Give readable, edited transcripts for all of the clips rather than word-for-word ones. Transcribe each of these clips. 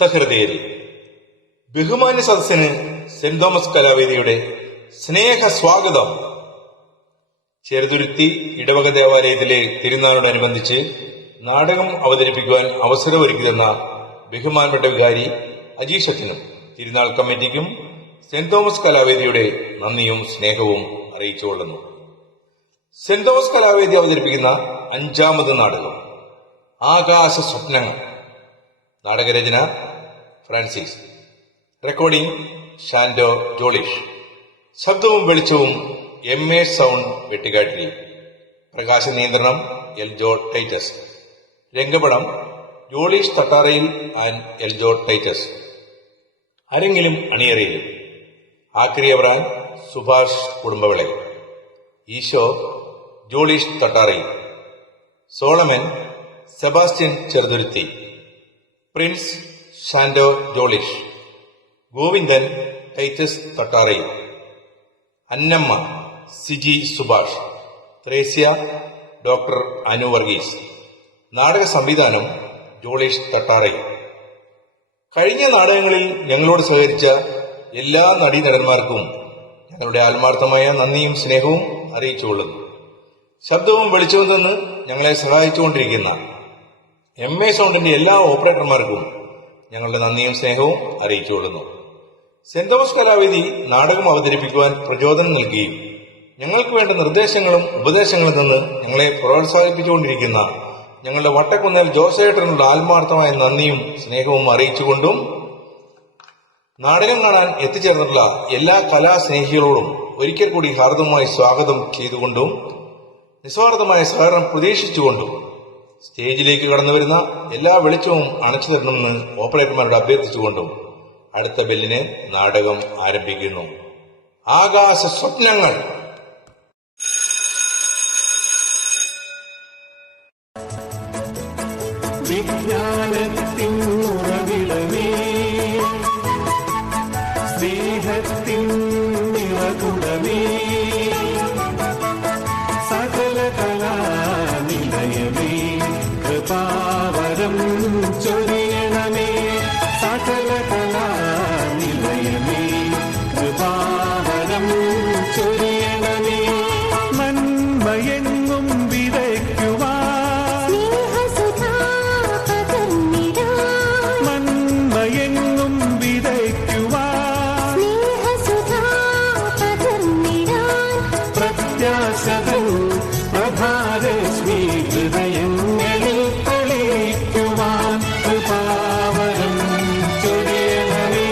സഹൃദയരെ, ബഹുമാന്യ സദസ്സിന് saint Thomas കലാവേദിയുടെ സ്നേഹ സ്വാഗതം. ചെറുതുരുത്തി ഇടവക ദേവാലയത്തിലെ തിരുനാളിനോടനുബന്ധിച്ച് നാടകം അവതരിപ്പിക്കുവാൻ അവസരമൊരുക്കി തന്ന ബഹുമാനപ്പെട്ട വികാരി അജീഷത്തിനും തിരുനാൾ കമ്മിറ്റിക്കും സെന്റ് തോമസ് കലാവേദിയുടെ നന്ദിയും സ്നേഹവും അറിയിച്ചുകൊള്ളുന്നു. സെന്റ് തോമസ് കലാവേദി അവതരിപ്പിക്കുന്ന 5ാമത് നാടകം ആകാശ സ്വപ്നങ്ങൾ. നാടകരചന ഫ്രാൻസിസ്. റെക്കോർഡിംഗ് ഷാൻഡോ ജോളിഷ്. ശബ്ദവും വെളിച്ചവും MA സൗണ്ട് വെട്ടിക്കാട്ടിരി. പ്രകാശ നിയന്ത്രണം എൽജോ ടൈറ്റസ്. രംഗപടം ജോളിഷ് തട്ടാറയിൽ ആൻഡ് എൽജോ ടൈറ്റസ്. അരങ്ങിലും അണിയറയിലും ആക്രിയവറാൻ Subhash Kudumbavila. Esho Jolish Thattarayil. Solomon Sebastian Cheruthuruthy. Prince Shando Jolish. Govindan Titus Thattarayil. Annamma Siji Subhash. Thresia doctor Anu Varghese. നാടക സംവിധാനം ജോളിഷ് തട്ടാറയിൽ. കഴിഞ്ഞ നാടകങ്ങളിൽ ഞങ്ങളോട് സഹകരിച്ച എല്ലാ നടീനടന്മാർക്കും ഞങ്ങളുടെ ആത്മാർത്ഥമായ നന്ദിയും സ്നേഹവും അറിയിച്ചുകൊള്ളുന്നു. ശബ്ദവും വെളിച്ചവും തന്ന് ഞങ്ങളെ സഹായിച്ചുകൊണ്ടിരിക്കുന്ന MA സൗണ്ടിന്റെ എല്ലാ ഓപ്പറേറ്റർമാർക്കും ഞങ്ങളുടെ നന്ദിയും സ്നേഹവും അറിയിച്ചുകൊള്ളുന്നു. സെന്റ് തോമസ് കലാവേദി നാടകം അവതരിപ്പിക്കുവാൻ പ്രചോദനം നൽകുകയും ഞങ്ങൾക്ക് വേണ്ട നിർദ്ദേശങ്ങളും ഉപദേശങ്ങളും തന്ന് ഞങ്ങളെ പ്രോത്സാഹിപ്പിച്ചുകൊണ്ടിരിക്കുന്ന ഞങ്ങളുടെ വട്ടക്കുന്നേൽ ജോസേട്ടനുള്ള ആത്മാർത്ഥമായ നന്ദിയും സ്നേഹവും അറിയിച്ചുകൊണ്ടും നാടകം കാണാൻ എത്തിച്ചേർന്നിട്ടുള്ള എല്ലാ കലാസ്നേഹികളോടും ഒരിക്കൽ കൂടി ഹാർദവമായി സ്വാഗതം ചെയ്തുകൊണ്ടും നിസ്വാർത്ഥമായ സഹകരണം പ്രതീക്ഷിച്ചുകൊണ്ടും സ്റ്റേജിലേക്ക് കടന്നുവരുന്ന എല്ലാ വെളിച്ചവും അണച്ചു തരണമെന്ന് ഓപ്പറേറ്റർമാരോട് അഭ്യർത്ഥിച്ചുകൊണ്ടും അടുത്ത ബെല്ലിന് നാടകം ആരംഭിക്കുന്നു. ആകാശ സ്വപ്നങ്ങൾ. വിജ്ഞാനത്തിൻ ഉറവിടമേ, സ്നേഹത്തിൻ നിറകുടമേ, സകല കലാനിലയമേ, കൃപാവരം ചൊരിയണമേ. സകല കലാനിലയമേ, കൃപാവരം ചൊരിയണമേ. നന്മയെങ്ങും വിതയ്ക്കുവാൻ, നന്മയെങ്ങും വിതയ്ക്കുവാൻ, പ്രത്യാശകൾ പ്രഭാരശ്മി ഹൃദയങ്ങളിൽ തെളിയിക്കുവാൻ കൃപാവരം ചൊരിയണമേ,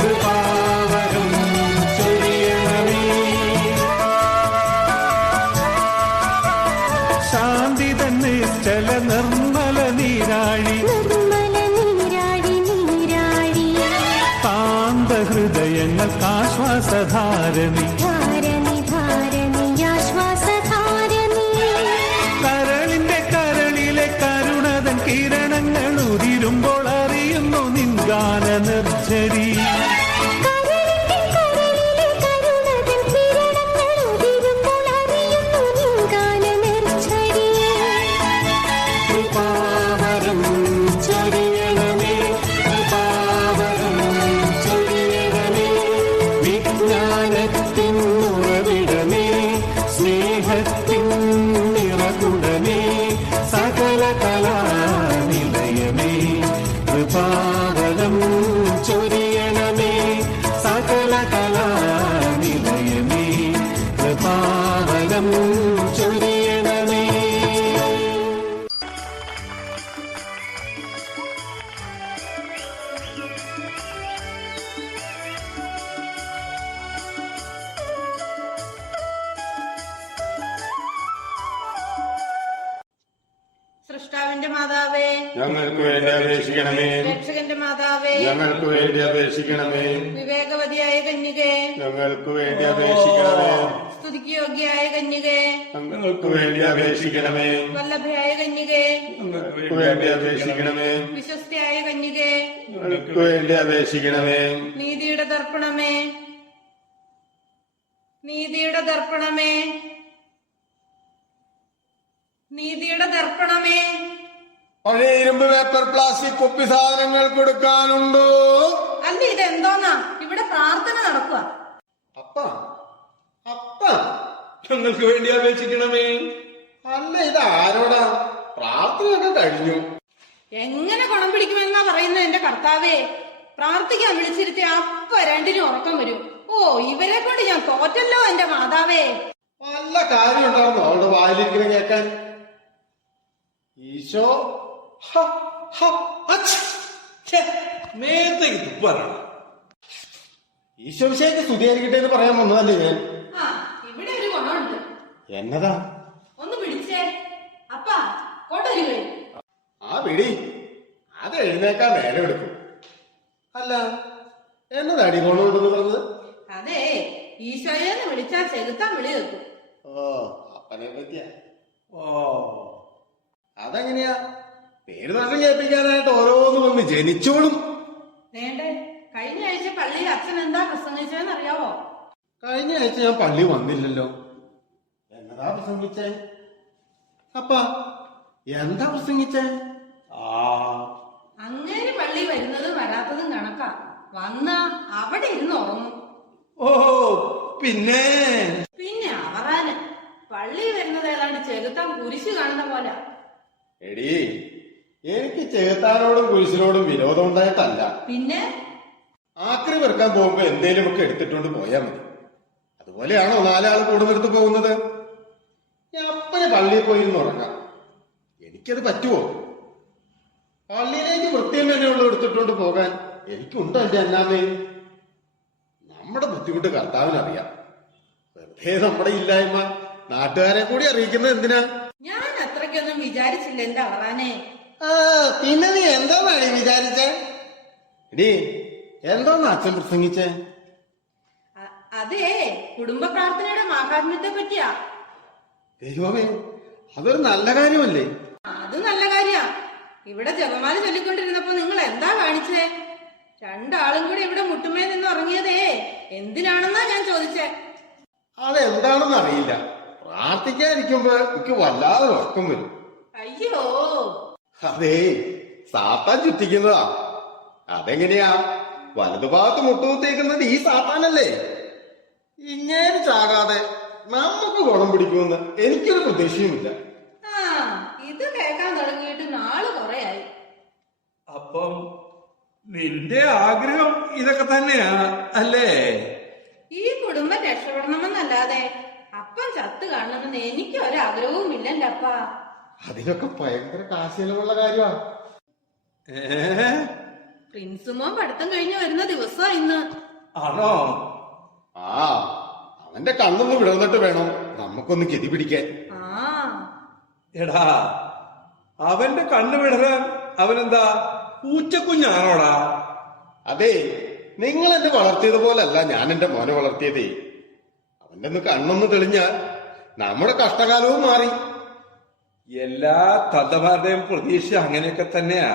കൃപാവരം ചൊരിയണമേ. ശാന്തി തന്നെ ചല നിർമ്മല നീരാഴി, കാന്ത ഹൃദയങ്ങൾക്ക് ആശ്വാസധാരണി, കരളിന്റെ കരളിലെ കരുണതൻ കിരണങ്ങൾ ഉതിരുമ്പോൾ അറിയുന്നു നിൻ ഗാന നിർജ്ജരി. കൃപാവരം ചൊരിയണമേ, കൃപാവരം ചൊരിയണമേ. വിജ്ഞാനത്തിൻ ഉറവിടമേ, സ്നേഹത്തിൻ നിറകുടമേ, സകല കലാനിലയമേ, കൃപാവരം ചൊരിയണമേ. സകല കലാനിലയമേ, കൃപാവരം ചൊരിയണമേ. സൃഷ്ടാവിന്റെ മാതാവേ, ഞങ്ങൾക്ക് വേണ്ടി അപേക്ഷിക്കണമേ. രക്ഷകന്റെ മാതാവേ, ഞങ്ങൾക്ക് വേണ്ടി അപേക്ഷിക്കണമേ. വിവേകവതിയായ കന്യകേ, ഞങ്ങൾക്ക് വേണ്ടി അപേക്ഷിക്കണമേ. സ്തുതിക്ക് യോഗ്യയായ കന്യകേ, ഞങ്ങൾക്ക് വേണ്ടി അപേക്ഷിക്കണമേ. വല്ലഭയായ കന്യകേ, ഞങ്ങൾക്ക് വേണ്ടി അപേക്ഷിക്കണമേ. വിശ്വസ്തയായ കന്യകേ, ഞങ്ങൾക്ക് വേണ്ടി അപേക്ഷിക്കണമേ. നീതിയുടെ ദർപ്പണമേ, നീതിയുടെ ദർപ്പണമേ, നീതിയുടെ ദർപ്പണമേ, പഴയ ഇരുമ്പ് പേപ്പർ പ്ലാസ്റ്റിക് കുപ്പി സാധനങ്ങൾ കൊടുക്കാനുണ്ടോ? അല്ല ഇതെന്തോന്നാ ഇവിടെ പ്രാർത്ഥന നടക്കുക. അപ്പ അപ്പ ഞങ്ങൾക്ക് വേണ്ടി അപേക്ഷിക്കണമേ. അല്ല ഇത് ആരോടാ? പ്രാർത്ഥനയൊക്കെ കഴിഞ്ഞു. എങ്ങനെ ഗുണം പിടിക്കുമെന്നാ പറയുന്നത് എന്റെ കർത്താവേ. പ്രാർത്ഥിക്കാൻ വിളിച്ചിരുത്തി അപ്പ രണ്ടിനും ഉറക്കം വരും. ഓ ഇവരെ കൊണ്ട് ഞാൻ തോറ്റല്ലോ എന്റെ മാതാവേ. നല്ല കാര്യം ഉണ്ടായിരുന്നു അവളുടെ വായിലിരിക്കുന്ന കേൾക്കാൻ. ഈശോ ഹ, ഹ, അച്ഛ്. ഛെ, മേത്തേക്ക് തുപ്പാനാണ്. ഈശോ വിഷയക്ക് സ്തുതിയായിരിക്കട്ടെ എന്ന് പറയാൻ വന്നതല്ലേ ഞാൻ. ആ ഇവിടെ ഒരു ഗുണമുണ്ട്. എന്നതാ? ഒന്ന് പിടിച്ചേ അപ്പാ കൊണ്ടൊരു. ആ പിടി, അത് എഴുന്നേക്കാൻ നേരം എടുക്കും. അല്ല എന്നതാടി കൊണ്ടുകൊണ്ടെന്ന് പറഞ്ഞത്? അതെ ഈശോയെന്ന് വിളിച്ചാൽ ചെകുത്താൻ വിളി വെക്കും. ഓ അപ്പനെ പറ്റിയ. ഓ അതെങ്ങനെയാ? പേര് നഷ്ടം കേൾപ്പിക്കാനായിട്ട് ഓരോന്ന് വന്ന് ജനിച്ചോളും. നേണ്ടേ കഴിഞ്ഞ ആഴ്ച പള്ളിയിൽ അച്ഛൻ എന്താ പ്രസംഗിച്ചതെന്ന് അറിയാവോ? കഴിഞ്ഞ ആഴ്ച ഞാൻ പള്ളി വന്നില്ലല്ലോ. എന്നതാ പ്രസംഗിച്ചേ? അപ്പ എന്താ പ്രസംഗിച്ചേ? അങ്ങേര് പള്ളി വരുന്നതും വരാത്തതും കണക്കാ. വന്നാ അവിടെ ഇരുന്ന് ഉറങ്ങും. ഓ പിന്നെ പിന്നെ അവറാന് പള്ളി വരുന്നത് ഏതാണ്ട് ചെകുത്താൻ കുരിശ് കാണുന്ന പോലെ. എടീ എനിക്ക് ചെകുത്താനോടും കുരിശിനോടും വിരോധം ഉണ്ടായിട്ടല്ല. പിന്നെ ആക്രി വെറുക്കാൻ പോകുമ്പോ എന്തേലുമൊക്കെ എടുത്തിട്ടുണ്ട് പോയാ മതി. അതുപോലെയാണോ നാലാള് കൂടുന്നിടത്ത് പോകുന്നത്? ഞാൻ അപ്പനെ പള്ളിയിൽ പോയിരുന്ന് ഉറങ്ങാം. എനിക്കത് പറ്റുമോ? പള്ളിയിലേക്ക് വൃത്തിയും വരെയുള്ള എടുത്തിട്ടുണ്ട് പോകാൻ എനിക്കുണ്ടോ എന്റെ അന്നാമേ? നമ്മുടെ ബുദ്ധിമുട്ട് കർത്താവിനറിയാം. വെറുതെ നമ്മുടെ ഇല്ലായ്മ നാട്ടുകാരെ കൂടി അറിയിക്കുന്നത് എന്തിനാ? ഞാൻ അത്രയ്ക്കൊന്നും വിചാരിച്ചില്ല എന്റെ അവറാനെ. പിന്നെ നീ എന്താണീ വിചാരിച്ചേ? എടീ എന്തോന്ന് അച്ഛൻ പ്രസംഗിച്ചേ? അതെ കുടുംബ പ്രാർത്ഥനയുടെ മാഹാത്മ്യത്തെ പറ്റിയാ. ദൈവമേ അതൊരു നല്ല കാര്യമല്ലേ? അത് നല്ല കാര്യാ. ഇവിടെ ജപമാല ചൊല്ലിക്കൊണ്ടിരുന്നപ്പോ നിങ്ങൾ എന്താ കാണിച്ചേ? രണ്ടാളും കൂടി ഇവിടെ മുട്ടുമേ നിന്ന് ഉറങ്ങിയതേ എന്തിനാണെന്നാ ഞാൻ ചോദിച്ചേ. അതെന്താണെന്ന് അറിയില്ല. പ്രാർത്ഥിക്കാതിരിക്കുമ്പോ എനിക്ക് വല്ലാതെ ഉറക്കം വരും. അയ്യോ അതേ സാത്താൻ ചുറ്റിക്കുന്നതാ. അതെങ്ങനെയാ? വലതുഭാഗത്ത് മുട്ടുകുത്തേക്കുന്നത് ഈ സാത്താനല്ലേ? ഇങ്ങനെ ചാകാതെ നമുക്ക് ഗുണം പിടിക്കുമെന്ന് എനിക്കൊരു പ്രതീക്ഷയുമില്ല. ആ ഇത് കേൾക്കാൻ തുടങ്ങിയിട്ട് നാള് കൊറേയായി. അപ്പം നിന്റെ ആഗ്രഹം ഇതൊക്കെ തന്നെയാ അല്ലേ? ഈ കുടുംബം രക്ഷപ്പെടണമെന്നല്ലാതെ അപ്പം ചത്ത് കാണണമെന്ന് എനിക്ക് ഒരാഗ്രഹവും ഇല്ലല്ലോ അപ്പാ. അതിനൊക്കെ ഭയങ്കര കാശിലുള്ള കാര്യമാ. പ്രിൻസുമോൻ പഠിത്തം കഴിഞ്ഞ് വരുന്ന ദിവസം ഇന്ന്. ആണോ? ആ അവന്റെ കണ്ണൊന്ന് വിടർന്നിട്ട് വേണം നമുക്കൊന്ന് ഗതി പിടിക്കാൻ. ആ എടാ അവന്റെ കണ്ണു വിടരാൻ അവനെന്താ പൂച്ചക്കുഞ്ഞാണോടാ? അതെ നിങ്ങൾ എന്നെ വളർത്തിയതുപോലല്ല ഞാൻ എന്റെ മോനെ വളർത്തിയതേ. അവന്റെ ഒന്ന് കണ്ണൊന്ന് തെളിഞ്ഞാൽ നമ്മുടെ കഷ്ടകാലവും മാറി. എല്ലാ തത്തമാരുടെയും പ്രതീക്ഷ അങ്ങനെയൊക്കെ തന്നെയാ.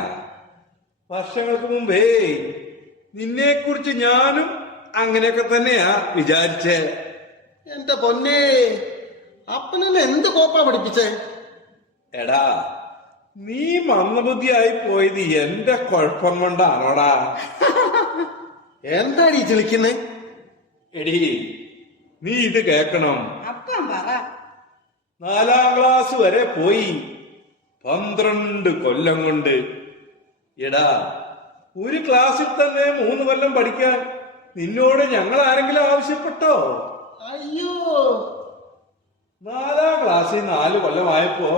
വർഷങ്ങൾക്ക് മുമ്പേ നിന്നെ കുറിച്ച് ഞാനും അങ്ങനെയൊക്കെ തന്നെയാ വിചാരിച്ചേ. എന്റെ പൊന്നേ അപ്പനെന്നെ എന്ത് കോപ്പാ പഠിപ്പിച്ചേ? എടാ നീ മന്ദബുദ്ധിയായി പോയത് എന്റെ കുഴപ്പം കൊണ്ടാണോടാ? എന്താടി ചെളിക്കുന്നേ? എടി നീ ഇത് കേക്കണം. അപ്പം പറ. 4ാം ക്ലാസ് വരെ പോയി 12 കൊല്ലം കൊണ്ട്. എടാ ഒരു ക്ലാസ്സിൽ തന്നെ 3 കൊല്ലം പഠിക്കാൻ നിന്നോട് ഞങ്ങൾ ആരെങ്കിലും ആവശ്യപ്പെട്ടോ? അയ്യോ 4ാം ക്ലാസ്സിൽ 4 കൊല്ലമായപ്പോ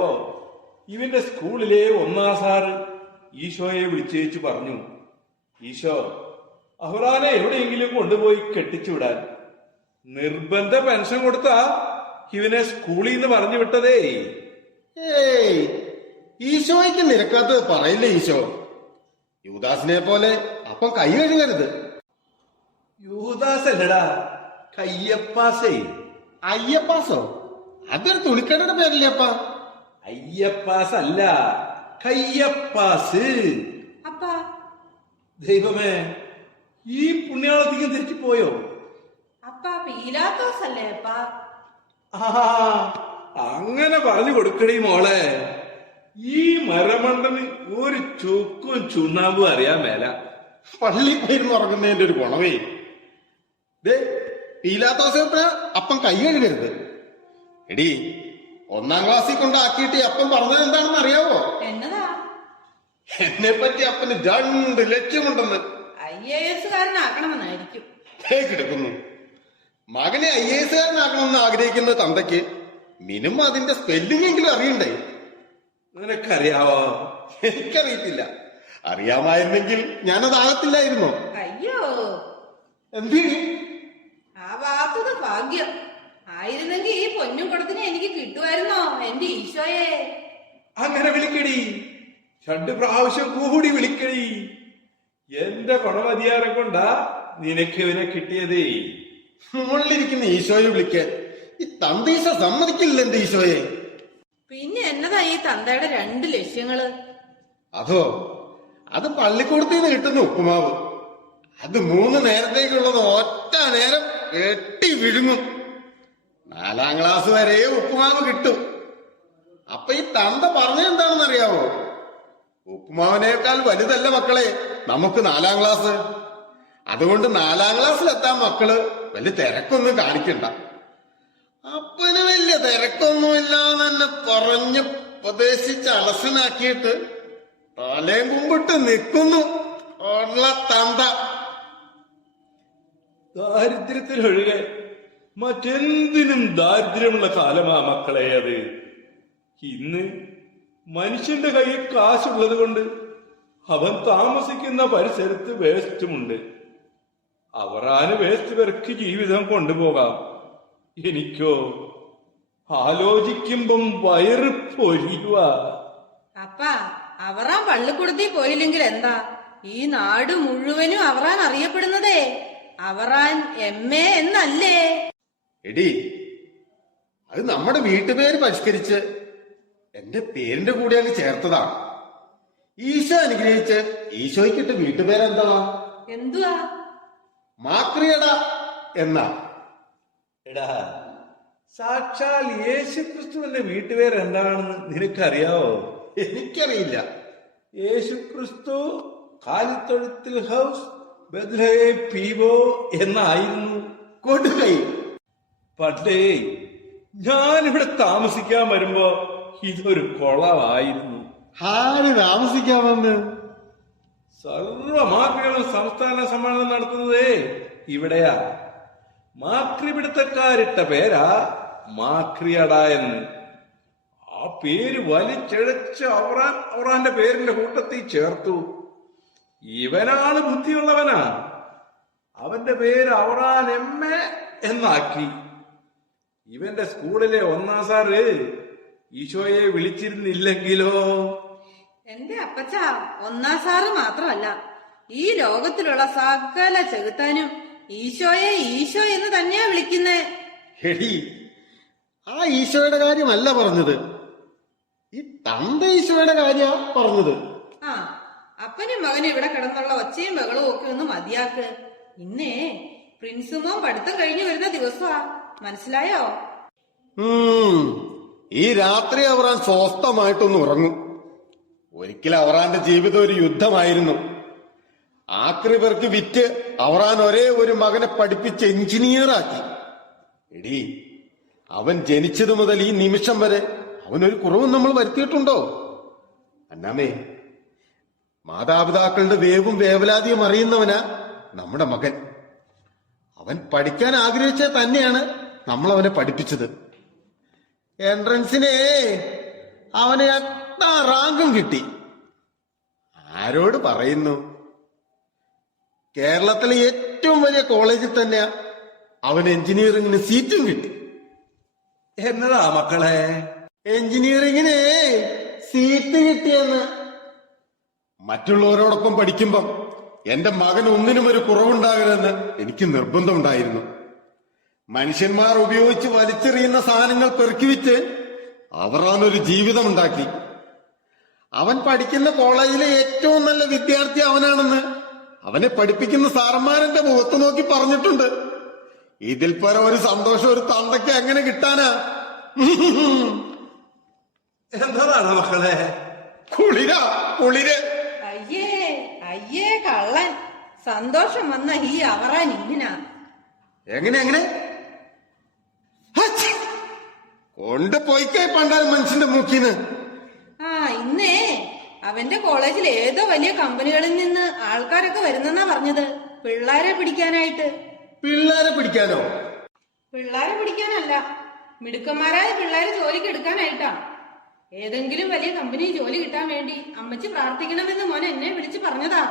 ഇവന്റെ സ്കൂളിലെ 1ാം സാറ് ഈശോയെ വിളിച്ചേച്ചു പറഞ്ഞു, ഈശോ അഹ്റാനെ എവിടെയെങ്കിലും കൊണ്ടുപോയി കെട്ടിച്ചു വിടാൻ. നിർബന്ധ പെൻഷൻ കൊടുത്താ ഇവനെ സ്കൂളിൽ നിന്ന് പറഞ്ഞു വിട്ടതേ. ഏയ് ഈശോയ്ക്ക് നിരക്കാത്തത് പറയില്ലേ ഈശോ? യൂദാസിനെ പോലെ അപ്പം കൈ കഴുകരുത്. യൂദാസ് അല്ലടാ, കയ്യപ്പാസേ. അയ്യപ്പാസോ? അതൊരു തുണിക്കടയുടെ പേരല്ലേ അപ്പ? അയ്യപ്പാസ് അല്ല, കയ്യപ്പാസ്. അപ്പാ ദൈവമേ ഈ പുണ്യാളത്തിക്ക് തെറ്റിപ്പോയോ? അപ്പാ പീലാത്തോസ് അല്ലേ അപ്പാ? ആ അങ്ങനെ പറഞ്ഞു കൊടുക്കണേ മോളെ. ഈ മരമണ്ടന് ഒരു ചുക്കും ചുണ്ണാമ്പും അറിയാൻ മേല. പള്ളി പോയിരുന്ന് ഉറങ്ങുന്നതിന്റെ ഒരു ഗുണമേ. ദേ പീലാത്തോസത്തിന് അപ്പം കൈ കഴുകരുത്. എടി 1-ാം ക്ലാസ്സിൽ കൊണ്ടാക്കിയിട്ട് അപ്പം പറഞ്ഞത് എന്താണെന്ന് അറിയാവോ? എന്നതാ? എന്നെ പറ്റി അപ്പന് 2 ലക്ഷ്യമുണ്ടെന്ന്. IAS കാരനാക്കണമെന്നായിരിക്കും. കിടക്കുന്നു. മകനെ IAS കാരനാക്കണമെന്ന് ആഗ്രഹിക്കുന്ന തന്തയ്ക്ക് മിനിമം അതിന്റെ സ്പെല്ലിംഗ് എങ്കിലും അറിയണ്ടേ? നിനക്കറിയാവോ? എനിക്കറിയത്തില്ല. അറിയാമായിരുന്നെങ്കിൽ ഞാനതാകത്തില്ലായിരുന്നോ? അയ്യോ, എന്തീ ആ ഭാഗത്തത് ഭാഗ്യം ആയിരുന്നെങ്കിൽ ഈ പൊന്നും കുടത്തിനെ എനിക്ക് കിട്ടുമായിരുന്നോ എന്റെ ഈശോയെ? അങ്ങനെ വിളിക്കടി, 2 പ്രാവശ്യം കൂടി വിളിക്കടി. എന്റെ കുണമതിയാരെ കൊണ്ടാ നിനക്ക് ഇവനെ കിട്ടിയതേ. മുകളിലിരിക്കുന്ന ഈശോയെ വിളിക്കാൻ ഈ തന്തീശ സമ്മതിക്കില്ല എന്റെ ഈശോയെ. പിന്നെ എന്നതാ ഈ തന്തയുടെ 2 ലക്ഷ്യങ്ങള്? അതോ, അത് പള്ളിക്കൂടത്തിന്ന് കിട്ടുന്ന ഉപ്പുമാവ്. അത് 3 നേരത്തേക്കുള്ളത് ഒറ്റ നേരം കെട്ടി വിഴുങ്ങും. 4-ാം ക്ലാസ് വരെ ഉപ്പുമാവ് കിട്ടും. അപ്പൊ ഈ തന്ത പറഞ്ഞെന്താണെന്ന് അറിയാവോ? ഉപ്പുമാവിനേക്കാൾ വലുതല്ല മക്കളെ നമുക്ക് 4-ാം ക്ലാസ്. അതുകൊണ്ട് 4-ാം ക്ലാസ്സിലെത്താൻ മക്കള് വലിയ തിരക്കൊന്നും കാണിക്കണ്ട. അപ്പന് വലിയ തിരക്കൊന്നുമില്ലാന്ന് തന്നെ പറഞ്ഞ് ഉപദേശിച്ച് അലസനാക്കിയിട്ട് തലയും കുമ്പിട്ട് നിൽക്കുന്നു ഉള്ള തന്ത. ദാരിദ്ര്യത്തിലൊഴികെ മറ്റെന്തിനും ദാരിദ്ര്യമുള്ള കാലമാ മക്കളെ അത്. ഇന്ന് മനുഷ്യന്റെ കയ്യിൽ കാശുള്ളത് കൊണ്ട് അവൻ താമസിക്കുന്ന പരിസരത്ത് വേസ്റ്റുമുണ്ട്. അവരാന് വേസ്റ്റ് പെറുക്കി ജീവിതം കൊണ്ടുപോകാം. എനിക്കോ ആലോചിക്കുമ്പം വയറ് പൊരിയുക. അപ്പാ, അവറാൻ പള്ളിക്കൂടത്തിൽ പോയില്ലെങ്കിൽ എന്താ? ഈ നാട് മുഴുവനും അവറാൻ അറിയപ്പെടുന്നതേ അവറാൻ MA എന്നല്ലേ? എടി, അത് നമ്മുടെ വീട്ടുപേര് പരിഷ്കരിച്ച് എന്റെ പേരിന്റെ കൂടെ അങ്ങ് ചേർത്തതാണ്. ഈശോ അനുഗ്രഹിച്ച് ഈശോയ്ക്കിട്ട് വീട്ടുപേരെന്താ? എന്തുവാ? മാക്രിയട എന്നാ. എടാ, സാക്ഷാൽ യേശുക്രിസ്തുവിന്റെ വീട്ടുപേര് എന്താണെന്ന് നിനക്കറിയാവോ? എനിക്കറിയില്ല. യേശുക്രിസ്തു കാലിത്തൊഴുത്തിൽ ഹൗസ് ബെത്ലഹേം പീവോ എന്നായിരുന്നു കൊടുകൈ. പണ്ടേ ഞാനിവിടെ താമസിക്കാൻ വരുമ്പോ ഇതൊരു കുളമായിരുന്നു. ആര് താമസിക്കാമെന്ന്? സർവ മാക്രികളും സംസ്ഥാന സമ്മേളനം നടത്തുന്നതേ ഇവിടെയാ. മാക്രി പിടുത്തക്കാരിട്ട പേരാ മാക്രിയട എന്ന്. ആ പേര് വലിച്ചഴച്ച് അവറാന്റെ പേരിന്റെ കൂട്ടത്തിൽ ചേർത്തു. ഇവനാണ് ബുദ്ധിയുള്ളവനാ. അവന്റെ പേര് അവറാൻ MA എന്നാക്കി. ഇവന്റെ സ്കൂളിലെ 1-ാം സാറ് ഈശോയെ വിളിച്ചിരുന്നില്ലെങ്കിലോ? എന്റെ അപ്പച്ച 1-ാം സാറ് മാത്രമല്ല, ഈ ലോകത്തിലുള്ള സകല ചെകുത്താനും ഈശോയെ ഈശോ എന്ന് തന്നെയാ വിളിക്കുന്നേ. എടി, ആ ഈശോയുടെ കാര്യമല്ല പറഞ്ഞത്, ഈ തന്ത ഈശോയുടെ കാര്യ പറഞ്ഞത്. ആ, അപ്പനും മകനും ഇവിടെ കിടന്നുള്ള ഒച്ചയും ബഹളവും ഒക്കെ ഒന്ന് മതിയാക്ക്. ഇന്നേ പ്രിൻസുമോൻ പഠിത്തം കഴിഞ്ഞു വരുന്ന ദിവസമാ, മനസ്സിലായോ? ഈ രാത്രി അവറാൻ സ്വസ്ഥമായിട്ടൊന്ന് ഉറങ്ങും. ഒരിക്കലും അവറാന്റെ ജീവിതം ഒരു യുദ്ധമായിരുന്നു. ആക്രി പേർക്ക് വിറ്റ് അവറാൻ ഒരേ ഒരു മകനെ പഠിപ്പിച്ച് എഞ്ചിനീയറാക്കി. എടി, അവൻ ജനിച്ചതു മുതൽ ഈ നിമിഷം വരെ അവനൊരു കുറവും നമ്മൾ വരുത്തിയിട്ടുണ്ടോ? അന്നാമേ, മാതാപിതാക്കളുടെ വേവും വേവലാതിയും അറിയുന്നവനാ നമ്മുടെ മകൻ. അവൻ പഠിക്കാൻ ആഗ്രഹിച്ച തന്നെയാണ് നമ്മൾ അവനെ പഠിപ്പിച്ചത്. എൻട്രൻസിനെ അവന് 8-ാം റാങ്കും കിട്ടി. ആരോട് പറയുന്നു? കേരളത്തിലെ ഏറ്റവും വലിയ കോളേജിൽ തന്നെ അവന് എഞ്ചിനീയറിംഗിന് സീറ്റും കിട്ടി. എന്നതാ മക്കളെ? എഞ്ചിനീയറിംഗിന് സീറ്റ് കിട്ടിയെന്ന്. മറ്റുള്ളവരോടൊപ്പം പഠിക്കുമ്പം എന്റെ മകൻ ഒന്നിനും ഒരു കുറവുണ്ടാകരുതെന്ന് എനിക്ക് നിർബന്ധമുണ്ടായിരുന്നു. മനുഷ്യന്മാർ ഉപയോഗിച്ച് വലിച്ചെറിയുന്ന സാധനങ്ങൾ പെറുക്കിവിറ്റ് അവറാനൊരു ജീവിതമുണ്ടാക്കി. അവൻ പഠിക്കുന്ന കോളേജിലെ ഏറ്റവും നല്ല വിദ്യാർത്ഥി അവനാണെന്ന് അവനെ പഠിപ്പിക്കുന്ന സാറന്മാരെന്റെ മുഖത്ത് നോക്കി പറഞ്ഞിട്ടുണ്ട്. ഇതിൽ പരം ഒരു സന്തോഷം ഒരു തന്തയ്ക്ക് എങ്ങനെ കിട്ടാനാ? എന്നതാണ് മക്കളെ? കുളിരാ കുളിര്. അയ്യേ അയ്യേ കള്ളൻ, സന്തോഷം വന്ന ഈ അവറാൻ ഇങ്ങനാ. എങ്ങനെ എങ്ങനെ ഹച്ച്! കൊണ്ടുപോയിക്കേ പണ്ടാൽ മനുഷ്യന്റെ മൂക്കിന്ന്. ആ ഇന്നേ അവന്റെ കോളേജിൽ ഏതോ വലിയ കമ്പനികളിൽ നിന്ന് ആൾക്കാരൊക്കെ വരുന്നെന്നാ പറഞ്ഞത്, പിള്ളേരെ പിടിക്കാനായിട്ട്. പിള്ളേരെ പിടിക്കാനോ? പിള്ളേരെ പിടിക്കാനല്ല, മിടുക്കന്മാരായ പിള്ളേരെ ജോലിക്ക് എടുക്കാനായിട്ടാ. ഏതെങ്കിലും വലിയ കമ്പനി ജോലി കിട്ടാൻ വേണ്ടി അമ്മച്ചി പ്രാർത്ഥിക്കണമെന്ന് മോൻ എന്നെ വിളിച്ചു പറഞ്ഞതാ.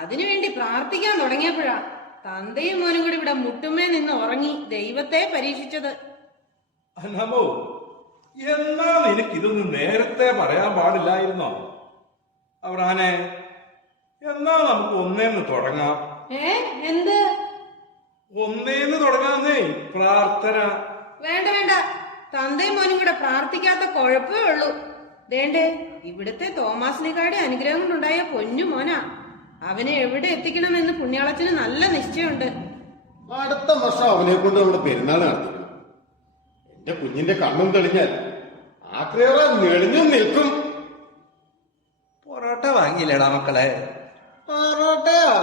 അതിനുവേണ്ടി പ്രാർത്ഥിക്കാൻ തുടങ്ങിയപ്പോഴാ തന്തയും മോനും കൂടി ഇവിടെ മുട്ടുമേ നിന്ന് ഉറങ്ങി ദൈവത്തെ പരീക്ഷിച്ചത്. അന്നമോ, എന്നാ നിനക്കിതൊന്ന് നേരത്തെ പറയാൻ പാടില്ലായിരുന്നോ? അവറാനെ, എന്നാ നമുക്ക് ഒന്നേന്ന് തുടങ്ങാം. എന്ത് ഒന്നേന്ന് തുടങ്ങാന്നേ? പ്രാർത്ഥന. വേണ്ട വേണ്ട, തന്തയും മോനും കൂടെ പ്രാർത്ഥിക്കാത്ത കുഴപ്പമേ ഉള്ളൂ. ദേണ്ടേ, ഇവിടുത്തെ തോമാസ്ലിക്കാരുടെ അനുഗ്രഹം കൊണ്ടുണ്ടായ പൊന്നു മോനാ. അവനെ എവിടെ എത്തിക്കണമെന്ന് പുണ്യാളത്തിന് നല്ല നിശ്ചയമുണ്ട്. അടുത്ത വർഷം അവനെ കൊണ്ട് നമ്മുടെ പെരുന്നാൾ നടത്തിക്കണം. എന്റെ കുഞ്ഞിന്റെ കണ്ണും തെളിഞ്ഞാൽ ആക്രിയറ നെളിഞ്ഞും നിൽക്കും. പൊറോട്ട വാങ്ങിയില്ലേടാ മക്കളെ? പൊറോട്ടയാ?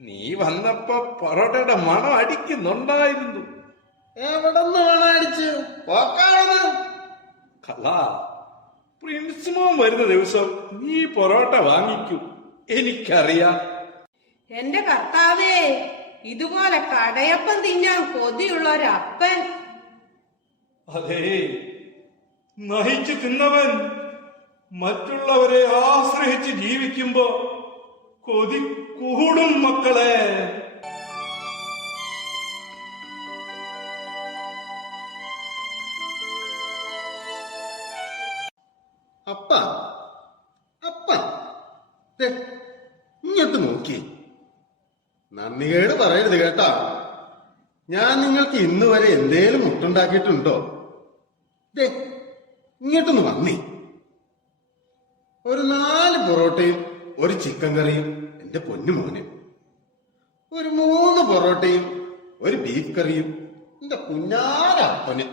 നീ വന്നപ്പോ പൊറോട്ടയുടെ മണം അടിക്കുന്നുണ്ടായിരുന്നു. എവിടെന്ന് വേണം അടിച്ച് പോക്കാണത്? കള്ള, പ്രിൻസിമോൻ വരുന്ന ദിവസം നീ പൊറോട്ട വാങ്ങിക്കും, എനിക്കറിയാം. എന്റെ കർത്താവേ, ഇതുപോലെ കടയപ്പം തിന്നാൻ കൊതിയുള്ള ഒരപ്പൻ. അതെ, നയിച്ചു തിന്നവൻ മറ്റുള്ളവരെ ആശ്രയിച്ച് ജീവിക്കുമ്പോ കൊതി കൂടും മക്കളെ. അപ്പ അപ്പ ദേ, ഇങ്ങോട്ട് നോക്കി. നന്ദികേട് പറയരുത് കേട്ടാ. ഞാൻ നിങ്ങൾക്ക് ഇന്ന് വരെ എന്തേലും മുട്ടുണ്ടാക്കിയിട്ടുണ്ടോ? ദേ, ഇങ്ങോട്ടൊന്ന് വന്നേ. ഒരു 4 പൊറോട്ടയും ഒരു ചിക്കൻ കറിയും എന്റെ പൊന്നു മോന്. ഒരു 3 പൊറോട്ടയും ഒരു ബീഫ് കറിയും എന്റെ കുഞ്ഞാരപ്പന്.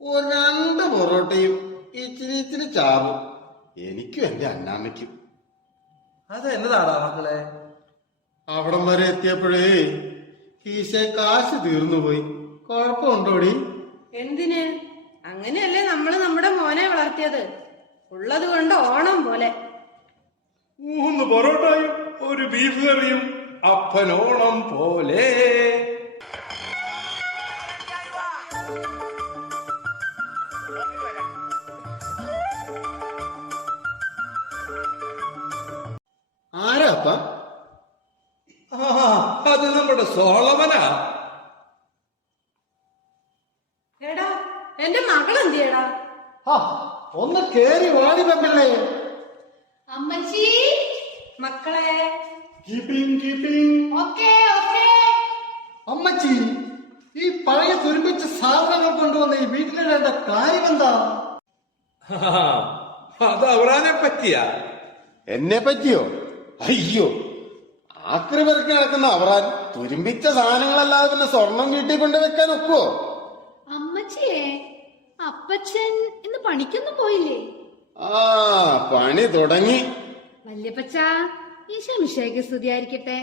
ഒരു 2 പൊറോട്ടയും ഇച്ചിരി ചാറും എനിക്കും എന്റെ അന്നാമ്മയ്ക്കും. അതെന്നതാടാ മക്കളെ? അവിടം വരെ എത്തിയപ്പോഴേ കീശ കാശ് തീർന്നു പോയി. കുഴപ്പമുണ്ടോടി? എന്തിന്? അങ്ങനെയല്ലേ നമ്മള് നമ്മുടെ മോനെ വളർത്തിയത്, ഉള്ളത് കൊണ്ട് ഓണം പോലെ. 3 പൊറോട്ടയും ഒരു ബീഫ് കറിയും അപ്പനോണം പോലെ. ആരാ അപ്പ? അത് നമ്മുടെ സോളമനാ. എടാ, എന്റെ മകൾ എന്തിയടാ? ഒന്ന് കേറി വാടി പെമ്പിള്ളേ. അമ്മച്ചി, മക്കളെ. ഓക്കേ. അമ്മച്ചി, ഈ പഴയ തുരുമ്പിച്ച സാധനങ്ങൾ കൊണ്ടുവന്ന ഈ വീട്ടിലിടേണ്ട കാര്യം എന്താ? അത് അവറാനെ പറ്റിയാ? എന്നെ പറ്റിയോ? അയ്യോ, ആക്രി പെറുക്കി നടക്കുന്ന അവറാൻ തുരുമ്പിച്ച സാധനങ്ങളല്ലാതെ പിന്നെ സ്വർണം വീട്ടിൽ കൊണ്ടുവെക്കാൻ ഒക്കുവോ? അമ്മച്ചിയെ, അപ്പച്ചൻ ഇന്ന് പണിക്കൊന്നും പോയില്ലേ? ആ, പണി തുടങ്ങി. വല്യപ്പച്ച, ഈശോ മിശിഹായ്ക്ക് സ്തുതിയായിരിക്കട്ടെ.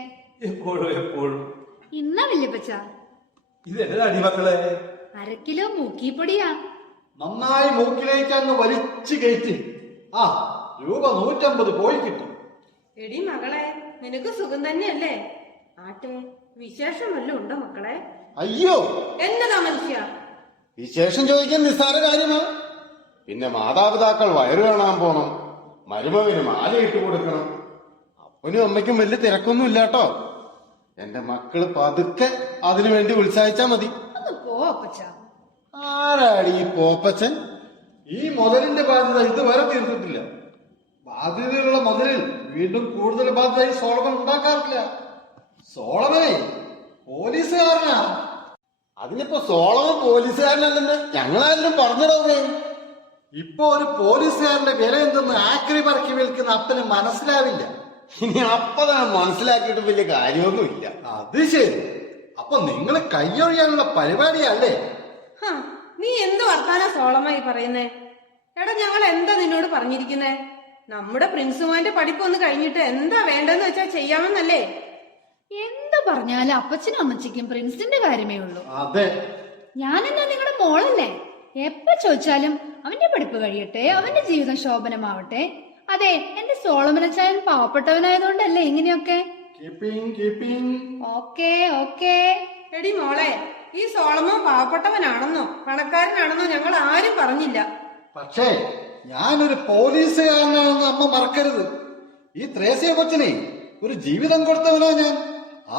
എപ്പോഴും ഇന്നാ വല്യപ്പച്ച ഇതെന്നതാ അടിമക്കളെ? 1/2 കിലോ മൂക്കിപ്പൊടിയാ. നന്നായി മൂക്കിലേക്ക് അങ്ങ് വലിച്ചു കയറ്റി. രൂപ 150 പോയി കിട്ടും. എടി മകളെ, നിനക്ക് സുഖം തന്നെയല്ലേ? ആട്ടെ, വിശേഷം വല്ലതും ഉണ്ടോ മക്കളെ? അയ്യോ, എന്നതാ മനുഷ്യ? വിശേഷം ചോദിക്കാൻ നിസ്സാര കാര്യമാ. പിന്നെ മാതാപിതാക്കൾ വയറ് കാണാൻ പോണം, മരുമകന് മാലയിട്ട് കൊടുക്കണം. അപ്പനും അമ്മയ്ക്കും വലിയ തിരക്കൊന്നും ഇല്ലാട്ടോ. എന്റെ മക്കള് പതുക്കെ അതിനു വേണ്ടി ഉത്സാഹിച്ചാ മതി. ഒന്ന് പോ അപ്പച്ച. ആരാടി ഈ പോപ്പച്ചൻ? ഈ മുതലിന്റെ ബാധ്യത ഇതുവരെ തീർന്നിട്ടില്ല. ബാധ്യതയുള്ള മുതലിൽ വീണ്ടും കൂടുതൽ ബാധ്യത സോളമൻ ഉണ്ടാക്കാറില്ല. സോളമനെ പോലീസുകാരനാ. അതിനിപ്പോ സോളമൻ പോലീസുകാരനല്ലെന്ന് ഞങ്ങളാരും പറഞ്ഞിടവേ. ഇപ്പൊ ഒരു പോലീസുകാരന്റെ വില എന്തെന്ന് ആക്രി പറക്കി വിൽക്കുന്ന അപ്പന് മനസ്സിലാവില്ല. ഇനി അപ്പതാണ് മനസ്സിലാക്കിയിട്ട് വലിയ കാര്യമൊന്നുമില്ല. അത് ശരി. അപ്പൊ നിങ്ങൾ കൈയൊഴിയാനുള്ള പരിപാടിയല്ലേ? നീ എന്ത് വർത്താനാ സോളമായി പറയുന്നേ? എടാ ഞങ്ങൾ എന്താ നിന്നോട് പറഞ്ഞിരിക്കുന്നേ? നമ്മുടെ പ്രിൻസുമാന്റെ പഠിപ്പൊന്ന് കഴിഞ്ഞിട്ട് എന്താ വേണ്ടെന്ന് വെച്ചാ ചെയ്യാമെന്നല്ലേ? എന്ത് പറഞ്ഞാലും അപ്പച്ചനും അമ്മച്ചിക്കും പ്രിൻസിന്റെ കാര്യമേ ഉള്ളൂ. അതെ, ഞാനെന്നാ നിങ്ങളുടെ മോളല്ലേ? എപ്പോ ചോദിച്ചാലും അവന്റെ പഠിപ്പ് കഴിയട്ടെ, അവന്റെ ജീവിതം ശോഭനമാവട്ടെ. അതെ, എന്റെ സോളമനച്ചായൻ പാവപ്പെട്ടവനായതുകൊണ്ടല്ലേ ഇങ്ങനെയൊക്കെ. കീപ്പിംഗ്. Okay okay. എടി മോളെ, ഈ സോളമോൻ പാവപ്പെട്ടവനാണെന്നോ പണക്കാരനാണെന്നോ ഞങ്ങൾ ആരും പറഞ്ഞില്ല. പക്ഷേ ഞാനൊരു പോലീസുകാരനാണെന്ന് അമ്മ മറക്കരുത്. ഈ ത്രേസ്യ കൊച്ചിനെ ഒരു ജീവിതം കൊടുത്തവനാ ഞാൻ.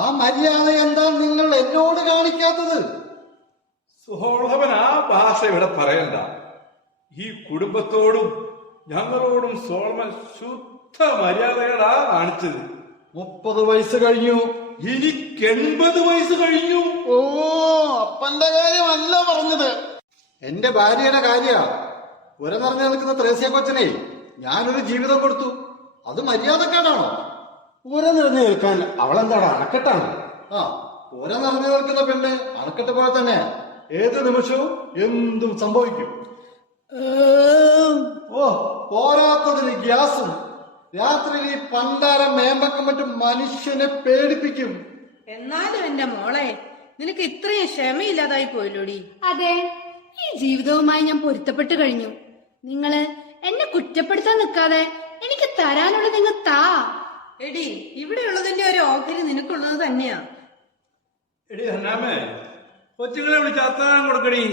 ആ മര്യാദ എന്താ നിങ്ങൾ എന്നോട് കാണിക്കാത്തത്? സോളമൻ ആ ഭാഷ ഇവിടെ പറയണ്ട. ഈ കുടുംബത്തോടും ഞങ്ങളോടും സോളമൻ ശുദ്ധ മര്യാദകളാ കാണിച്ചത്. 30 വയസ്സ് കഴിഞ്ഞു. എനിക്ക് 80 വയസ്സ് കഴിഞ്ഞു. ഓ, അപ്പന്റെ കാര്യമല്ല പറഞ്ഞത്, എന്റെ ഭാര്യയുടെ കാര്യ. പുര നിറഞ്ഞു നിൽക്കുന്ന ത്രേസ്യ കൊച്ചനെ ഞാനൊരു ജീവിതം കൊടുത്തു. അത് മര്യാദക്കാടാണോ? പുര നിറഞ്ഞു നിൽക്കാൻ അവളെന്താടാ അണക്കെട്ടാണ്? ആ, പുര നിറഞ്ഞു നിൽക്കുന്ന പെണ്ണ് അണക്കെട്ട് പോലെ തന്നെ ഏത് നിമിഷവും എന്തും സംഭവിക്കും. ഓ, പോരാത്തതിന് ഗ്യാസും. രാത്രിയിൽ ഈ പണ്ടാരം മേമ്പക്കം മറ്റും മനുഷ്യനെ പേടിപ്പിക്കും. എന്നാലും എന്റെ മോളെ, നിനക്ക് ഇത്രയും ക്ഷമയില്ലാതായി പോയില്ലോടി. അതെ, ഈ ജീവിതവുമായി ഞാൻ പൊരുത്തപ്പെട്ടു കഴിഞ്ഞു. നിങ്ങള് എന്നെ കുറ്റപ്പെടുത്താൻ നിൽക്കാതെ എനിക്ക് തരാനുള്ളത് നിങ്ങൾ താ. എടി, ഇവിടെയുള്ളതിന്റെ ഒരു ഓഹരി നിനക്കുള്ളത് തന്നെയാ. എടി ഹന്നാമേ, കൊച്ചുങ്ങളെ വിളിച്ച് അത്താഴം കൊടുക്കടി.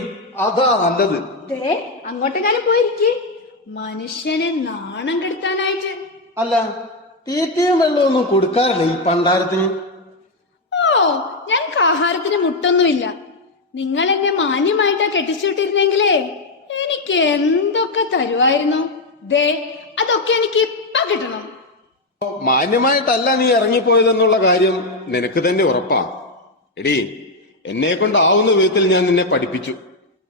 അതാ നല്ലത്. ദേ, അങ്ങോട്ടെങ്ങാനും പോയിരിക്കേ. മനുഷ്യനെ നാണം കെടുത്താനായിട്ട്. അല്ല, തീറ്റയും വെള്ളമൊന്നും കൊടുക്കാറില്ല ഈ പണ്ടാരത്തിന്. ഓ, ഞങ്ങൾക്ക് ആഹാരത്തിന് മുട്ടൊന്നുമില്ല. നിങ്ങൾ എന്നെ മാന്യമായിട്ടാ കെട്ടിച്ചുവിട്ടിരുന്നെങ്കിലേ എനിക്ക് എന്തൊക്കെ തരുമായിരുന്നു. ദേ, അതൊക്കെ എനിക്ക് ഇപ്പൊ കിട്ടണം. മാന്യമായിട്ടല്ല നീ ഇറങ്ങിപ്പോയതെന്നുള്ള കാര്യം നിനക്ക് തന്നെ ഉറപ്പാ. എടി, എന്നെ കൊണ്ടാവുന്ന വിധത്തിൽ ഞാൻ നിന്നെ പഠിപ്പിച്ചു,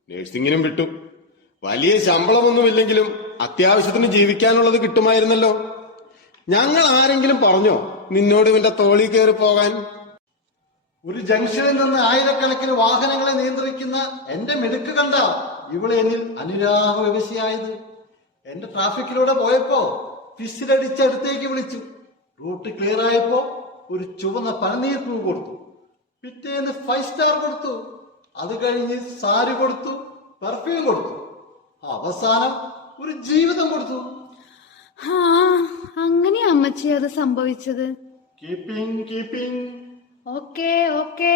നഴ്സിംഗിനും വിട്ടു. വലിയ ശമ്പളമൊന്നുമില്ലെങ്കിലും അത്യാവശ്യത്തിന് ജീവിക്കാനുള്ളത് കിട്ടുമായിരുന്നല്ലോ. ഞങ്ങൾ ആരെങ്കിലും പറഞ്ഞോ നിന്നോട് ഇവന്റെ തോളി കയറി പോകാൻ? ഒരു ജംഗ്ഷനിൽ നിന്ന് ആയിരക്കണക്കിന് വാഹനങ്ങളെ നിയന്ത്രിക്കുന്ന എന്റെ മിടുക്ക് കണ്ട ഇവള് എന്നിൽ അനുരാഗ വ്യവസായത്. എന്റെ ട്രാഫിക്കിലൂടെ പോയപ്പോ പിസിലടിച്ചടുത്തേക്ക് വിളിച്ചു. റൂട്ട് ക്ലിയർ ആയപ്പോ ഒരു ചുവന്ന പനനീർ പൂ കൊടുത്തു. പിറ്റേന്ന് 5 സ്റ്റാർ കൊടുത്തു. അത് കഴിഞ്ഞ് സാരി കൊടുത്തു, പെർഫ്യൂം കൊടുത്തു. അവസാനം ഒരു ജീവിതം കൊടുത്തു. ആ, അങ്ങനെ അമ്മച്ചി അത് സംഭവിച്ചത്. കീപ്പിംഗ്. Okay okay.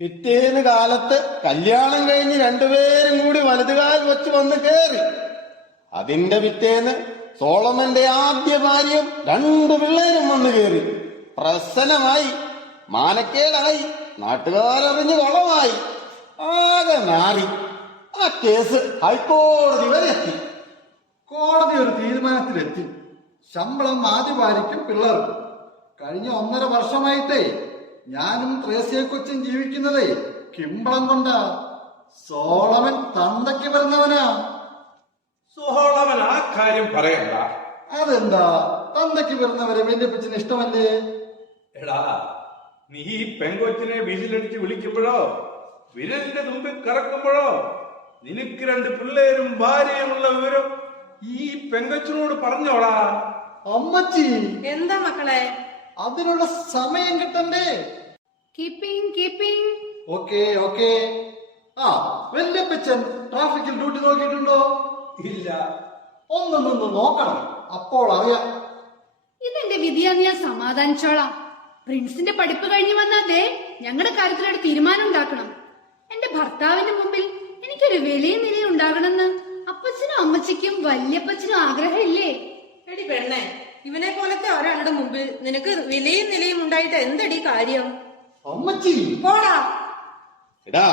പിറ്റേന്ന് കാലത്ത് കല്യാണം കഴിഞ്ഞ് രണ്ടുപേരും കൂടി വലതുകാൽ വെച്ച് വന്ന് കേറി. അതിന്റെ പിറ്റേന്ന് സോളമന്റെ ആദ്യ ഭാര്യയും 2 പിള്ളേരും വന്ന് കേറി. പ്രശ്നമായി, മാനക്കേടായി, നാട്ടുകാരറിഞ്ഞ് കൊളമായി, ആകെ നാറി. ആ കേസ് ഹൈക്കോടതി വരെ എത്തി. കോടതി ഒരു തീരുമാനത്തിലെത്തി. ശമ്പളം ആദ്യ ഭാര്യയ്ക്കും പിള്ളേർക്കും. കഴിഞ്ഞ 1.5 വർഷമായിട്ടേ ഞാനും ത്രേസ്യ കൊച്ചും ജീവിക്കുന്നതേ കിമ്പളം കൊണ്ടാ. സോളമൻ തന്തയ്ക്ക് വരുന്നവനാ. സോളമൻ ആ കാര്യം പറയണ്ട. അതെന്താ? തന്തയ്ക്ക് വരുന്നവരെ വല്യപ്പച്ചന് ഇഷ്ടമല്ലേ? എടാ, നീ ഈ പെങ്കൊച്ചിനെ വിസിലടിച്ച് വിളിക്കുമ്പോഴോ വിരലിന്റെ മുമ്പിൽ കറക്കുമ്പോഴോ നിനക്ക് 2 പിള്ളേരും ഭാര്യയുമുള്ള വിവരം ഈ പെങ്കൊച്ചിനോട് പറഞ്ഞോടാ. അമ്മച്ചി, എന്താ മക്കളെ? അതിനുള്ള സമയം കിട്ടണ്ടേ? കീപ്പിംഗ്. ഓക്കേ. ആ, വല്യപ്പച്ചൻ ട്രാഫിക്കിൽ ഡ്യൂട്ടി നോക്കിയിട്ടുണ്ടോ? ഇല്ല. ഒന്ന് നിന്ന് നോക്കണം, അപ്പോൾ അറിയാം. ഇതെന്റെ വിധിയാന്ന് ഞാൻ സമാധാനിച്ചോളാം. പ്രിൻസിന്റെ പഠിപ്പ് കഴിഞ്ഞു വന്നാതേ ഞങ്ങളുടെ കാര്യത്തിലൊരു തീരുമാനം ഉണ്ടാക്കണം. എന്റെ ഭർത്താവിന്റെ മുമ്പിൽ എനിക്കൊരു വിലയും നിലയും ഉണ്ടാകണമെന്ന് അപ്പച്ചനും അമ്മച്ചിക്കും വല്യപ്പച്ചനും ആഗ്രഹമില്ലേ? എടി പെണ്ണെ, ഇവനെ പോലത്തെ ഒരാളുടെ മുമ്പിൽ നിനക്ക് വിലയും നിലയും ഉണ്ടായിട്ട് എന്തടി കാര്യം? അമ്മച്ചി, പോടാ. എടാ,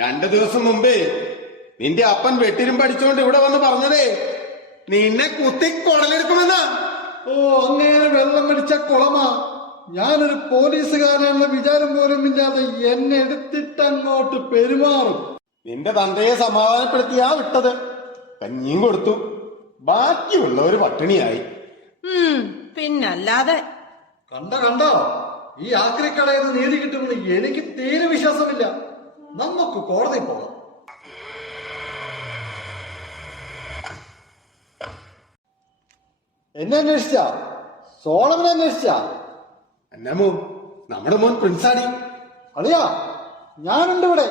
2 ദിവസം മുമ്പേ നിന്റെ അപ്പൻ വെട്ടിരും പഠിച്ചോണ്ട് ഇവിടെ വന്ന് പറഞ്ഞതേ നിന്നെ കുത്തി കുടലെടുക്കുമെന്നാ. ഓ, അങ്ങനെ വെള്ളം പിടിച്ച കുളമാ. ഞാനൊരു പോലീസുകാരനെന്ന വിചാരം പോലും ഇല്ലാതെ എന്നെ എടുത്തിട്ട് അങ്ങോട്ട് പെരുമാറും. നിന്റെ തന്തയെ സമാധാനപ്പെടുത്തിയാ വിട്ടത്. കഞ്ഞിയും കൊടുത്തു, ബാക്കിയുള്ളവര് പട്ടിണിയായി. പിന്നല്ലാതെ. കണ്ടോ, ഈ ആക്രിക്കടയിൽ നിന്ന് നീതി കിട്ടുമെന്ന് എനിക്ക് തീരെ വിശ്വാസമില്ല. നമുക്ക് കോടതി പോകാം. എന്നെ അന്വേഷിച്ച സോളമനെ അന്വേഷിച്ച അന്നാമോ നമ്മുടെ മോൻ പ്രിൻസാടി. അളിയാ ഞാനുണ്ട് ഇവിടെ.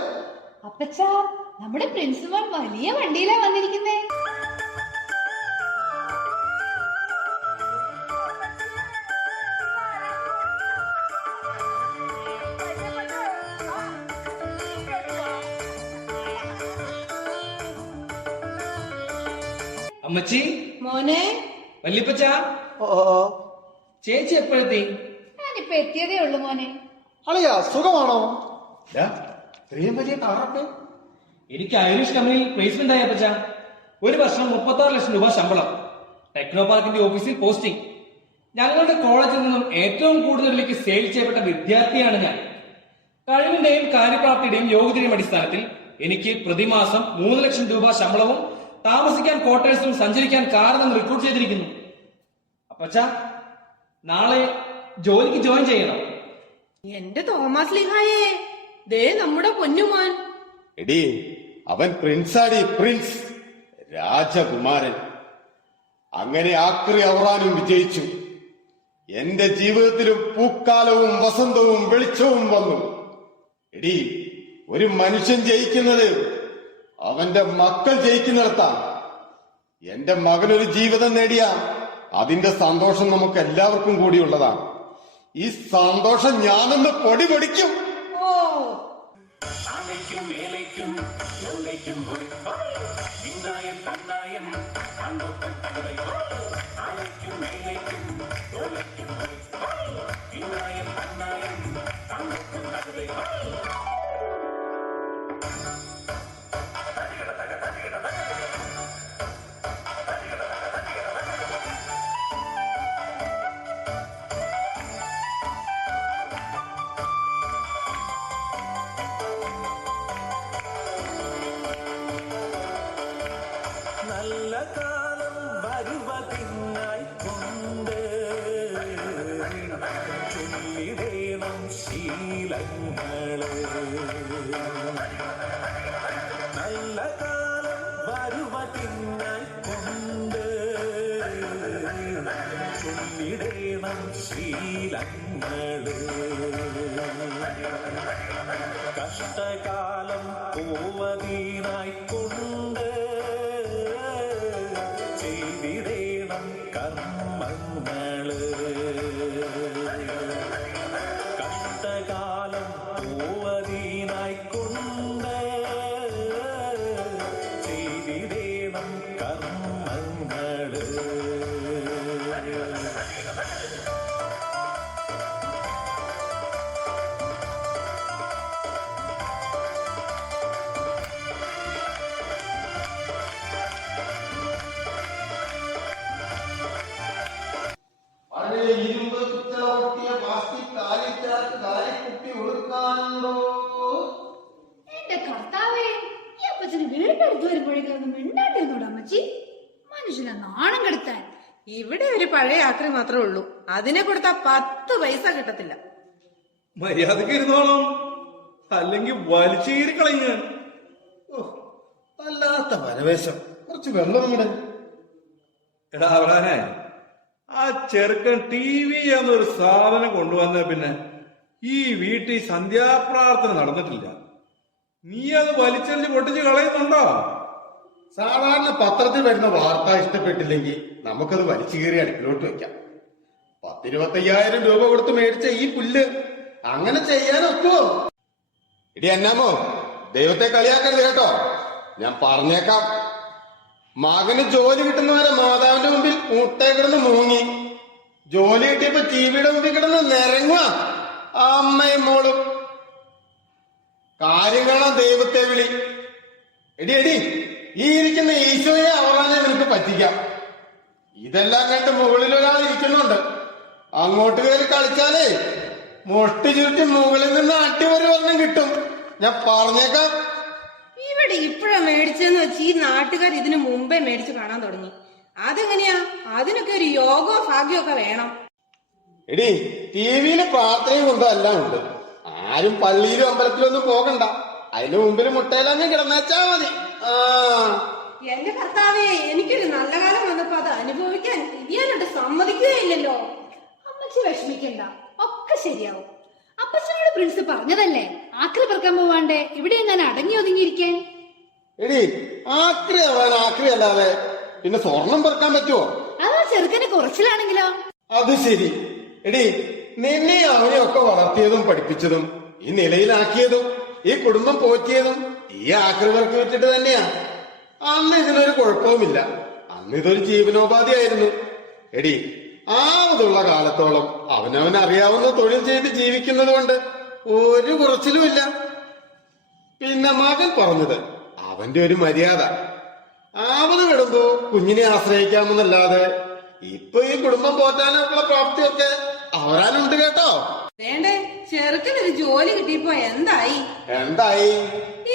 അപ്പച്ചാ, നമ്മുടെ പ്രിൻസിപ്പൽ വലിയ വണ്ടിയിലാ വന്നിരിക്കുന്നേ. അമ്മച്ചി, മോനെ, വല്യപ്പച്ച, ചേച്ചി എപ്പോഴെത്തി? ഞാനിപ്പോ എത്തിയതേ ഉള്ളു മോനെ. അളിയാ സുഖമാണോ? ദാ, ഇത്രയും വലിയ കാറൊക്കെ. എനിക്ക് ഐറിഷ് കമ്പനിയിൽ പ്ലേസ്മെന്റ് ആയ അപ്പച്ച. ഒരു വർഷം 36 ലക്ഷം രൂപ ശമ്പളം. ടെക്നോ പാർക്കിന്റെ ഓഫീസിൽ പോസ്റ്റിംഗ്. ഞങ്ങളുടെ കോളേജിൽ നിന്നും ഏറ്റവും കൂടുതലേക്ക് സെയിൽ ചെയ്യപ്പെട്ട വിദ്യാർത്ഥിയാണ് ഞാൻ. കഴിവിന്റെയും കാര്യപ്രാപ്തിയുടെയും യോഗ്യതയുടെയും അടിസ്ഥാനത്തിൽ എനിക്ക് പ്രതിമാസം 3 ലക്ഷം രൂപ ശമ്പളവും താമസിക്കാൻ ക്വാർട്ടേഴ്സും സഞ്ചരിക്കാൻ കാറും റിക്രൂട്ട് ചെയ്തിരിക്കുന്നു. അപ്പച്ച, നാളെ ജോലിക്ക് ജോയിൻ ചെയ്യണം. എന്റെ തോമസ് ലീഹായേ, ദേ നമ്മുടെ പൊന്നുമോൻ. എടി, അവൻ പ്രിൻസാടി, പ്രിൻസ്, രാജകുമാരൻ. അങ്ങനെ ആക്രി അവറാനും വിജയിച്ചു. എന്റെ ജീവിതത്തിലും പൂക്കാലവും വസന്തവും വെളിച്ചവും വന്നു. എടി, ഒരു മനുഷ്യൻ ജയിക്കുന്നത് അവന്റെ മക്കൾ ജയിക്കുന്നിടത്താ. എന്റെ മകനൊരു ജീവിതം നേടിയ അതിന്റെ സന്തോഷം നമുക്ക് എല്ലാവർക്കും കൂടിയുള്ളതാണ്. ഈ സന്തോഷം ഞാനൊന്ന് പൊടി പൊടിക്കും. ഓ, നല്ല കാലം വരുവതിനായി കൊണ്ട് ചൊല്ലിടേണം ശീലങ്ങള്. നല്ല കാലം വരുവതിനായി കൊണ്ട് ചൊല്ലിടേണം ശീലങ്ങള്. കഷ്ടകാലം പോവതിനായി കൊണ്ട് ചെയ്തിടേണം കർമ്മങ്ങള്. കഷ്ടകാലം പോവതിനായി കൊണ്ട് ചെയ്തിടേണം കർമ്മങ്ങള്. പഴയ ഇരുമ്പ് പിച്ചള പൊട്ടിയ പ്ലാസ്റ്റിക് കാലിച്ചാക്ക് കാലിക്കുട്ടി ഒഴുക്കാനുണ്ടോ? എന്റെ കർത്താവേ, ഈ അപ്പച്ചന് വീടിന്റെ അടുത്ത് വരുമ്പോഴേക്കൊന്നും മിണ്ടാണ്ടിരുന്നോട് അമ്മച്ചി. മനുഷ്യനെ നാണം കെടുത്താൻ. ഇവിടെ ഒരു പഴയ ആക്രി മാത്രമേ ഉള്ളൂ. അതിനെ കൊടുത്താ 10 പൈസ കിട്ടത്തില്ല. മര്യാദക്ക് ഇരുന്നോളാം, അല്ലെങ്കിൽ വലിച്ചീരി കളഞ്ഞ. വല്ലാത്ത പരവേശം. കുറച്ച് വെള്ളം ഇങ്ങടെ. എടാ അവറാനെ, ആ ചെറുക്കൻ TV എന്നൊരു സാധനം കൊണ്ടുവന്ന പിന്നെ ഈ വീട്ടിൽ സന്ധ്യാപ്രാർത്ഥന നടന്നിട്ടില്ല. നീ അത് വലിച്ചെറിഞ്ഞ് പൊട്ടിച്ച് കളയുന്നുണ്ടോ? സാധാരണ പത്രത്തിൽ വരുന്ന വാർത്ത ഇഷ്ടപ്പെട്ടില്ലെങ്കിൽ നമുക്കത് വലിച്ചു കീറി അടുപ്പിലോട്ട് വെക്കാം. 10-25,000 രൂപ കൊടുത്ത് മേടിച്ച ഈ പുല്ല് അങ്ങനെ ചെയ്യാനൊക്കുവോ? ഇടി അന്നാമോ, ദൈവത്തെ കളിയാക്കരുത് കേട്ടോ. ഞാൻ പറഞ്ഞേക്കാം. മകന് ജോലി കിട്ടുന്നവരെ മാതാവിന്റെ മുമ്പിൽ മുട്ടേ കിടന്ന് മൂങ്ങി. ജോലി കിട്ടിയപ്പോ ടിവിയുടെ മുമ്പിൽ കിടന്ന് നിരങ്ങുക അമ്മയും മോളും. കാര്യം കാണാൻ ദൈവത്തെ വിളി. എടി എടി, ഈ ഇരിക്കുന്ന ഈശോയെ അവറാനെ നിനക്ക് പറ്റിക്കാം. ഇതെല്ലാം കണ്ട് മുകളിൽ ഒരാൾ ഇരിക്കുന്നുണ്ട്. അങ്ങോട്ട് കയറി കളിച്ചാലേ മുട്ടി ചുരുട്ടി മുകളിൽ നിന്ന് അട്ടിവരി ഒരെണ്ണം കിട്ടും. ഞാൻ പറഞ്ഞേക്കാം. ഇവിടെ ഇപ്പഴാ മേടിച്ചെന്ന് വെച്ച് ഈ നാട്ടുകാർ ഇതിനു മുമ്പേ മേടിച്ച് കാണാൻ തുടങ്ങി. അതെങ്ങനെയാ? അതിനൊക്കെ ഒരു യോഗോ ഭാഗ്യോ ഒക്കെ വേണം. എടി, ടിവിയില് പ്രാർത്ഥനയും കൊണ്ടും എല്ലാം ഉണ്ട്. ആരും പള്ളിയിലും അമ്പലത്തിലും ഒന്നും പോകണ്ട. അതിന് മുമ്പിൽ മുട്ടയിലങ്ങ് കിടന്നേച്ചാ മതി. ആ എന്റെ കർത്താവേ, എനിക്കൊരു നല്ല കാലം വന്നപ്പോ അത് അനുഭവിക്കാൻ ഇനിയാനോട്ട് സമ്മതിക്കുകയില്ലല്ലോ. അമ്മച്ചി വിഷമിക്കണ്ട, ഒക്കെ ശരിയാവും. അപ്പച്ചനോട് പ്രിൻസ് പറഞ്ഞതല്ലേ ആക്രി പെറുക്കാൻ പോവാണ്ട് ഇവിടെ എങ്ങനെ അടങ്ങി ഒതുങ്ങിയിരിക്കാൻ. എടി ആക്രി ആവാൻ ആക്രി അല്ലാതെ പിന്നെ സ്വർണം പെറുക്കാൻ പറ്റുമോ? അതാ ചെറുക്കന് കുറച്ചിലാണെങ്കിലോ? അത് ശരി. എടി നിന്നെ അവനെ ഒക്കെ വളർത്തിയതും പഠിപ്പിച്ചതും ഈ നിലയിലാക്കിയതും ഈ കുടുംബം പോറ്റിയതും ഈ ആക്രി പെറുക്കി വെച്ചിട്ട് തന്നെയാ. അന്ന് ഇതിനൊരു കുഴപ്പവുമില്ല. അന്ന് ഇതൊരു ജീവനോപാധിയായിരുന്നു. എടി ആവതുള്ള കാലത്തോളം അവനവനറിയാവുന്ന തൊഴിൽ ചെയ്ത് ജീവിക്കുന്നത് കൊണ്ട് ഒരു കുറച്ചിലുമില്ല. പിന്നെ മകൻ പറഞ്ഞത് അവന്റെ ഒരു മര്യാദ. ആവത് വിടുമ്പോ കുഞ്ഞിനെ ആശ്രയിക്കാമെന്നല്ലാതെ ഇപ്പൊ ഈ കുടുംബം പോറ്റാനുള്ള പ്രാപ്തിയൊക്കെ അവരാനുണ്ട് കേട്ടോ. വേണ്ടേ, ചെറുക്കനൊരു ജോലി കിട്ടിയപ്പോ എന്തായി?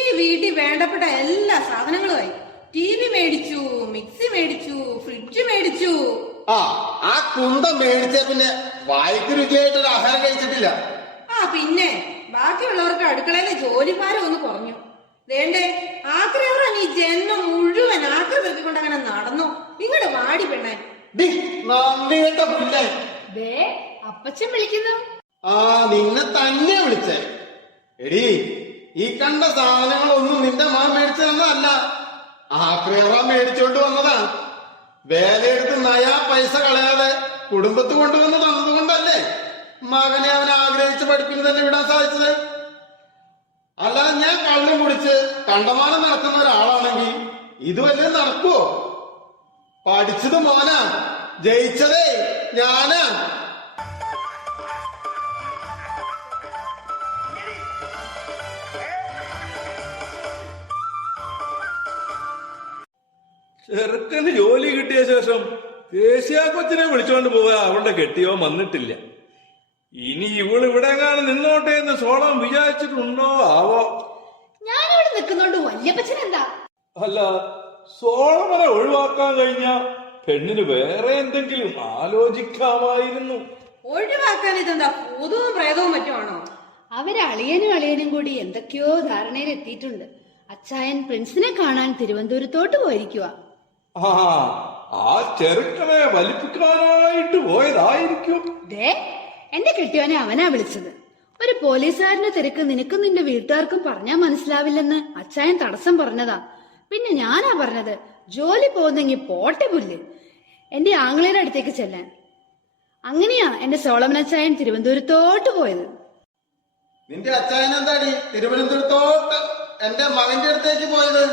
ഈ വീട്ടിൽ വേണ്ടപ്പെട്ട എല്ലാ സാധനങ്ങളുമായി. TV മേടിച്ചു, മിക്സി മേടിച്ചു, ഫ്രിഡ്ജ് മേടിച്ചു. ആ കുന്തം മേടിച്ച പിന്നെ വായിക്ക് രുചിയായിട്ടൊരു ആഹാരം കഴിച്ചിട്ടില്ല. പിന്നെ ബാക്കിയുള്ളവർക്ക് അടുക്കളയിലെ ജോലിഭാരം ഒന്ന് കുറഞ്ഞു. വേണ്ടേ, ആക്രിയവറാൻ ഈ ജന്മം മുഴുവൻ ആക്രി പെറുക്കിക്കൊണ്ട് അങ്ങനെ നടന്നു. നിങ്ങളുടെ വാടി പെണ്ണേ. ദേ അപ്പച്ചൻ വിളിക്കുന്നു. നിന്നെ തന്നെ വിളിച്ചേ. എടി ഈ കണ്ട സാധനങ്ങളൊന്നും നിന്റെ മാൻ മേടിച്ചതെന്നല്ല, ആക്രിയറ മേടിച്ചോണ്ട് വന്നതാ. വേലയെടുത്ത് നയാ പൈസ കളയാതെ കുടുംബത്ത് കൊണ്ടുവന്ന് തന്നതുകൊണ്ടല്ലേ മകനെ അവൻ ആഗ്രഹിച്ച് പഠിപ്പിന് തന്നെ വിടാൻ സാധിച്ചത്. അല്ലാതെ ഞാൻ കള്ളും കുടിച്ച് കണ്ടമാനം നടത്തുന്ന ഒരാളാണെങ്കിൽ ഇതുവല്ലേ നടക്കുവോ? പഠിച്ചത് മോനാ, ജയിച്ചതേ ഞാനാ. ചെറുക്കന് ജോലി കിട്ടിയ ശേഷം ദേശീയ കൊച്ചിനെ വിളിച്ചോണ്ട് പോവുക അവളുടെ കെട്ടിയോ വന്നിട്ടില്ല. ഇനി ഇവളിവിടെ എങ്ങാനും നിന്നോട്ടെ എന്ന് സോളം വിചാരിച്ചിട്ടുണ്ടോ ആവോ? ഞാനിവിടെ നിൽക്കുന്നോണ്ട് വല്യപ്പച്ചൻ എന്താ? അല്ല, സോളമനെ ഒഴിവാക്കാൻ കഴിഞ്ഞ പെണ്ണിന് വേറെ എന്തെങ്കിലും ആലോചിക്കാമായിരുന്നു. ഒഴിവാക്കാൻ ഇതെന്താ ഭൂതവും പ്രേതവും മറ്റുമാണോ? അളിയനും കൂടി എന്തൊക്കെയോ ധാരണയിലെത്തിയിട്ടുണ്ട്. അച്ചായൻ പ്രിൻസിനെ കാണാൻ തിരുവനന്തപുരത്തോട്ട് പോയിരിക്കുക. ആ ചെറുക്കനെ വലിപ്പിക്കാനായിട്ട് പോയതായിരിക്കും. ദേ എന്റെ കെട്ടിയോനെ അവനാ വിളിച്ചത്. ഒരു പോലീസുകാരന്റെ തിരക്ക് നിനക്കും നിന്റെ വീട്ടുകാർക്കും പറഞ്ഞാ മനസ്സിലാവില്ലെന്ന് അച്ചായൻ തടസ്സം പറഞ്ഞതാ. പിന്നെ ഞാനാ പറഞ്ഞത് ജോലി പോകുന്നെങ്കിൽ പോട്ടെ പുല്ല്, എന്റെ ആംഗ്ലേയുടെ അടുത്തേക്ക് ചെല്ലാൻ. അങ്ങനെയാ എന്റെ സോളമൻ അച്ചായൻ തിരുവനന്തപുരത്തോട്ട് പോയത്. നിന്റെ അച്ചായൻ എന്താടി തിരുവനന്തപുരത്തോട്ട് എന്റെ മകന്റെ അടുത്തേക്ക് പോയത്?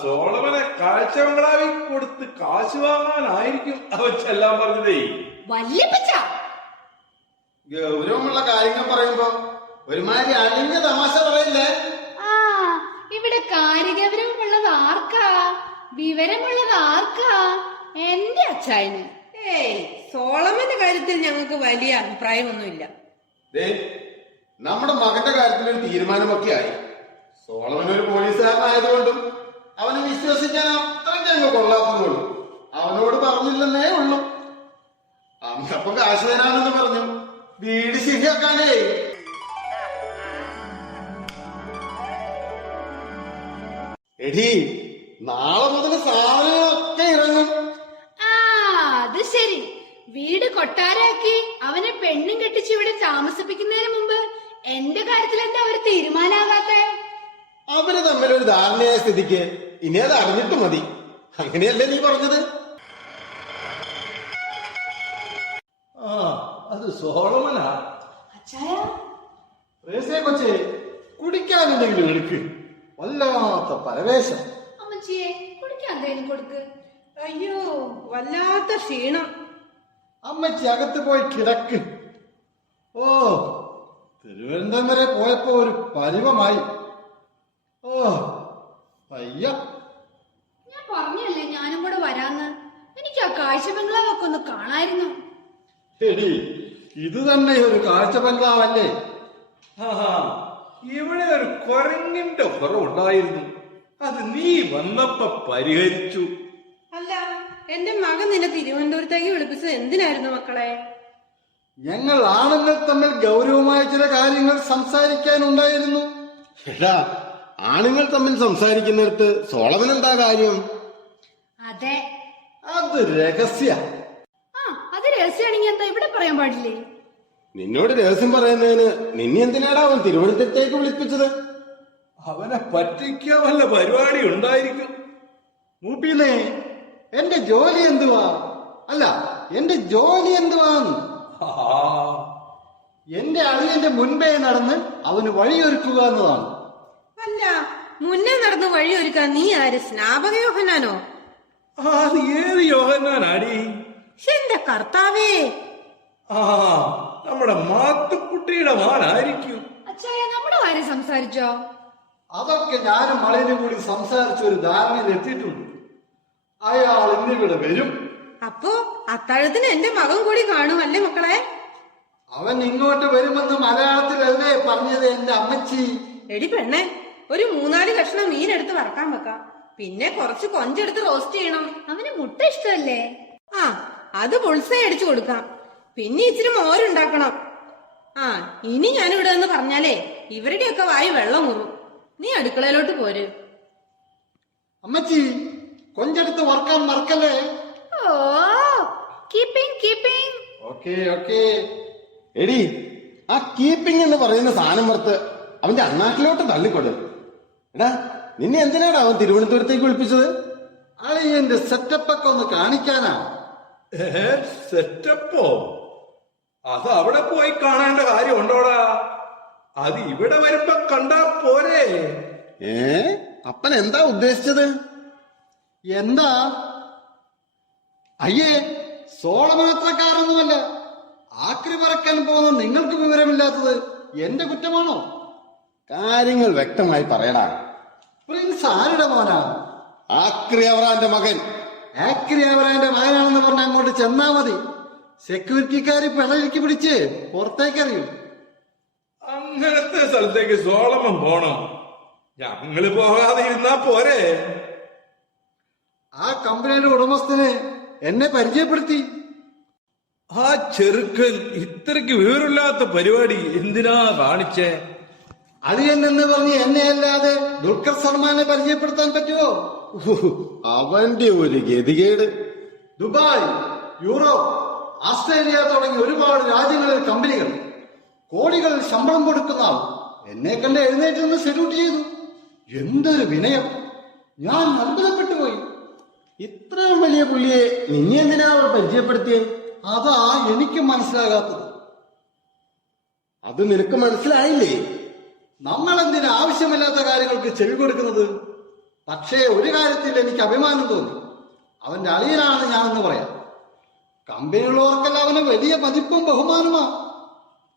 സോളമനെ കാഴ്ച ബംഗ്ലാവിൽ കൊടുത്ത് കാശ് വാങ്ങാനായിരിക്കും അവൻ ചെല്ലാൻ പറഞ്ഞതേ. വല്യപ്പച്ച ഗൗരവമുള്ള കാര്യങ്ങൾ പറയുമ്പോ ഒരുമാതിരി അലിഞ്ഞ തമാശ പറയില്ലേ? ഇവിടെ കാര്യഗൗരവമുള്ളത് ആർക്കാ, വിവരമുള്ളത് ആർക്കാ? എന്റെ അച്ചായന്. സോളമന്റെ കാര്യത്തിൽ ഞങ്ങൾക്ക് വലിയ അഭിപ്രായമൊന്നുമില്ല. നമ്മുടെ മകന്റെ കാര്യത്തിൽ ഒരു തീരുമാനമൊക്കെ ആയി. സോളമൻ ഒരു പോലീസുകാരനായതുകൊണ്ടും അവനെ വിശ്വസിക്കാൻ അത്രയ്ക്ക് അങ്ങ് കൊള്ളാത്തതുള്ളൂ. അവനോട് പറഞ്ഞില്ലെന്നേ ഉള്ളൂ. അന്നപ്പം കാശ് തരാമെന്ന് പറഞ്ഞു വീട് ശരിയാക്കാനേ. എടീ നാളെ മുതൽ സാധനങ്ങളൊക്കെ ഇറങ്ങും. അത് ശരി. വീട് കൊട്ടാരാക്കി അവനെ പെണ്ണും കെട്ടിച്ച് ഇവിടെ താമസിപ്പിക്കുന്നതിന് മുമ്പ് എന്റെ കാര്യത്തിൽ എന്താ ഒരു തീരുമാനാകാത്തെ? അവര് തമ്മിലൊരു ധാരണയായ സ്ഥിതിക്ക് ഇനി അത് അറിഞ്ഞിട്ട് മതി. അങ്ങനെയല്ലേ നീ പറഞ്ഞത്? അത് സോളമനാ. കൊച്ചേ കുടിക്കാൻ എന്തെങ്കിലും എടുക്ക്. വല്ലാത്ത പരവേശം. അമ്മച്ചിയെ കുടിക്കാൻ എന്തെങ്കിലും കൊടുക്ക്. അയ്യോ, വല്ലാത്ത ക്ഷീണം. അമ്മച്ചി അകത്ത് പോയി കിടക്ക്. തിരുവനന്തപുരം വരെ പോയപ്പോ ഒരു പരിവമായി. അയ്യ, ഞാൻ പറഞ്ഞല്ലേ ഞാനും കൂടെ വരാന്ന്. എനിക്ക് ആ കാഴ്ച ബംഗ്ലാവൊക്കെ ഒന്ന് കാണായിരുന്നു. ശരി, ഇത് തന്നെ ഒരു കാഴ്ച ബംഗ്ലാവല്ലേ? ഇവിടെ ഒരു കുരങ്ങിന്റെ കുറവുണ്ടായിരുന്നു. അത് നീ വന്നപ്പോ പരിഹരിച്ചു. അല്ല, എന്റെ മകൻ നിന്നെ തിരുവനന്തപുരത്തേക്ക് വിളിപ്പിച്ചത് എന്തിനായിരുന്നു മക്കളെ? ഞങ്ങൾ ആണുങ്ങൾ തമ്മിൽ ഗൗരവമായ ചില കാര്യങ്ങൾ സംസാരിക്കാനുണ്ടായിരുന്നു. എടാ, ആണുങ്ങൾ തമ്മിൽ സംസാരിക്കുന്നിടത്ത് സോളമൻ എന്താ കാര്യം? അതെ. അത് രഹസ്യ. ആ, അത് രഹസ്യമാണെങ്കിൽ എന്താ ഇവിടെ പറയാൻ പാടില്ലേ? നിന്നോട് രഹസ്യം പറയുന്നതിന് നിന്നെ എന്തിനാടാ അവൻ തിരുവനന്തപുരത്തേക്ക് വിളിപ്പിച്ചത്? അവനെ പറ്റിക്കാൻ വല്ല പരിപാടി ഉണ്ടായിരിക്കും. മൂപ്പിന്നേ, എന്റെ ജോലി എന്തുവാ? അല്ല, എന്റെ ജോലി എന്തുവാന്ന്? ആ, എന്റെ അളിയന്റെ മുൻപേ നടന്ന് അവന് വഴിയൊരുക്കുക എന്നതാണ്. അല്ല, മുന്നേ നടന്ന് വഴിയൊരുക്കാൻ നീ ആര്? സ്നാപക യോഹന്നാനോ? അത് ഏത് യോഹന്നാനാടി? എന്റെ കർത്താവേ! ആ, നമ്മുടെ മാത്തുക്കുട്ടിയുടെ മോനായിരിക്കും. അച്ചായ, നമ്മുടെ കാര്യം സംസാരിച്ചോ? അതൊക്കെ ഞാനും മളയനും കൂടി സംസാരിച്ച ഒരു ധാരണയിൽ എത്തിയിട്ടുണ്ട്. അയാൾ ഇന്നിവിടെ വരും. അപ്പോ അത്താഴത്തിന് എന്റെ മകൻ കൂടി കാണും അല്ലേ മക്കളെ? അവൻ ഇങ്ങോട്ട് വരുമെന്ന് മലയാളത്തിലല്ലേ പറഞ്ഞത് എന്റെ അമ്മച്ചി? എടി പെണ്ണെ, ഒരു 3-4 കഷ്ണം മീനെടുത്ത് വറക്കാൻ വെക്കാം. പിന്നെ കുറച്ച് കൊഞ്ചെടുത്ത് റോസ്റ്റ് ചെയ്യണം. അവന് മുട്ട ഇഷ്ടമല്ലേ? ആ, അത് പുൾസേ അടിച്ചു കൊടുക്കാം. പിന്നെ ഇച്ചിരി മോരുണ്ടാക്കണം. ആ, ഇനി ഞാനിവിടെ എന്ന് പറഞ്ഞാലേ ഇവരുടെയൊക്കെ വായി വെള്ളം മുറും. നീ അടുക്കളയിലോട്ട് പോര്. അമ്മച്ചി, കൊഞ്ചെടുത്ത് വറക്കാൻ മറക്കല്ലേ? ഓ, കീപ്പിംഗ് കീപ്പിംഗ്. Okay okay. എടി, ആ കീപ്പിംഗ് എന്ന് പറയുന്ന സാധനം പുറത്ത് അവന്റെ അണ്ണാക്കിലോട്ട് തള്ളിക്കൊടു. എടാ, നിന്നെ എന്തിനാടാ അവൻ തിരുവനന്തപുരത്തേക്ക് വിളിപ്പിച്ചത്? അളിയന്റെ സെറ്റപ്പൊക്കെ ഒന്ന് കാണിക്കാനാ. സെറ്റപ്പോ? അത് അവിടെ പോയി കാണേണ്ട കാര്യം ഉണ്ടോടാ? അത് ഇവിടെ വരുമ്പോ കണ്ടാ പോരെ? അപ്പൻ എന്താ ഉദ്ദേശിച്ചത്? എന്താ? അയ്യേ, സോളമാത്രക്കാരൊന്നുമല്ല. ആക്രി പറക്കാൻ പോകുന്ന നിങ്ങൾക്ക് വിവരമില്ലാത്തത് എന്റെ കുറ്റമാണോ? കാര്യങ്ങൾ വ്യക്തമായി പറയടാ. പ്രിൻസ് ആരുടെ മോനാ? ആക്രി അവറാന്റെ മകൻ. ആക്രി അവരാന്റെ മകനാണെന്ന് പറഞ്ഞ അങ്ങോട്ട് ചെന്നാ മതി. സെക്യൂരിറ്റിക്കാര് പിടലിക്ക് പിടിച്ച് പുറത്തേക്കറിയും. അങ്ങനത്തെ സ്ഥലത്തേക്ക് സോളമൻ പോണം. ഞങ്ങള് പോകാതെ ഇരുന്നാ പോരെ? ആ കമ്പനിയുടെ ഉടമസ്ഥന് എന്നെ പരിചയപ്പെടുത്തി. ആ ചെറുക്കൻ ഇത്രയ്ക്ക് വിവരമില്ലാത്ത പരിപാടി എന്തിനാ കാണിച്ചേ? അളിയൻ എന്ന് പറഞ്ഞ് എന്നെ അല്ലാതെ ദുൽഖർ സൽമാനെ പരിചയപ്പെടുത്താൻ പറ്റുമോ? അവന്റെ ഒരു ഗതികേട്. ദുബായ്, യൂറോപ്പ്, ഓസ്ട്രേലിയ തുടങ്ങി ഒരുപാട് രാജ്യങ്ങളിൽ കമ്പനികൾ, കോടികൾ ശമ്പളം കൊടുക്കുന്ന ആൾ എന്നെ കണ്ട് എഴുന്നേറ്റ് നിന്ന് സല്യൂട്ട് ചെയ്തു. എന്തൊരു വിനയം! ഞാൻ അത്ഭുതപ്പെട്ടു പോയി. ഇത്രയും വലിയ പുള്ളിയെ നിന്നെ എന്തിനാ അവർ പരിചയപ്പെടുത്തിയേ? അതാ എനിക്ക് മനസ്സിലാകാത്തത്. അത് നിനക്ക് മനസ്സിലായില്ലേ? നമ്മൾ എന്തിന് ആവശ്യമില്ലാത്ത കാര്യങ്ങൾക്ക് ചെവി കൊടുക്കുന്നത്? പക്ഷേ ഒരു കാര്യത്തിൽ എനിക്ക് അഭിമാനം തോന്നി. അവന്റെ അളിയനാണ് ഞാനെന്ന് പറയാം. കമ്പനിയുള്ളവർക്കെല്ലാം അവന് വലിയ മതിപ്പും ബഹുമാനമാ.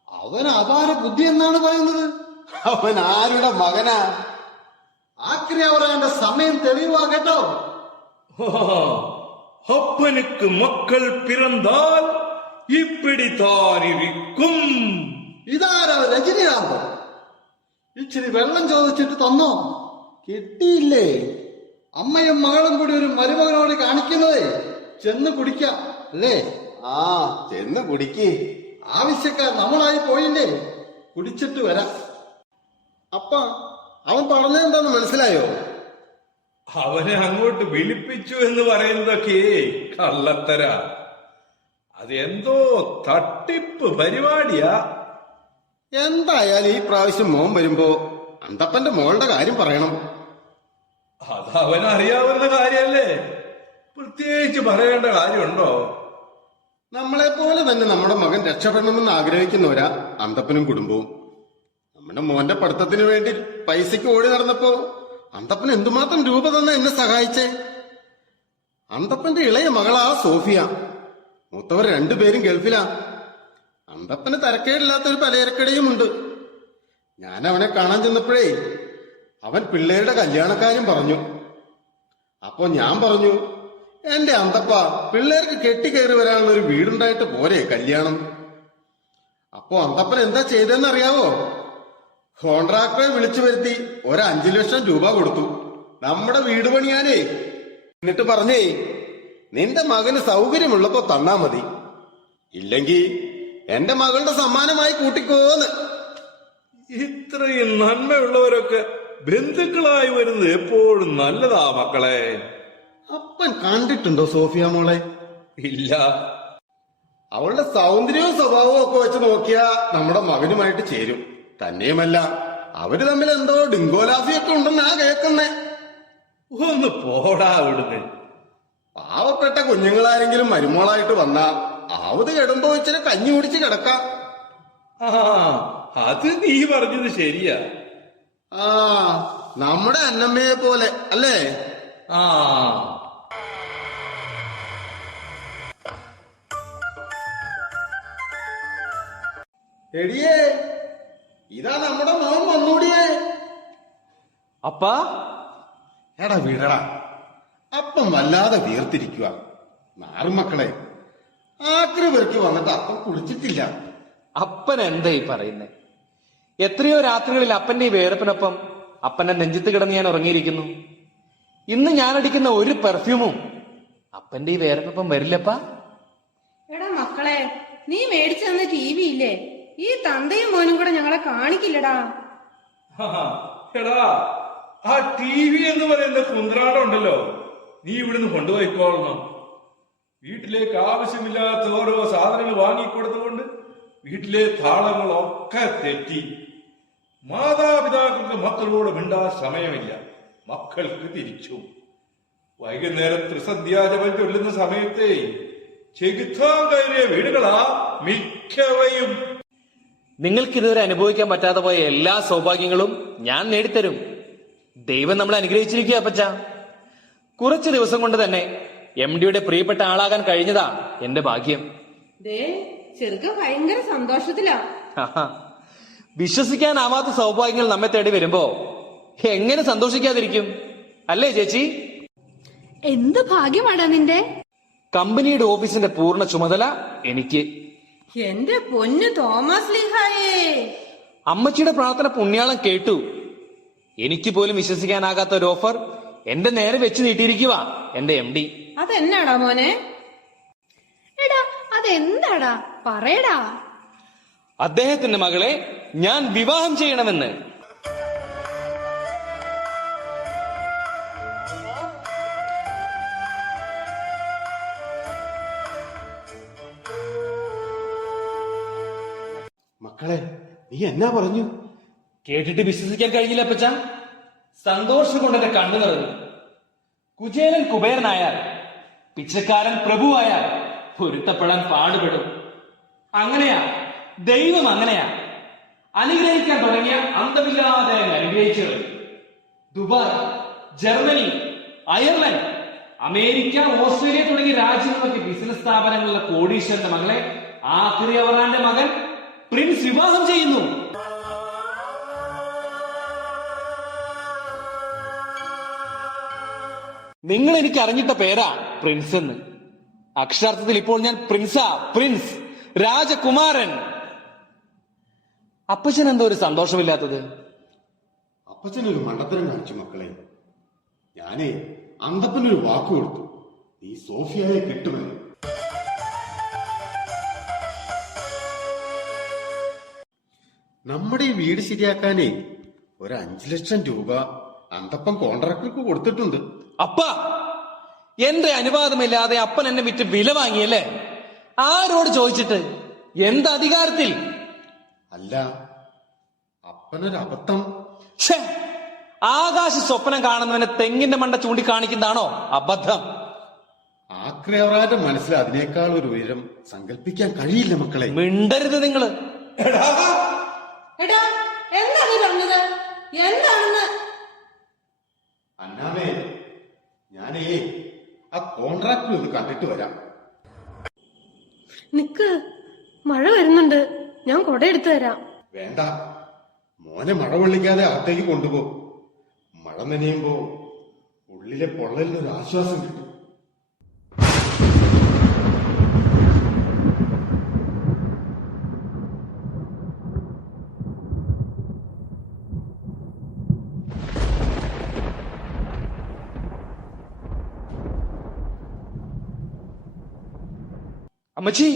അവന് അപാര ബുദ്ധി എന്നാണ് പറയുന്നത്. അവൻ ആരുടെ മകനാ? ആക്രി അവരാന്റെ സമയം തെളിവാ കേട്ടോ. അപ്പനുക്ക് മക്കൾ പിറന്താൽ ഇപ്പിടിത്താൻ ഇരിക്കും. ഇതാരോ രജനീകാന്ത്. ഇച്ചിരി വെള്ളം ചോദിച്ചിട്ട് തന്നോ? കിട്ടിയില്ലേ? അമ്മയും മകളും കൂടി ഒരു മരുമകനോട് കാണിക്കുന്നതേ ചെന്ന് കുടിക്കാം അല്ലേ? ആ, ചെന്ന് കുടിക്ക്. ആവശ്യക്കാർ നമ്മളായി പോയില്ലേ? കുടിച്ചിട്ട് വരാം. അപ്പ അവൻ പറഞ്ഞതെന്താന്ന് മനസ്സിലായോ? അവനെ അങ്ങോട്ട് വിളിപ്പിച്ചു എന്ന് പറയുന്നതൊക്കെ കള്ളത്തര. അതെന്തോ തട്ടിപ്പ് പരിപാടിയാ. എന്തായാലും ഈ പ്രാവശ്യം മോൻ വരുമ്പോ അന്തപ്പന്റെ മോളുടെ കാര്യം പറയണം. അത് അവനറിയാവുന്ന കാര്യല്ലേ, പ്രത്യേകിച്ച് പറയേണ്ട കാര്യമുണ്ടോ? നമ്മളെ പോലെ തന്നെ നമ്മുടെ മകൻ രക്ഷപ്പെടണമെന്ന് ആഗ്രഹിക്കുന്നവരാ അന്തപ്പനും കുടുംബവും. നമ്മുടെ മോന്റെ പഠിത്തത്തിന് വേണ്ടി പൈസക്ക് ഓടി നടന്നപ്പോ അന്തപ്പൻ എന്തുമാത്രം രൂപ തന്നെ എന്നെ സഹായിച്ചേ. അന്തപ്പന്റെ ഇളയ മകളാ സോഫിയ. മൂത്തവർ രണ്ടുപേരും ഗൾഫിലാ. അന്തപ്പന് തരക്കേടില്ലാത്തൊരു പലചരക്കടയും ഉണ്ട്. ഞാൻ അവനെ കാണാൻ ചെന്നപ്പോഴേ അവൻ പിള്ളേരുടെ കല്യാണക്കാര്യം പറഞ്ഞു. അപ്പോ ഞാൻ പറഞ്ഞു, എന്റെ അന്തപ്പ, പിള്ളേർക്ക് കെട്ടിക്കയറി വരാനുള്ള ഒരു വീടുണ്ടായിട്ട് പോരെ കല്യാണം. അപ്പോ അന്തപ്പൻ എന്താ ചെയ്തെന്നറിയാവോ? കോൺട്രാക്ടറെ വിളിച്ചു വരുത്തി 5 ലക്ഷം രൂപ കൊടുത്തു നമ്മുടെ വീട് പണിയാനേ. എന്നിട്ട് പറഞ്ഞേ, നിന്റെ മകന് സൗകര്യമുള്ളപ്പോ തന്നാ മതി, ഇല്ലെങ്കിൽ എന്റെ മകളുടെ സമ്മാനമായി കൂട്ടിക്കോന്ന്. ഇത്രയും നന്മയുള്ളവരൊക്കെ ബന്ധുക്കളായി വരുന്നത് എപ്പോഴും നല്ലതാ മക്കളെ. അപ്പൻ കണ്ടിട്ടുണ്ടോ സോഫിയ മോളെ? ഇല്ല. അവളുടെ സൗന്ദര്യവും സ്വഭാവവും ഒക്കെ വെച്ച് നോക്കിയാ നമ്മുടെ മകനുമായിട്ട് ചേരും. തന്നെയുമല്ല, അവര് തമ്മിൽ എന്തോ ഡിങ്കോലാഫിയൊക്കെ ഉണ്ടെന്നാ കേൾക്കുന്നേ. ഒന്ന് പോടാ അവിടുന്ന്. പാവപ്പെട്ട കുഞ്ഞുങ്ങളാരെങ്കിലും മരുമോളായിട്ട് വന്നാ ആവത് കെടുമ്പോ ഇച്ചിരി കഞ്ഞി കുടിച്ച് കിടക്കാം. ആ, അത് നീ പറഞ്ഞത് ശരിയാ. ആ, നമ്മുടെ അന്നമ്മയെ പോലെ അല്ലേ? ആ, എടിയേ, ഇതാ നമ്മുടെ മോൻ വന്നൂടിയേ. അപ്പാ, എടാ വീടടാ, അപ്പം വല്ലാതെ വീർത്തിരിക്കുക. നാറുമക്കളെ, ആക്രി പെറുക്കി വന്നിട്ട് അപ്പം കുളിച്ചിട്ടില്ല. അപ്പൻ എന്താ ഈ പറയുന്നേ? എത്രയോ രാത്രികളിൽ അപ്പന്റെ ഈ വേർപ്പിനൊപ്പം അപ്പന്റെ നെഞ്ചത്ത് കിടന്ന് ഞാൻ ഉറങ്ങിയിരിക്കുന്നു. ഇന്ന് ഞാൻ അടിക്കുന്ന ഒരു പെർഫ്യൂമും അപ്പന്റെ ഈ വേർപ്പിനൊപ്പം വരില്ലപ്പാ. എടാ മക്കളെ, നീ മേടിച്ചു തന്ന ടി വി ഇല്ലേ, ഈ തന്തയും മോനും കൂടെ ഞങ്ങളെ കാണിക്കില്ലടാ. എടാ, ആ ടി വി എന്ന് പറയുന്ന കുന്ത്രാടം ഉണ്ടല്ലോ, നീ ഇവിടുന്ന് കൊണ്ടുപോയിക്കോളണം. വീട്ടിലേക്ക് ആവശ്യമില്ലാത്ത ഓരോ സാധനങ്ങൾ വാങ്ങിക്കൊടുത്തുകൊണ്ട് വീട്ടിലെ താളങ്ങളൊക്കെ തെറ്റി. മാതാപിതാക്കൾക്ക് മക്കളോട് മിണ്ടാൻ സമയമില്ല, മക്കൾക്ക് തിരിച്ചു. വൈകുന്നേരം ത്രിസന്ധ്യാജപം ചൊല്ലുന്ന സമയത്തെ ചെകുത്താൻ കയറിയ വീടുകളാ മിക്കവയും. നിങ്ങൾക്ക് ഇതുവരെ അനുഭവിക്കാൻ പറ്റാതെ പോയ എല്ലാ സൗഭാഗ്യങ്ങളും ഞാൻ നേടിത്തരും. ദൈവം നമ്മളെ അനുഗ്രഹിച്ചിരിക്കുക അപ്പച്ച. കുറച്ചു ദിവസം കൊണ്ട് തന്നെ MD-യുടെ പ്രിയപ്പെട്ട ആളാകാൻ കഴിഞ്ഞതാ എന്റെ ഭാഗ്യം. ദേ, ചെറുക്കൻ ഭയങ്കര സന്തോഷത്തിലാ. ആഹാ. വിശ്വസിക്കാനാവാത്ത സൗഭാഗ്യങ്ങൾ നമ്മെ തേടി വരുമ്പോ എങ്ങനെ സന്തോഷിക്കാതിരിക്കും, അല്ലേ ചേച്ചി? എന്ത് ഭാഗ്യമാടാ നിന്റെ. കമ്പനിയുടെ ഓഫീസിന്റെ പൂർണ്ണ ചുമതല എനിക്ക്. എന്റെ പൊന്നു തോമസ് ലീഹായേ, അമ്മച്ചിയുടെ പ്രാർത്ഥന പുണ്യാളം കേട്ടു. എനിക്ക് പോലും വിശ്വസിക്കാനാകാത്ത ഒരു ഓഫർ എന്റെ നേരെ വെച്ച് നീട്ടിയിരിക്കുക എന്റെ MD. അതെന്നാടാ മോനെ? എടാ, അതെന്താടാ, പറയടാ. അദ്ദേഹത്തിന്റെ മകളെ ഞാൻ വിവാഹം ചെയ്യണമെന്ന്. മക്കളെ, നീ എന്നാ പറഞ്ഞു? കേട്ടിട്ട് വിശ്വസിക്കാൻ കഴിഞ്ഞില്ല അപ്പച്ച. സന്തോഷം കൊണ്ട് എന്റെ കണ്ണു നിറഞ്ഞു. കുചേലൻ കുബേരനായാൽ, പിച്ചക്കാരൻ പ്രഭുവായാൽ പൊരുത്തപ്പെടാൻ പാടുപെടും. അങ്ങനെയാ ദൈവം, അങ്ങനെയാ അനുഗ്രഹിക്കാൻ തുടങ്ങിയ അന്തമില്ലാതെ അനുഗ്രഹിച്ചു. Dubai, Germany, Ireland, America, Australia തുടങ്ങിയ രാജ്യങ്ങളിലൊക്കെ ബിസിനസ് സ്ഥാപനങ്ങളിലെ കോടീശ്വരന്റെ മകളെ ആക്രി അവറാന്റെ മകൻ പ്രിൻസ് വിവാഹം ചെയ്യുന്നു. നിങ്ങൾ എനിക്ക് അറിഞ്ഞിട്ട പേരാ പ്രിൻസ് എന്ന്. അക്ഷരാർത്ഥത്തിൽ ഇപ്പോൾ ഞാൻ പ്രിൻസാ, പ്രിൻസ്, രാജകുമാരൻ. അപ്പച്ചൻ എന്തോ ഒരു സന്തോഷമില്ലാത്തത്? അപ്പച്ചനൊരു മണ്ടത്തരം കാണിച്ചു മക്കളെ. ഞാനേ അന്തപ്പനൊരു വാക്ക് കൊടുത്തു, നീ സോഫിയയെ കിട്ടുമെന്ന്. നമ്മുടെ ഈ വീട് ശരിയാക്കാനേ ഒരു 5 ലക്ഷം രൂപ അന്തപ്പൻ കോൺട്രാക്ടർക്ക് കൊടുത്തിട്ടുണ്ട്. അപ്പ, എന്റെ അനുവാദമില്ലാതെ അപ്പൻ എന്നെ വിറ്റ് വില വാങ്ങിയല്ലേ? ആരോട് ചോദിച്ചിട്ട്? എന്ത് അധികാരത്തിൽ? അല്ല, അപ്പനൊരു അബദ്ധം. ഛേ, ആകാശ സ്വപ്നം കാണുന്നവനെ തെങ്ങിന്റെ മണ്ട ചൂണ്ടിക്കാണിക്കുന്നതാണോ അബദ്ധം? ആക്രയവറാന്റെ മനസ്സിൽ അതിനേക്കാൾ ഒരു ഉയരം സങ്കല്പിക്കാൻ കഴിയില്ല മക്കളെ. മിണ്ടരുത് നിങ്ങള്. എടാ, എന്താ നീ പറഞ്ഞത്? എന്താണെന്ന്? അന്നാമേ, ഞാനേ ആ കോൺട്രാക്ടർ ഒന്ന് കണ്ടിട്ട് വരാം. നിക്ക്, മഴ വരുന്നുണ്ട്, ഞാൻ കൊട എടുത്തു തരാം. വേണ്ട, മോനെ മഴ കൊള്ളിക്കാതെ അകത്തേക്ക് കൊണ്ടുപോ. മഴ നനയുമ്പോ ഉള്ളിലെ പൊള്ളലിനൊരു ആശ്വാസം കിട്ടും. അമ്മച്ചി,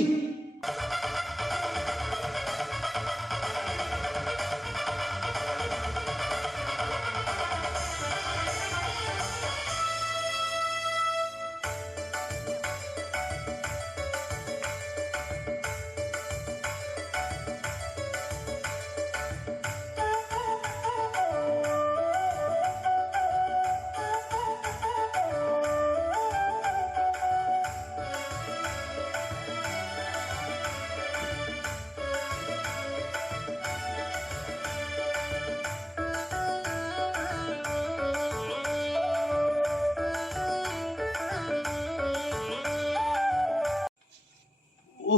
ഓ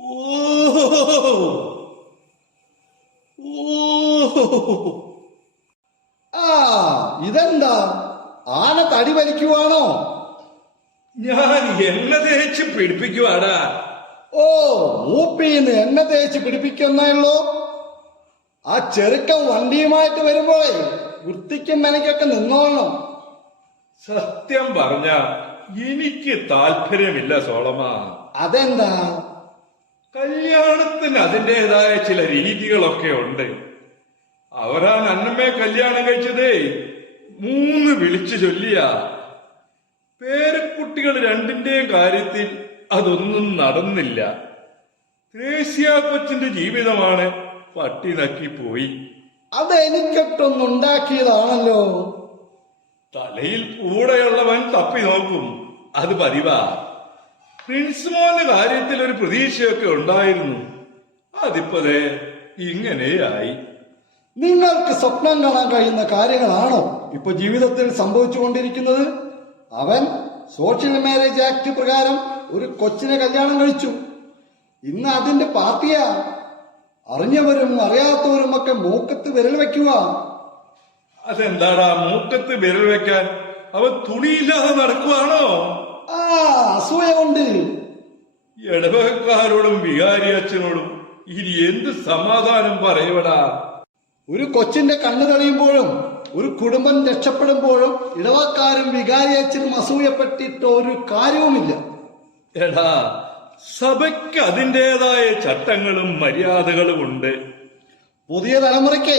ഓ ആ ഇതെന്താ ആന തടി വലിക്കുവാണോ? ഞാൻ എണ്ണ തേച്ച് പിടിപ്പിക്കുവാടാ. ഓ മൂപ്പീന്ന് എണ്ണ തേച്ച് പിടിപ്പിക്കുന്നല്ലോ. ആ ചെറുക്കൻ വണ്ടിയുമായിട്ട് വരുമ്പോഴേ വൃത്തിക്കും മെനക്കൊക്കെ നിന്നോളണം. സത്യം പറഞ്ഞ എനിക്ക് താല്പര്യമില്ല സോളമ. അതെന്താ? കല്യാണത്തിന് അതിൻ്റെതായ ചില രീതികളൊക്കെ ഉണ്ട്. അവരാൻ അന്നമ്മയെ കല്യാണം കഴിച്ചതേ 3 വിളിച്ചു ചൊല്ലിയ. പേരക്കുട്ടികൾ 2ന്റെയും കാര്യത്തിൽ അതൊന്നും നടന്നില്ല. ത്രേസ്യ കൊച്ചിന്റെ ജീവിതമാണ് പട്ടി നക്കിപ്പോയി. അത് എനിക്കൊട്ടൊന്നുണ്ടാക്കിയതാണല്ലോ. തലയിൽ കൂടെയുള്ളവൻ തപ്പി നോക്കും, അത് പതിവാ. പ്രിൻസ്മോന്റെ കാര്യത്തിൽ ഒരു പ്രതീക്ഷയൊക്കെ ഉണ്ടായിരുന്നു. അതിപ്പതേ ഇങ്ങനെയായി. നിങ്ങൾക്ക് സ്വപ്നം കാണാൻ കഴിയുന്ന കാര്യങ്ങളാണോ ഇപ്പൊ ജീവിതത്തിൽ സംഭവിച്ചുകൊണ്ടിരിക്കുന്നത്? അവൻ സോഷ്യൽ മാരേജ് ആക്ട് പ്രകാരം ഒരു കൊച്ചിനെ കല്യാണം കഴിച്ചു. ഇന്ന് അതിന്റെ പാർട്ടിയാ. അറിഞ്ഞവരും അറിയാത്തവരും ഒക്കെ മൂക്കത്ത് വിരൽ വെക്കുക. അതെന്താടാ മൂക്കത്ത് വിരൽ വെക്കാൻ? അവൻ തുണിയില്ലാതെ നടക്കുവാണോ? ആ അസൂയ കൊണ്ട്. ഇടവകക്കാരോടും വികാരി അച്ഛനോടും ഇനി എന്ത് സമാധാനം പറയുവടാ? ഒരു കൊച്ചിന്റെ കണ്ണു തെളിയുമ്പോഴും ഒരു കുടുംബം രക്ഷപ്പെടുമ്പോഴും ഇടവക്കാരും വികാരിയച്ഛനും അസൂയപ്പെട്ടിട്ട് ഒരു കാര്യവുമില്ല. എടാ, സഭയ്ക്ക് അതിൻ്റെതായ ചട്ടങ്ങളും മര്യാദകളും ഉണ്ട്. പുതിയ തലമുറയ്ക്ക്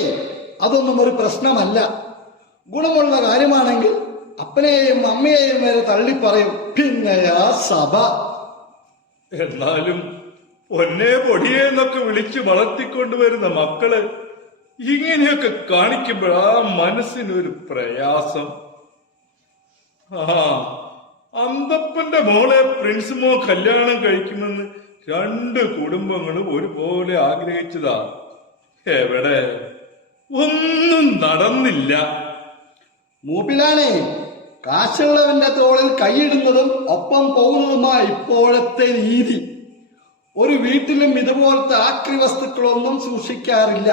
അതൊന്നും ഒരു പ്രശ്നമല്ല. ഗുണമുള്ള കാര്യമാണെങ്കിൽ അപ്പനെയും അമ്മയെയും വരെ തള്ളിപ്പറയും. പിന്നെയാ സഭ. എന്നാലും പൊന്നെ പൊടിയെ എന്നൊക്കെ വിളിച്ച് വളർത്തിക്കൊണ്ടുവരുന്ന മക്കള് ഇങ്ങനെയൊക്കെ കാണിക്കുമ്പോഴാ മനസ്സിനൊരു പ്രയാസം. ആ അന്തപ്പന്റെ മോളെ പ്രിൻസ്മോ കല്യാണം കഴിക്കുമെന്ന് 2 കുടുംബങ്ങളും ഒരുപോലെ ആഗ്രഹിച്ചതാ. എവിടെ? ഒന്നും നടന്നില്ല. മൂപ്പിലാണേ കാശുള്ളവന്റെ തോളിൽ കൈയിടുന്നതും ഒപ്പം പോകുന്നതുമാ ഇപ്പോഴത്തെ രീതി. ഒരു വീട്ടിലും ഇതുപോലത്തെ ആക്രി വസ്തുക്കളൊന്നും സൂക്ഷിക്കാറില്ല.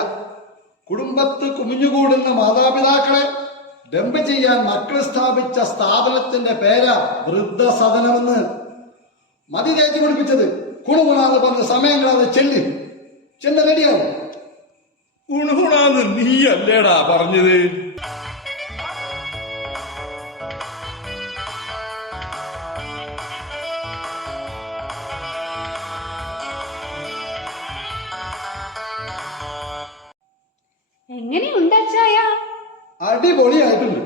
കുടുംബത്ത് കുമിഞ്ഞുകൂടുന്ന മാതാപിതാക്കളെ ഡംപ് ചെയ്യാൻ മക്കൾ സ്ഥാപിച്ച സ്ഥാപനത്തിന്റെ പേരാ വൃദ്ധസദനമെന്ന്. മതി തേച്ച് പിടിപ്പിച്ചത്. കുണുകുണാന്ന് പറഞ്ഞ സമയങ്ങളാണ്. ചെന്ന് റെഡിയാവും. ഗുണഗുണാന്ന് നീ അല്ലേടാ പറഞ്ഞത്? എങ്ങനെയുണ്ട് അച്ചായ? അടിപൊളിയായിട്ടുണ്ട്.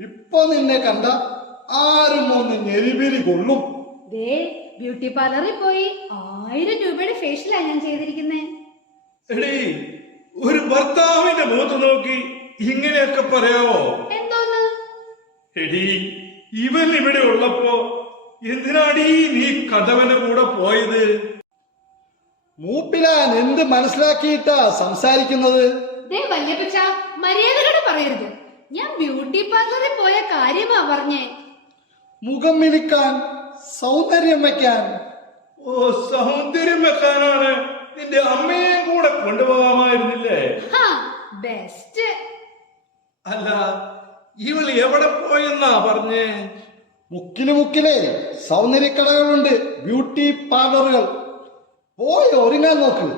ഇപ്പൊ നിന്നെ കണ്ട ആരും ഒന്ന് ഞെരിപിരി കൊള്ളും. ദേ ബ്യൂട്ടി പാർലറിൽ പോയി 1000 രൂപയുടെ ഫേഷ്യലാ ഞാൻ ചെയ്തിരിക്കുന്നേ. എടീ, ഒരു ഭർത്താവിന്റെ മുഖത്ത് നോക്കി ഇങ്ങനെയൊക്കെ പറയാവോ? എന്തോന്ന്? എടീ, ഇവൻ ഇവിടെ ഉള്ളപ്പോ എന്തിനാടീ നീ കഥവന്റെ കൂടെ പോയത്? മൂപ്പിലാൻ എന്ത് മനസ്സിലാക്കിയിട്ടാ സംസാരിക്കുന്നത്? ദേ വല്യപ്പച്ച, മര്യാദയോടെ പറയരുത്. ഞാൻ ബ്യൂട്ടി പാർലറിൽ പോയ കാര്യമാ പറഞ്ഞേ. മുഖം മിനുക്കാൻ, സൗന്ദര്യം വയ്ക്കാൻ. ഓ, സൗന്ദര്യം വെക്കാനാണ്. നിന്റെ അമ്മയെയും കൂടെ കൊണ്ടുപോകാമായിരുന്നില്ലേ? ബെസ്റ്റ്. അല്ല, ഇവൾ എവിടെ പോയെന്നാ പറഞ്ഞേ? മുക്കിലെ സൗന്ദര്യക്കടകളുണ്ട്, ബ്യൂട്ടി പാർലറുകൾ. പോയി ഒരുങ്ങാൻ നോക്ക്.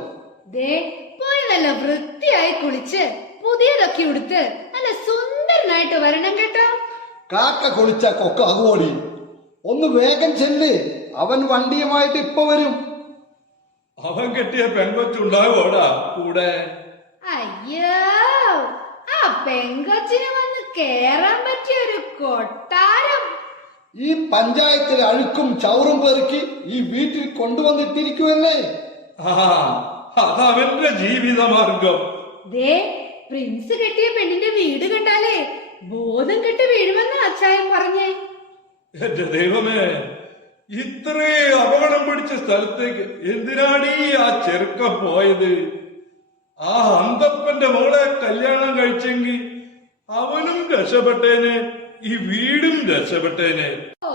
ദേ പോയി നല്ല വൃത്തിയായി കുളിച്ച് പുതിയതൊക്കെ ഉടുത്ത് നല്ല സുന്ദരനായിട്ട് വരണം കേട്ടോ. കാക്ക കുളിച്ച കൊക്ക അതുപോടി. ഒന്ന് വേഗം ചെല്ല്. അവൻ വണ്ടിയുമായിട്ട് ഇപ്പൊ വരും. അവൻ കെട്ടിയ പെങ്കൊച്ചുണ്ടാവോടാ കൂടെ? അയ്യോ, ആ പെങ്കൊച്ചിന് വന്ന് കേറാൻ പറ്റിയ ഒരു കൊട്ടാരം. ഈ പഞ്ചായത്തിലെ അഴുക്കും ചവറും പെറുക്കി ഈ വീട്ടിൽ കൊണ്ടുവന്നിട്ടിരിക്കുവല്ലേ. ആ, അതവന്റെ ജീവിതമാർഗം. ദേ പ്രിൻസ് കെട്ടിയ പെണ്ണിന്റെ വീട് കണ്ടാലേ ബോധം കെട്ട് വീഴുമെന്ന് അച്ചായൻ പറഞ്ഞേ. എന്റെ ദൈവമേ, ഇത്രേ അപകടം പിടിച്ച സ്ഥലത്തേക്ക് എന്തിനാണീ ആ ചെറുക്കം പോയത്? ആ അന്തപ്പന്റെ മോളെ കല്യാണം കഴിച്ചെങ്കിൽ അവനും രക്ഷപ്പെട്ടേനെ, ഈ വീടും രക്ഷപ്പെട്ടേനെ. ഓ,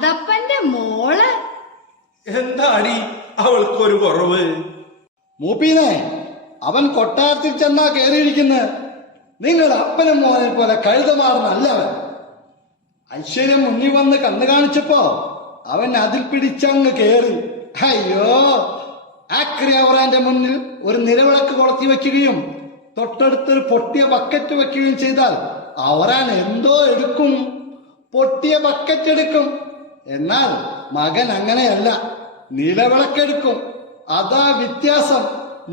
ശാന്തപ്പന്റെ മോള്. എന്താടി അവൾക്കൊരു കുറവ്? മൂപ്പീനെ, അവൻ കൊട്ടാരത്തിൽ ചെന്നാ കയറിയിരിക്കുന്നത്. നിങ്ങളുടെ അപ്പനും മോനെ പോലെ കഴുതമാറുന്നല്ല അവൻ. ഐശ്വര്യം മുന്നിൽ വന്ന് കണ്ണു കാണിച്ചപ്പോ അവൻ അതിൽ പിടിച്ചങ്ങ് കേറി. അയ്യോ, ആക്രി അവറാന്റെ മുന്നിൽ ഒരു നിലവിളക്ക് കൊളുത്തി വെക്കുകയും തൊട്ടടുത്തൊരു പൊട്ടിയ ബക്കറ്റ് വെക്കുകയും ചെയ്താൽ അവറാൻ എന്തോ എടുക്കും? പൊട്ടിയ ബക്കറ്റ് എടുക്കും. എന്നാൽ മകൻ അങ്ങനെയല്ല, നിലവിളക്കെടുക്കും. അതാ വ്യത്യാസം.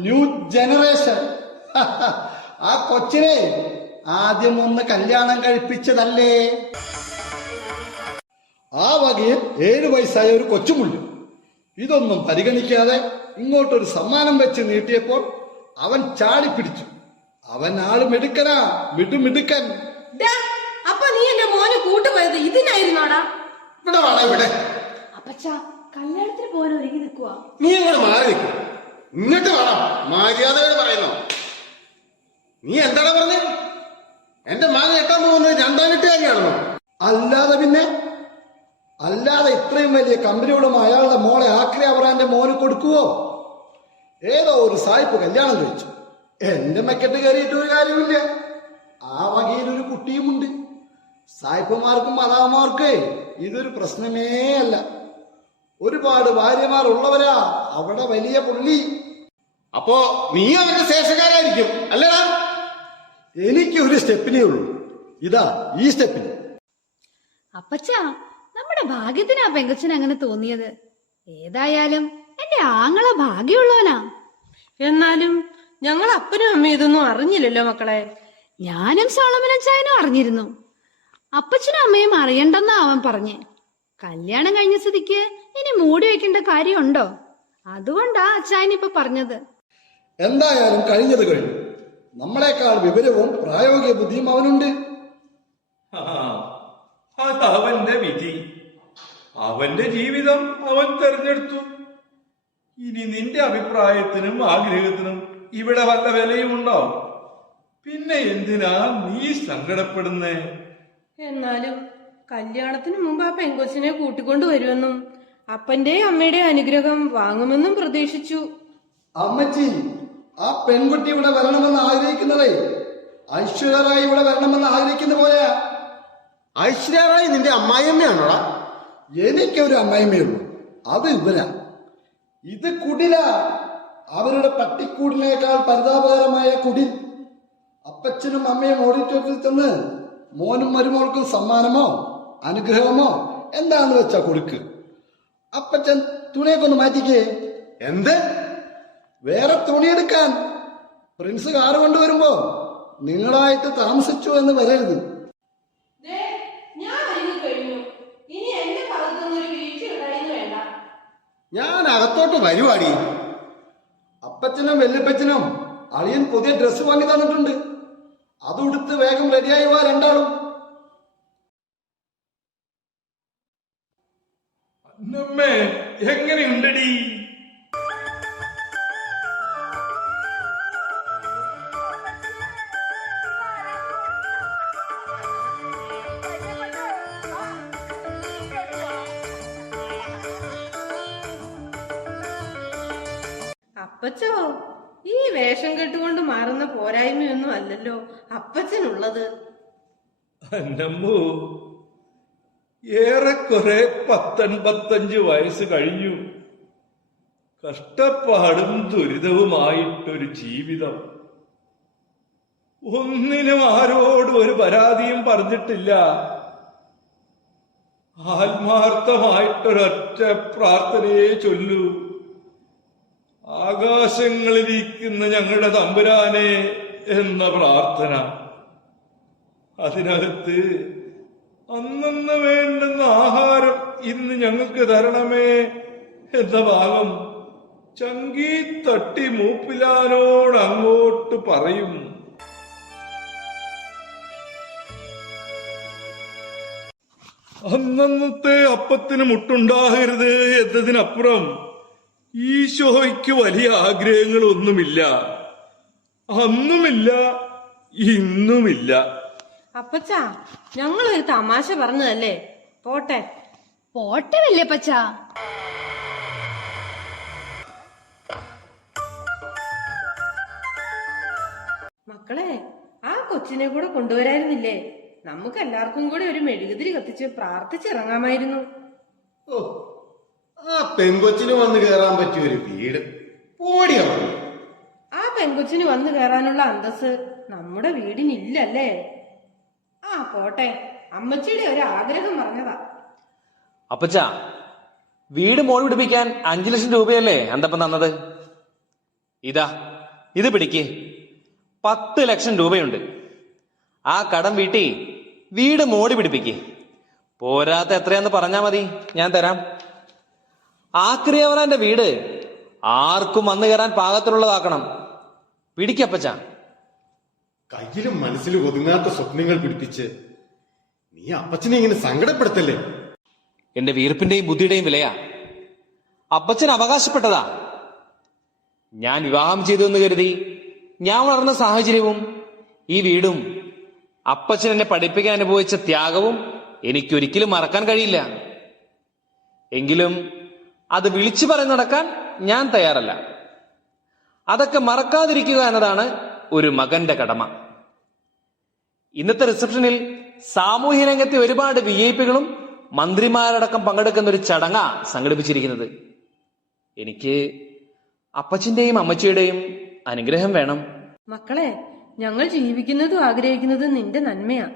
New generation. ആ കൊച്ചിനെ ആദ്യം ഒന്ന് കല്യാണം കഴിപ്പിച്ചതല്ലേ? ആ വകയിൽ 7 വയസ്സായ ഒരു കൊച്ചുമുള്ളു. ഇതൊന്നും പരിഗണിക്കാതെ ഇങ്ങോട്ടൊരു സമ്മാനം വെച്ച് നീട്ടിയപ്പോൾ അവൻ ചാടിപ്പിടിച്ചു. അവൻ ആള് മിടുക്കനാ, മിടുക്കൻ. ദാ, അപ്പൊ നീ എന്റെ മോന് കൂട്ടുപോയത് ഇതിനായിരുന്നോടാ? ഇവിടെ വേണം ഇവിടെ. അപ്പച്ച കല്യാണത്തിന് പോകാൻ ഒരുങ്ങി നിൽക്കുക. നീ അങ്ങോട്ട് മാറി നിൽക്കും. ഇങ്ങോട്ട് വേണം. മര്യാദകൾ പറയുന്നു. നീ എന്താണ് പറഞ്ഞത്? എന്റെ മകൻ എട്ടാൻ പോകുന്നത് 2ാം കെട്ടുകാരിയാണെന്നോ? അല്ലാതെ പിന്നെ അല്ലാതെ ഇത്രയും വലിയ കമ്പനിയോടും അയാളുടെ മോളെ ആക്രി അവറാന്റെ മോന് കൊടുക്കുവോ? ഏതോ ഒരു സായിപ്പ് കല്യാണം കഴിച്ചു. എന്റെ മെക്കെട്ട് കയറിയിട്ട് ഒരു കാര്യമില്ല. ആ വകയിലൊരു കുട്ടിയുമുണ്ട്. സായിപ്പുമാർക്കും മതാമാർക്കേ ഇതൊരു പ്രശ്നമേ അല്ല. ഒരുപാട് ഭാര്യമാർ ഉള്ളവരാ അവിടെ വലിയ പുള്ളി. അപ്പോ നീ അവന്റെ ശേഷക്കാരായിരിക്കും അല്ലടാ? എനിക്ക് ഒരു സ്റ്റെപ്പിനേ ഉള്ളൂ. ഇതാ ഈ സ്റ്റെപ്പിന്. അപ്പച്ച നമ്മുടെ ഭാഗ്യത്തിനാ പെങ്കച്ചന് അങ്ങനെ തോന്നിയത്. ഏതായാലും എന്റെ ആങ്ങളെ ഭാഗ്യമുള്ളവനാ. എന്നാലും ഞങ്ങൾ അപ്പനും അമ്മയും ഇതൊന്നും അറിഞ്ഞില്ലല്ലോ മക്കളെ. ഞാനും സോളമനച്ചായനും അറിഞ്ഞിരുന്നു. അപ്പച്ചനും അമ്മയും അറിയണ്ടെന്നാ അവൻ പറഞ്ഞേ. കല്യാണം കഴിഞ്ഞ സ്ഥിതിക്ക് ഇനി മൂടി വെക്കേണ്ട കാര്യമുണ്ടോ? അതുകൊണ്ടാ അച്ചായൻ ഇപ്പൊ പറഞ്ഞത്. എന്തായാലും കഴിഞ്ഞത് കഴിഞ്ഞു. നമ്മളെക്കാൾ വിവരവും പ്രായോഗിക ബുദ്ധിയും അവനുണ്ട്. അതവന്റെ വിധി. അവന്റെ ജീവിതം അവൻ തെരഞ്ഞെടുത്തു. ഇനി നിന്റെ അഭിപ്രായത്തിനും ആഗ്രഹത്തിനും ഇവിടെ വല്ല വിലയുമുണ്ടോ? പിന്നെ എന്തിനാ നീ സങ്കടപ്പെടുന്നേ? എന്നാലും കല്യാണത്തിന് മുമ്പ് ആ പെങ്കൊച്ചിനെ കൂട്ടിക്കൊണ്ടു വരുമെന്നും അപ്പന്റെയും അമ്മയുടെയും അനുഗ്രഹം വാങ്ങുമെന്നും പ്രതീക്ഷിച്ചു. അമ്മച്ചി, ആ പെൺകുട്ടി ഇവിടെ വരണമെന്ന് ആഗ്രഹിക്കുന്നതേ ഐശ്വര്യറായി ഇവിടെ വരണമെന്ന് ആഗ്രഹിക്കുന്ന പോലെയാ. ഐശ്വര്യറായി നിന്റെ അമ്മായിയമ്മയാണോടാ? എനിക്കൊരു അമ്മായിമ്മയുള്ളൂ, അത് ഇവരാ. ഇത് കുടില. അവരുടെ പട്ടിക്കൂടിനേക്കാൾ പരിതാപകരമായ കുടിൽ. അപ്പച്ചനും അമ്മയും ഓഡിറ്റോറിയത്തിൽ ചെന്ന് മോനും മരുമോൾക്കും സമ്മാനമോ അനുഗ്രഹമോ എന്താന്ന് വെച്ചാ കൊടുക്ക്. അപ്പച്ചൻ തുണിയൊക്കെ ഒന്ന് മാറ്റിക്കേ. എന്ത്? വേറെ തുണിയെടുക്കാൻ. പ്രിൻസ് കാറ് കൊണ്ടുവരുമ്പോ നിങ്ങളായിട്ട് താമസിച്ചു എന്ന് വരരുത്. ഞാൻ അകത്തോട്ട് വരുവാടി. അപ്പച്ചനും വല്യപ്പച്ചനും അളിയൻ പുതിയ ഡ്രസ്സ് വാങ്ങി തന്നിട്ടുണ്ട്. അതുടുത്ത് വേഗം റെഡിയായി വാ രണ്ടാളും. അന്നമ്മേ, എങ്ങനെയുണ്ടടി? അപ്പച്ചോ, ഈ വേഷം കെട്ടുകൊണ്ട് മാറുന്ന പോരായ്മയൊന്നും അല്ലല്ലോ അപ്പച്ചനുള്ളത്. അന്നമ്മു, ഏറെക്കുറെ 10-85 വയസ്സ് കഴിഞ്ഞു. കഷ്ടപ്പാടും ദുരിതവുമായിട്ടൊരു ജീവിതം. ഒന്നിനും ആരോടും ഒരു പരാതിയും പറഞ്ഞിട്ടില്ല. ആത്മാർത്ഥമായിട്ടൊരൊറ്റ പ്രാർത്ഥനയെ ചൊല്ലൂ. ആകാശങ്ങളിലിരിക്കുന്ന ഞങ്ങളുടെ തമ്പുരാനെ എന്ന പ്രാർത്ഥന. അതിനകത്ത് അന്നന്ന് വേണ്ടുന്ന ആഹാരം ഇന്ന് ഞങ്ങൾക്ക് തരണമേ എന്ന ഭാഗം ചങ്കി തട്ടി മൂപ്പിലാനോട് അങ്ങോട്ട് പറയും. അന്നന്നത്തെ അപ്പത്തിന് മുട്ടുണ്ടാകരുത് എന്നതിനപ്പുറം ഈശോയ്ക്ക് വലിയ ആഗ്രഹങ്ങളൊന്നുമില്ല. അന്നുമില്ല, ഇന്നുമില്ല. അപ്പച്ചാ, ഞങ്ങളൊരു തമാശ പറഞ്ഞതല്ലേ, പോട്ടെ. പോട്ടെ വല്യപ്പച്ച. മക്കളെ, ആ കൊച്ചിനെ കൂടെ കൊണ്ടുവരായിരുന്നില്ലേ? നമുക്ക് എല്ലാവർക്കും കൂടെ ഒരു മെഴുകുതിരി കത്തിച്ച് പ്രാർത്ഥിച്ചിറങ്ങാമായിരുന്നു. ഓ, ആ പെങ്കൊച്ചിന് വന്ന് കയറാൻ പറ്റിയ ഒരു വീട് ഓടിയാവും. ആ പെങ്കൊച്ചിന് വന്നു കയറാനുള്ള അന്തസ് നമ്മുടെ വീടിനില്ലല്ലേ? ആ പോട്ടെ, അമ്മച്ചിയുടെ ഒരു ആഗ്രഹം പറഞ്ഞതാ. അപ്പച്ച, വീട് മോൾ പിടിപ്പിക്കാൻ 5 ലക്ഷം രൂപയല്ലേ അന്തപ്പം തന്നത്? ഇത് പിടിക്ക്. 10 ലക്ഷം രൂപയുണ്ട്. ആ കടം വീട്ടി വീട് മോടി പിടിപ്പിക്ക്. പോരാത്ത എത്രയാന്ന് പറഞ്ഞാ മതി, ഞാൻ തരാം. ആക്രിയവറാന്റെ വീട് ആർക്കും വന്നു കയറാൻ പാകത്തിലുള്ളതാക്കണം. പിടിക്കപ്പച്ച. കയ്യിലും മനസ്സിലും ഒതുങ്ങാത്ത സ്വപ്നങ്ങൾ പിടിപ്പിച്ച് നീ അപ്പച്ചനെ ഇങ്ങനെ സങ്കടപ്പെടുത്തല്ലേ. എന്റെ വീർപ്പിന്റെയും ബുദ്ധിയുടെയും വിലയാ. അപ്പച്ചൻ അവകാശപ്പെട്ടതാ. ഞാൻ വിവാഹം ചെയ്തു എന്ന് കരുതി ഞാൻ വളർന്ന സാഹചര്യവും ഈ വീടും അപ്പച്ചൻ എന്നെ പഠിപ്പിക്കാൻ അനുഭവിച്ച ത്യാഗവും എനിക്കൊരിക്കലും മറക്കാൻ കഴിയില്ല. എങ്കിലും അത് വിളിച്ചു പറഞ്ഞ് നടക്കാൻ ഞാൻ തയ്യാറല്ല. അതൊക്കെ മറക്കാതിരിക്കുക എന്നതാണ് ഒരു മകന്റെ കടമ. ഇന്നത്തെ റിസപ്ഷനിൽ സാമൂഹ്യ രംഗത്തെ ഒരുപാട് വിഐപികളും മന്ത്രിമാരടക്കം പങ്കെടുക്കുന്ന ഒരു ചടങ്ങാ സംഘടിപ്പിച്ചിരിക്കുന്നത്. എനിക്ക് അപ്പച്ചന്റെയും അമ്മച്ചിയുടെയും അനുഗ്രഹം വേണം. മക്കളെ, ഞങ്ങൾ ജീവിക്കുന്നതും ആഗ്രഹിക്കുന്നതും നിന്റെ നന്മയാ,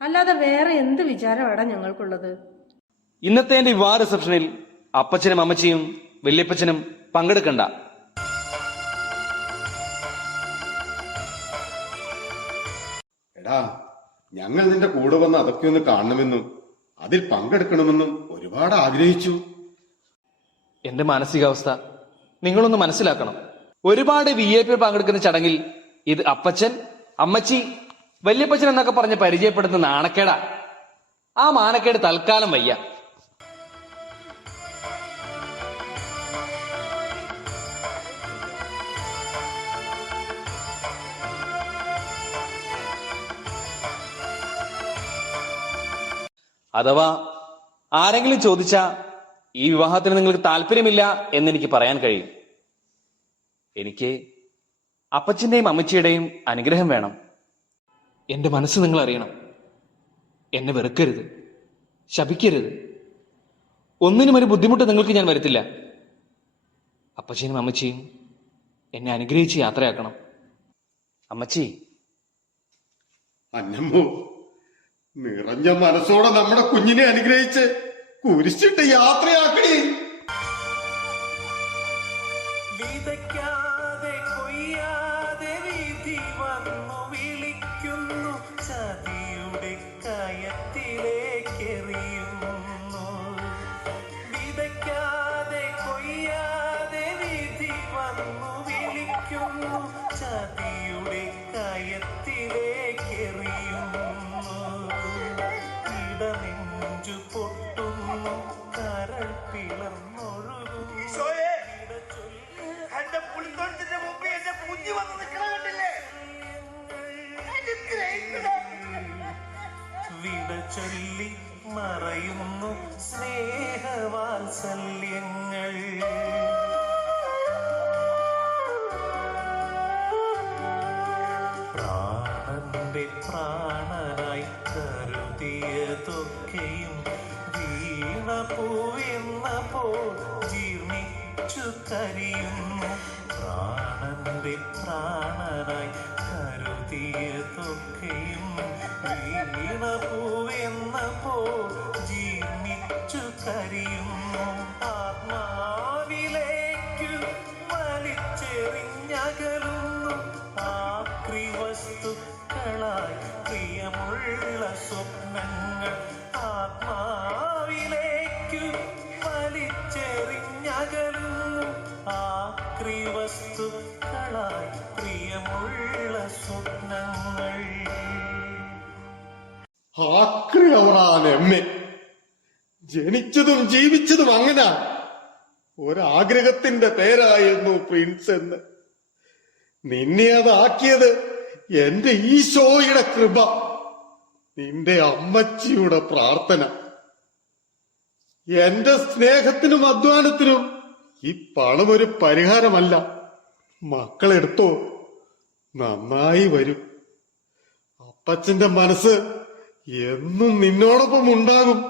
അല്ലാതെ വേറെ എന്ത് വിചാരമാടാ ഞങ്ങൾക്കുള്ളത്? ഇന്നത്തെ എന്റെ വിവാഹ റിസപ്ഷനിൽ അപ്പച്ചനും അമ്മച്ചിയും വല്യപ്പച്ചനും പങ്കെടുക്കണ്ട. എടാ, ഞങ്ങൾ നിന്റെ കൂടെ വന്ന് അതൊക്കെ ഒന്ന് കാണണമെന്നും അതിൽ പങ്കെടുക്കണമെന്നും ഒരുപാട് ആഗ്രഹിച്ചു. എന്റെ മാനസികാവസ്ഥ നിങ്ങളൊന്ന് മനസ്സിലാക്കണം. ഒരുപാട് VIP പങ്കെടുക്കുന്ന ചടങ്ങിൽ ഇത് അപ്പച്ചൻ, അമ്മച്ചി, വല്യപ്പച്ചൻ എന്നൊക്കെ പറഞ്ഞ് പരിചയപ്പെടുന്ന നാണക്കേടാ. ആ മാനക്കേട് തൽക്കാലം വയ്യ. അഥവാ ആരെങ്കിലും ചോദിച്ചാ ഈ വിവാഹത്തിന് നിങ്ങൾക്ക് താല്പര്യമില്ല എന്നെനിക്ക് പറയാൻ കഴിയും. എനിക്ക് അപ്പച്ചന്റെയും അമ്മച്ചിയുടെയും അനുഗ്രഹം വേണം. എന്റെ മനസ്സ് നിങ്ങൾ അറിയണം. എന്നെ വെറുക്കരുത്, ശപിക്കരുത്. ഒന്നിനും ഒരു ബുദ്ധിമുട്ട് നിങ്ങൾക്ക് ഞാൻ വരുത്തില്ല. അപ്പച്ചനും അമ്മച്ചിയും എന്നെ അനുഗ്രഹിച്ച് യാത്രയാക്കണം. അമ്മച്ചി, അന്നമ്മോ, നിറഞ്ഞ മനസ്സോടെ നമ്മുടെ കുഞ്ഞിനെ അനുഗ്രഹിച്ച് കുരിശിട്ട് യാത്രയാക്കണേ. വിതയ്ക്കാതെ കൊയ്യാതെ വിധി വന്നു വിളിക്കുന്നു, ചതിയുടെ കയത്തിലേക്കെറിയുന്നു. വിതയ്ക്കാതെ കൊയ്യാതെ വിധി വന്നു വിളിക്കുന്നു, ചതിയുടെ കയത്തിലേക്കെറിയുന്നു. ഇടനെഞ്ചു പൊട്ടുന്നു, കരൾ പിളർന്നൊഴുകുന്നു. എന്റെ പുളിത്തോട്ടത്തിന്റെ മുമ്പിൽ എന്റെ കുഞ്ഞു വന്ന് നിൽക്കണ കണ്ടില്ലേ? വിട ചൊല്ലി മറയുന്നു സ്നേഹവാത്സല്യങ്ങൾ. പ്രാണന്റെ പ്രാണനായി കരുതിയതൊക്കെയും വീണപൂവെന്നപ്പോൾ ജീർണിച്ചു കരിയുന്നു. പ്രാണന്റെ പ്രാണനായി കരുതിയതൊക്കെയും വീണപൂവെന്നപ്പോൾ ജീർണിച്ചു കരിയുന്നു. ആത്മാവിലേക്കു വലിച്ചെറിഞ്ഞകലുന്നു ആക്രിവസ്തുക്കളായി പ്രിയമുള്ള സ്വപ്നങ്ങൾ. ആത്മാവിലേക്കു വലിച്ചെറിഞ്ഞകലുന്നു ആക്രിവസ്തുക്കളായി പ്രിയമുള്ള സ്വപ്നങ്ങൾ. ആക്രി അവറാനെമ്മെ, ജനിച്ചതും ജീവിച്ചതും അങ്ങനെ ഒരാഗ്രഹത്തിന്റെ പേരായിരുന്നു പ്രിൻസ് എന്ന്. നിന്നെ അതാക്കിയത് എന്റെ ഈശോയുടെ കൃപ, നിന്റെ അമ്മച്ചിയുടെ പ്രാർത്ഥന. എന്റെ സ്നേഹത്തിനും അധ്വാനത്തിനും ഈ പണം ഒരു പരിഹാരമല്ല. മക്കളെടുത്തോ, നന്നായി വരും. അപ്പച്ചന്റെ മനസ്സ് എന്നും നിന്നോടൊപ്പം ഉണ്ടാകും.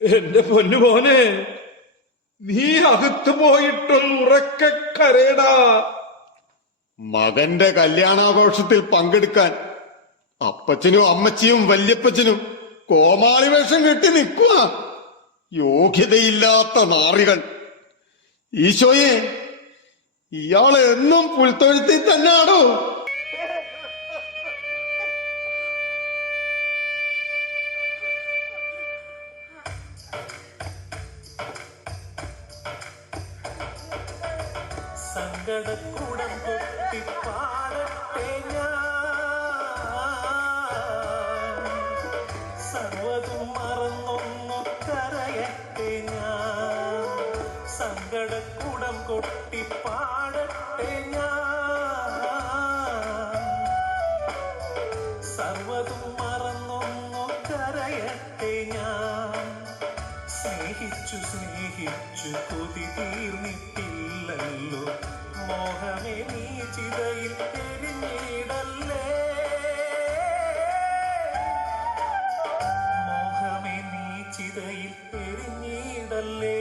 എന്റെ പൊന്നുമോനെ, നീ അകത്ത് പോയിട്ടൊന്ന് ഉറക്കെ കരയടാ. മകന്റെ കല്യാണാഘോഷത്തിൽ പങ്കെടുക്കാൻ അപ്പച്ചനും അമ്മച്ചിയും വല്യപ്പച്ചനും കോമാളി വേഷം കെട്ടി നിൽക്കുക. യോഗ്യതയില്ലാത്ത നാറികൾ. ഈശോയെ, ഇയാള് എന്നും പുൽത്തൊഴുത്തിൽ തന്നെയാണോ? സങ്കടക്കൂടം കൊട്ടി പാടട്ടെ ഞാൻ, സർവ്വതും മറന്നൊന്നു കരയട്ടെ ഞാൻ. സങ്കടക്കൂടം കൊട്ടി പാടട്ടെ ഞാൻ, സർവ്വതും മറന്നൊന്നു കരയട്ടെ ഞാൻ. സ്നേഹിച്ചു സ്നേഹിച്ചു കൊതി തീർന്നിട്ടില്ലല്ലോ, മോഹമേ നീ ചിതയിൽ എരിഞ്ഞിടല്ലേ, മോഹമേ നീ ചിതയിൽ എരിഞ്ഞിടല്ലേ.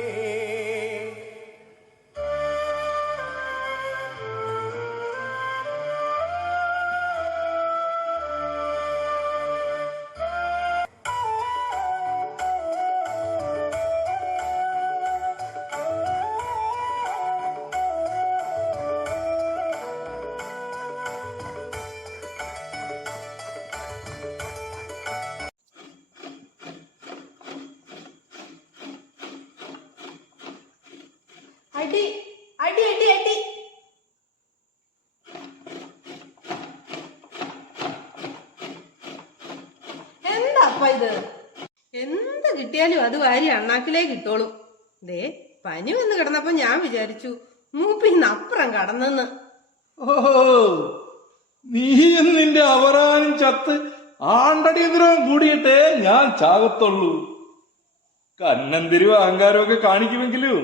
അടി അടി അടി അടി. എന്താപ്പ ഇത്? എന്ത് കിട്ടിയാലും അത് വാരി അണ്ണാക്കിലേ കിട്ടോളൂ. ദേ, പനി വന്ന് കിടന്നപ്പോ ഞാൻ വിചാരിച്ചു മൂപ്പിന്നപ്പുറം കടന്നെന്ന്. ഓ, നീയും നിന്റെ അവറാനും ചത്ത് ആണ്ടടിയന്ത്രവും കൂടിയിട്ടേ ഞാൻ ചാകത്തുള്ളൂ. കന്നന്തിരിവ് അഹങ്കാരമൊക്കെ കാണിക്കുമെങ്കിലും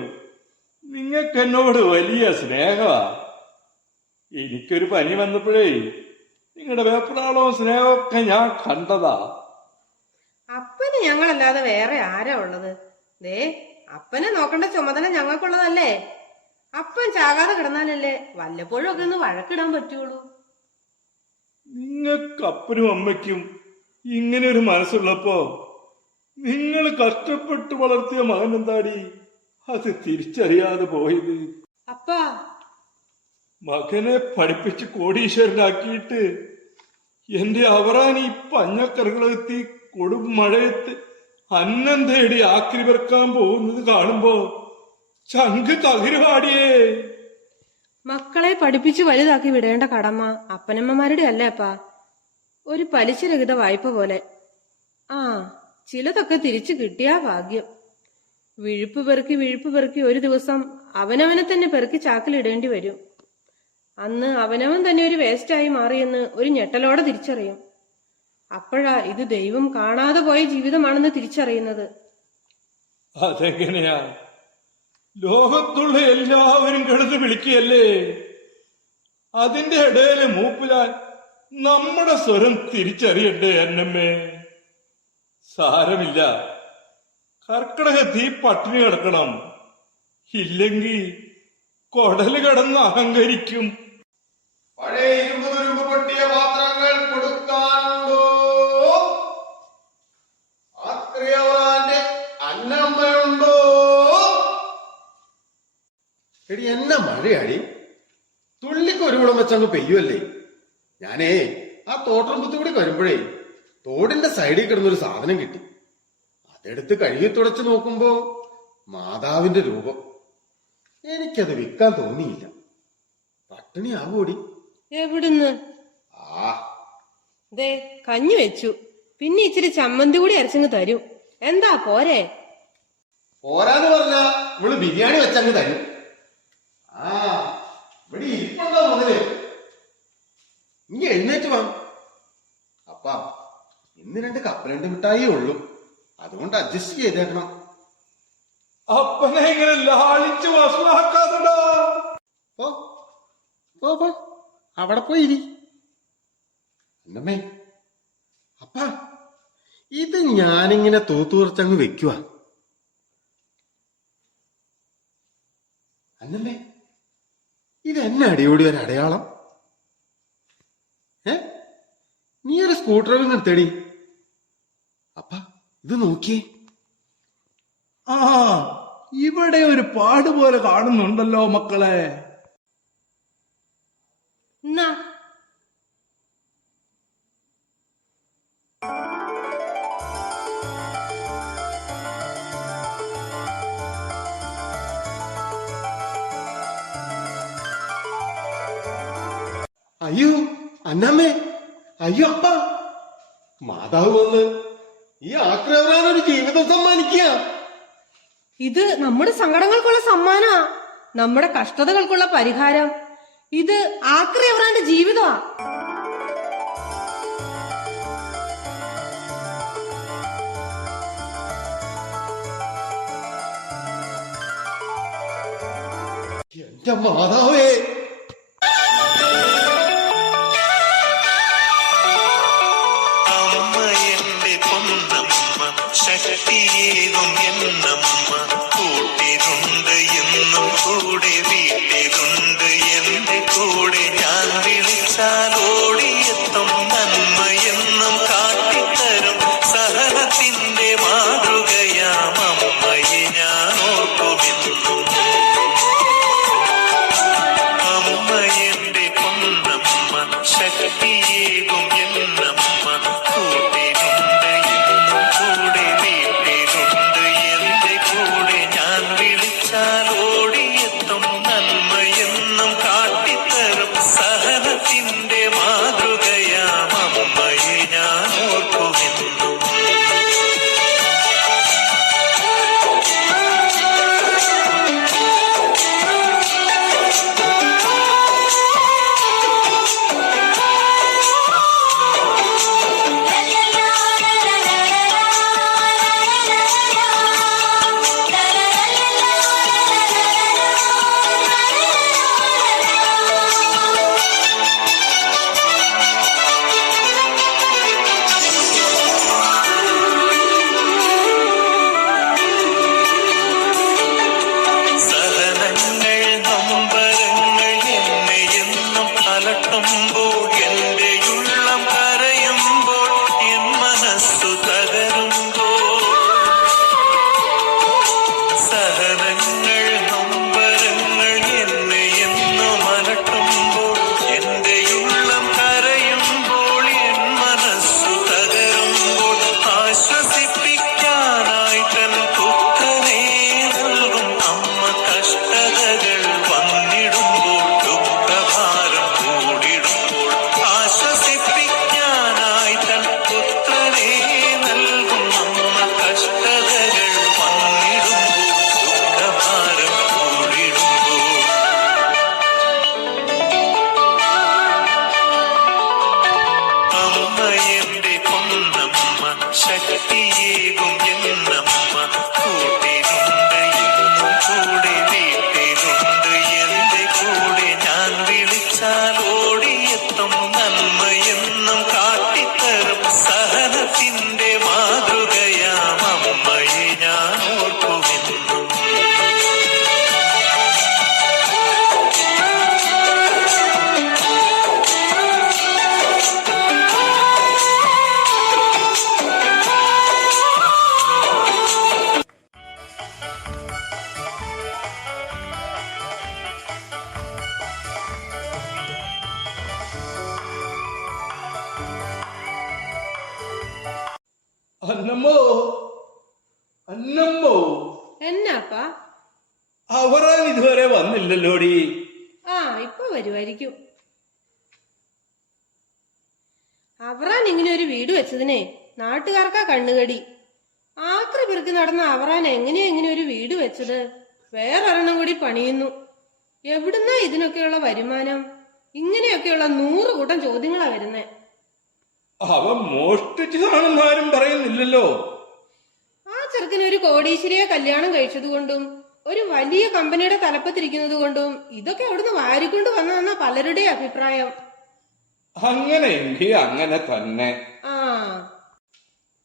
നിങ്ങൾക്ക് എന്നോട് വലിയ സ്നേഹമാ. എനിക്കൊരു പനി വന്നപ്പോഴേ നിങ്ങളുടെ വേപ്പറാളവും സ്നേഹമൊക്കെ ഞാൻ കണ്ടതാ. അപ്പന് ഞങ്ങളല്ലാതെ വേറെ ആരാ ഉള്ളത്? ദേ, അപ്പനെ നോക്കേണ്ട ചുമതല ഞങ്ങൾക്കുള്ളതല്ലേ. അപ്പൻ ചാകാതെ കിടന്നാലല്ലേ വല്ലപ്പോഴും ഒക്കെ ഒന്ന് വഴക്കിടാൻ പറ്റുള്ളൂ. നിങ്ങൾക്ക് അപ്പനും അമ്മയ്ക്കും ഇങ്ങനെ ഒരു മനസ്സുള്ളപ്പോ നിങ്ങൾ കഷ്ടപ്പെട്ട് വളർത്തിയ മകൻ എന്താടി അത് തിരിച്ചറിയാതെ പോയത്? അപ്പാ, മകനെ പഠിപ്പിച്ച് കോടീശ്വരനാക്കിയിട്ട് എന്റെ അവറാൻ ഈ പഞ്ഞക്കറികളെത്തി കൊടും മഴയത്ത് അന്നം തേടി ആക്രി പെറുക്കാൻ പോകുന്നത് കാണുമ്പോ ചങ്ക് തകരുവാടിയേ. മക്കളെ പഠിപ്പിച്ച് വലുതാക്കി വിടേണ്ട കടമ അപ്പനമ്മമാരുടെ അല്ലേ അപ്പാ? ഒരു പലിശരഹിത വായ്പ പോലെ. ആ, ചിലതൊക്കെ തിരിച്ചു കിട്ടിയാ ഭാഗ്യം. വിഴുപ്പ് പെറുക്കി ഒരു ദിവസം അവനവനെ തന്നെ പെറുക്കി ചാക്കിലിടേണ്ടി വരും. അന്ന് അവനവൻ തന്നെ ഒരു വേസ്റ്റായി മാറിയെന്ന് ഒരു ഞെട്ടലോടെ തിരിച്ചറിയും. അപ്പോഴാ ഇത് ദൈവം കാണാതെ പോയ ജീവിതമാണെന്ന് തിരിച്ചറിയുന്നത്. അതെങ്ങനെയാ? ലോകത്തുള്ള എല്ലാവരും കിടന്ന് വിളിക്കുകയല്ലേ. അതിന്റെ ഇടയില് മൂപ്പിലാൻ നമ്മുടെ സ്വരം തിരിച്ചറിയണ്ടേ എന്നമ്മേ? സാരമില്ല, കർക്കിടകത്തിൽ പട്ടിണി കിടക്കണം. ഇല്ലെങ്കിൽ കൊടല് കിടന്ന് അഹങ്കരിക്കും. പഴയ ഇരുമ്പ് തുരുമ്പ് പൊട്ടിയ പാത്രങ്ങൾ കൊടുക്കാനുണ്ടോ? ആക്രിയവറാന്റെ അന്നമ്മയുണ്ടോ? എടി, എന്നെ മഴയാടി, തുള്ളിക്ക് ഒരു കുളം വെച്ചങ്ങ് പെയ്യുമല്ലേ. ഞാനേ ആ തോട്ടമ്പുത്തു കൂടി വരുമ്പോഴേ തോടിന്റെ സൈഡിൽ കിടന്നൊരു സാധനം കിട്ടി. അതെടുത്ത് കഴുകി തുടച്ച് നോക്കുമ്പോ മാതാവിന്റെ രൂപം. എനിക്കത് വിൽക്കാൻ തോന്നിയില്ല. പട്ടിണി ആവോടി. എവിടുന്ന്? ആ, ദേ കഞ്ഞി വെച്ചു, പിന്നെ ഇച്ചിരി ചമ്മന്തി കൂടി അരച്ചങ്ങ് തരും. എന്താ പോരെ? പോരാന്ന് പറഞ്ഞാ ഇവള് ബിരിയാണി വെച്ചങ്ങ് തരും. ആ ഇവിടെ ഇരിപ്പുണ്ടോ മുതല്? ഇനി എഴുന്നേറ്റ് വാ. അപ്പാ ഇന്ന് 2 കപ്പലണ്ടി മിഠായിയേ ഉള്ളൂ, അതുകൊണ്ട് അഡ്ജസ്റ്റ് ചെയ്തേക്കണം. അപ്പനെ ഇങ്ങനെ ലാളിച്ച് വഷളാക്കാതെടാ. പോ പോ പോ, അവിടെ പോയിരി. അന്നമ്മേ, അപ്പാ ഇത് ഞാനിങ്ങനെ തൂത്തുറച്ചങ്ങ് വെക്കുക. അന്നമ്മേ, ഇതെന്നെ അടിയോടി ഒരു അടയാളം. നീ ഒരു സ്ക്രൂ ഡ്രൈവർ നിർത്തേടി. അപ്പാ ഇത് നോക്കിയേ. ആ, ഇവിടെ ഒരു പാട് പോലെ കാണുന്നുണ്ടല്ലോ മക്കളെ. എന്നാ അയ്യോ അന്നമ്മേ, അയ്യോ അപ്പ, മാതാവ് വന്ന് ഈ ആക്രമണൊരു ജീവിതം സമ്മാനിക്കുക. ഇത് നമ്മുടെ സങ്കടങ്ങൾക്കുള്ള സമ്മാനാ, നമ്മുടെ കഷ്ടതകൾക്കുള്ള പരിഹാരം. ഇത് ആക്രി അവറാന്റെ ജീവിതമാ. എന്റെ മാതാവേ, അമ്മ എന്റെ പൊന്നമ്മ, ശക്തിയേകും എന്നമ്മ, കൂട്ടിരുണ്ട് എന്നും കൂടെ, വീട്ടിലുണ്ട് എന്റെ കൂടെ. ഞാൻ വിളിച്ചാൽ ഓടിയെത്തും, നന്മ എന്നും കാട്ടിത്തരും. സഹനത്തിന്റെ മാതൃകയാം അമ്മയെ ഞാൻ ഓർക്കുമെന്നും. അമ്മ എന്റെ പൊന്നമ്മ, ശക്തിയേകും എന്നമ്മ, കൂട്ടിരുണ്ട് എന്നും കൂടെ, വീട്ടിലുണ്ട് എന്റെ കൂടെ. ഞാൻ വിളിച്ചാൽ ഓടിയെത്തും, നന്മ എന്നും കാട്ടിത്തരും. സഹനത്തിന്റെ മാതൃകയാം അമ്മയെ ഞാൻ ഓർക്കുമെന്നും. സഹനങ്ങൾ നൊമ്പരങ്ങൾ എന്നെ എന്നും അലട്ടുമ്പോൾ, എന്റെ ഉള്ളം കരയുമ്പോൾ, എൻ മനസ്സു തകരുമ്പോൾ. സഹനങ്ങൾ നൊമ്പരങ്ങൾ എന്നെ എന്നും അലട്ടുമ്പോൾ, എന്റെ ഉള്ളം കരയുമ്പോൾ, എൻ മനസ്സു തകരുമ്പോൾ. ആശ്വസിപ്പിക്കാനായി തൻ പുത്രനെ നൽകും അമ്മ. കഷ്ടതകൾ വന്നിടുമ്പോൾ, ദുഃഖഭാരം കൂടിടുമ്പോൾ. ആശ്വസിപ്പിക്കാനായി തൻ പുത്രനെ നൽകും അമ്മ. കഷ്ടതകൾ വന്നിടുമ്പോൾ, ദുഃഖഭാരം കൂടിടുമ്പോൾ. അമ്മ എന്റെ പൊന്നമ്മ, ശക്തിയേകും എന്നമ്മ, കൂട്ടിരുണ്ട് എന്നും കൂടെ, വീട്ടിലുണ്ട് എന്റെ കൂടെ. ഞാൻ വിളിച്ചാൽ ഓടിയെത്തും, നന്മ എന്നും കാട്ടിത്തരും. സഹനത്തിന്റെ മാതൃകയാം അമ്മയെ ഞാൻ ഓർക്കുമെന്നും. അന്നമ്മോ, അന്നമ്മോ, എന്നാപ്പാ? അവറാൻ ഇതുവരെ വന്നില്ലല്ലോടി. ആ ഇപ്പൊ വരുമായിരിക്കും. അവറാൻ ഇങ്ങനെ ഒരു വീട് വെച്ചതിനെ നാട്ടുകാർക്കാ കണ്ണുകടി. ആക്രി പെറുക്കി നടന്ന അവറാൻ എങ്ങനെയാ ഇങ്ങനെ ഒരു വീട് വെച്ചത്? വേറൊരെണ്ണം കൂടി പണിയുന്നു. എവിടുന്നാ ഇതിനൊക്കെയുള്ള വരുമാനം? ഇങ്ങനെയൊക്കെയുള്ള 100 കൂട്ടം ചോദ്യങ്ങളാ വരുന്നേ. അവൻ മോഷ്ടിച്ചതാണെന്ന് ആരും പറയുന്നില്ലല്ലോ. ആ ചെറുക്കന് ഒരു കോടീശ്വരിയെ കല്യാണം കഴിച്ചതുകൊണ്ടും ഒരു വലിയ കമ്പനിയുടെ തലപ്പത്തിരിക്കുന്നത് കൊണ്ടും ഇതൊക്കെ അവിടുന്ന് വാരിക്കൊണ്ട് വന്നതെന്ന പലരുടെയും അഭിപ്രായം. അങ്ങനെയെങ്കിൽ അങ്ങനെ തന്നെ. ആ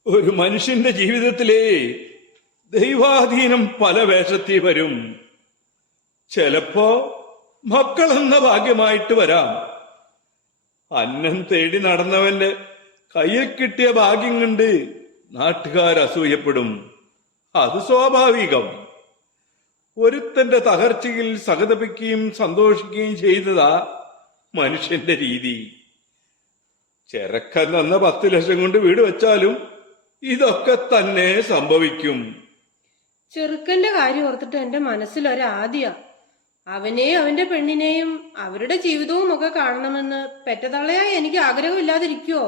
ഒരു മനുഷ്യന്റെ ജീവിതത്തിലെ ദൈവാധീനം പല വേഷത്തിൽ വരും. ചിലപ്പോ മക്കളെന്ന ഭാഗ്യമായിട്ട് വരാം. അന്നം തേടി നടന്നവന്റെ കയ്യിൽ കിട്ടിയ ഭാഗ്യം കൊണ്ട് നാട്ടുകാർ അസൂയപ്പെടും. അത് സ്വാഭാവികം. ഒരുത്തന്റെ തകർച്ചയിൽ സഹതപിക്കുകയും സന്തോഷിക്കുകയും ചെയ്തതാ മനുഷ്യന്റെ രീതി. ചെറുക്കൻ തന്ന 10 ലക്ഷം കൊണ്ട് വീട് വെച്ചാലും ഇതൊക്കെ തന്നെ സംഭവിക്കും. ചെറുക്കന്റെ കാര്യം ഓർത്തിട്ട് എന്റെ മനസ്സിലൊരാദ്യ. അവനെയും അവന്റെ പെണ്ണിനെയും അവരുടെ ജീവിതവും ഒക്കെ കാണണമെന്ന് പെറ്റതള്ളയായി എനിക്ക് ആഗ്രഹമില്ലാതിരിക്കുവോ?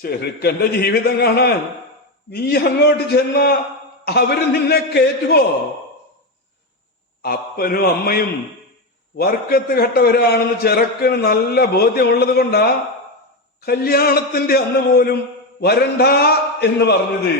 ചെറുക്കന്റെ ജീവിതം കാണാൻ നീ അങ്ങോട്ട് ചെന്ന അവര് നിന്നെ കേറ്റുവോ? അപ്പനും അമ്മയും വർക്കത്ത് കെട്ടവരാണെന്ന് ചെറുക്കന് നല്ല ബോധ്യമുള്ളത് കൊണ്ടാ കല്യാണത്തിന്റെ അന്ന് പോലും വരണ്ട എന്ന് പറഞ്ഞത്.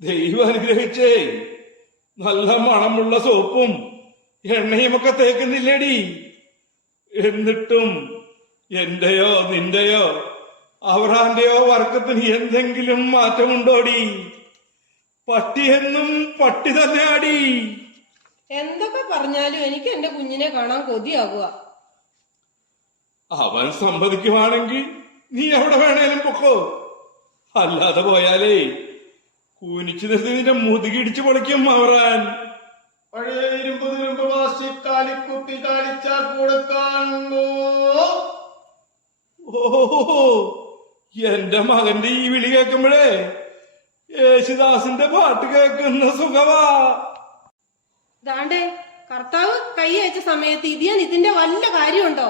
ദൈവം അനുഗ്രഹിച്ചേ നല്ല മണമുള്ള സോപ്പും എണ്ണയുമൊക്കെ തേക്കുന്നില്ലേടി. എന്നിട്ടും എന്റെയോ നിന്റെയോ അവറാന്റെയോ വർക്കത്തിന് എന്തെങ്കിലും മാറ്റമുണ്ടോടി? പട്ടിയെന്നും പട്ടി തന്നെ ആടി. എന്തൊക്കെ പറഞ്ഞാലും എനിക്ക് എന്റെ കുഞ്ഞിനെ കാണാൻ കൊതിയാകുക. അവൻ സമ്മതിക്കുവാണെങ്കിൽ നീ എവിടെ വേണേലും പൊക്കോ. അല്ലാതെ പോയാലേ കൂനിച്ചു നിർത്തി നിന്റെ മുതുകിടിച്ചു പൊളിക്കും അവറാൻ. പഴയ ഇരുമ്പ് പ്ലാസ്റ്റിക് കാലിക്കുത്തി കാണിച്ചാൽ കൊടുക്കാണോ? ഓഹോ, എന്റെ മകന്റെ ഈ വിളി കേൾക്കുമ്പോഴേ യേശുദാസിന്റെ പാട്ട് കേൾക്കുന്ന സുഖവാ. ദാണ്ടേ കർത്താവ് കൈ അയച്ച സമയത്ത് ഇതിയാൻ ഇതിന്റെ വല്ല കാര്യമുണ്ടോ?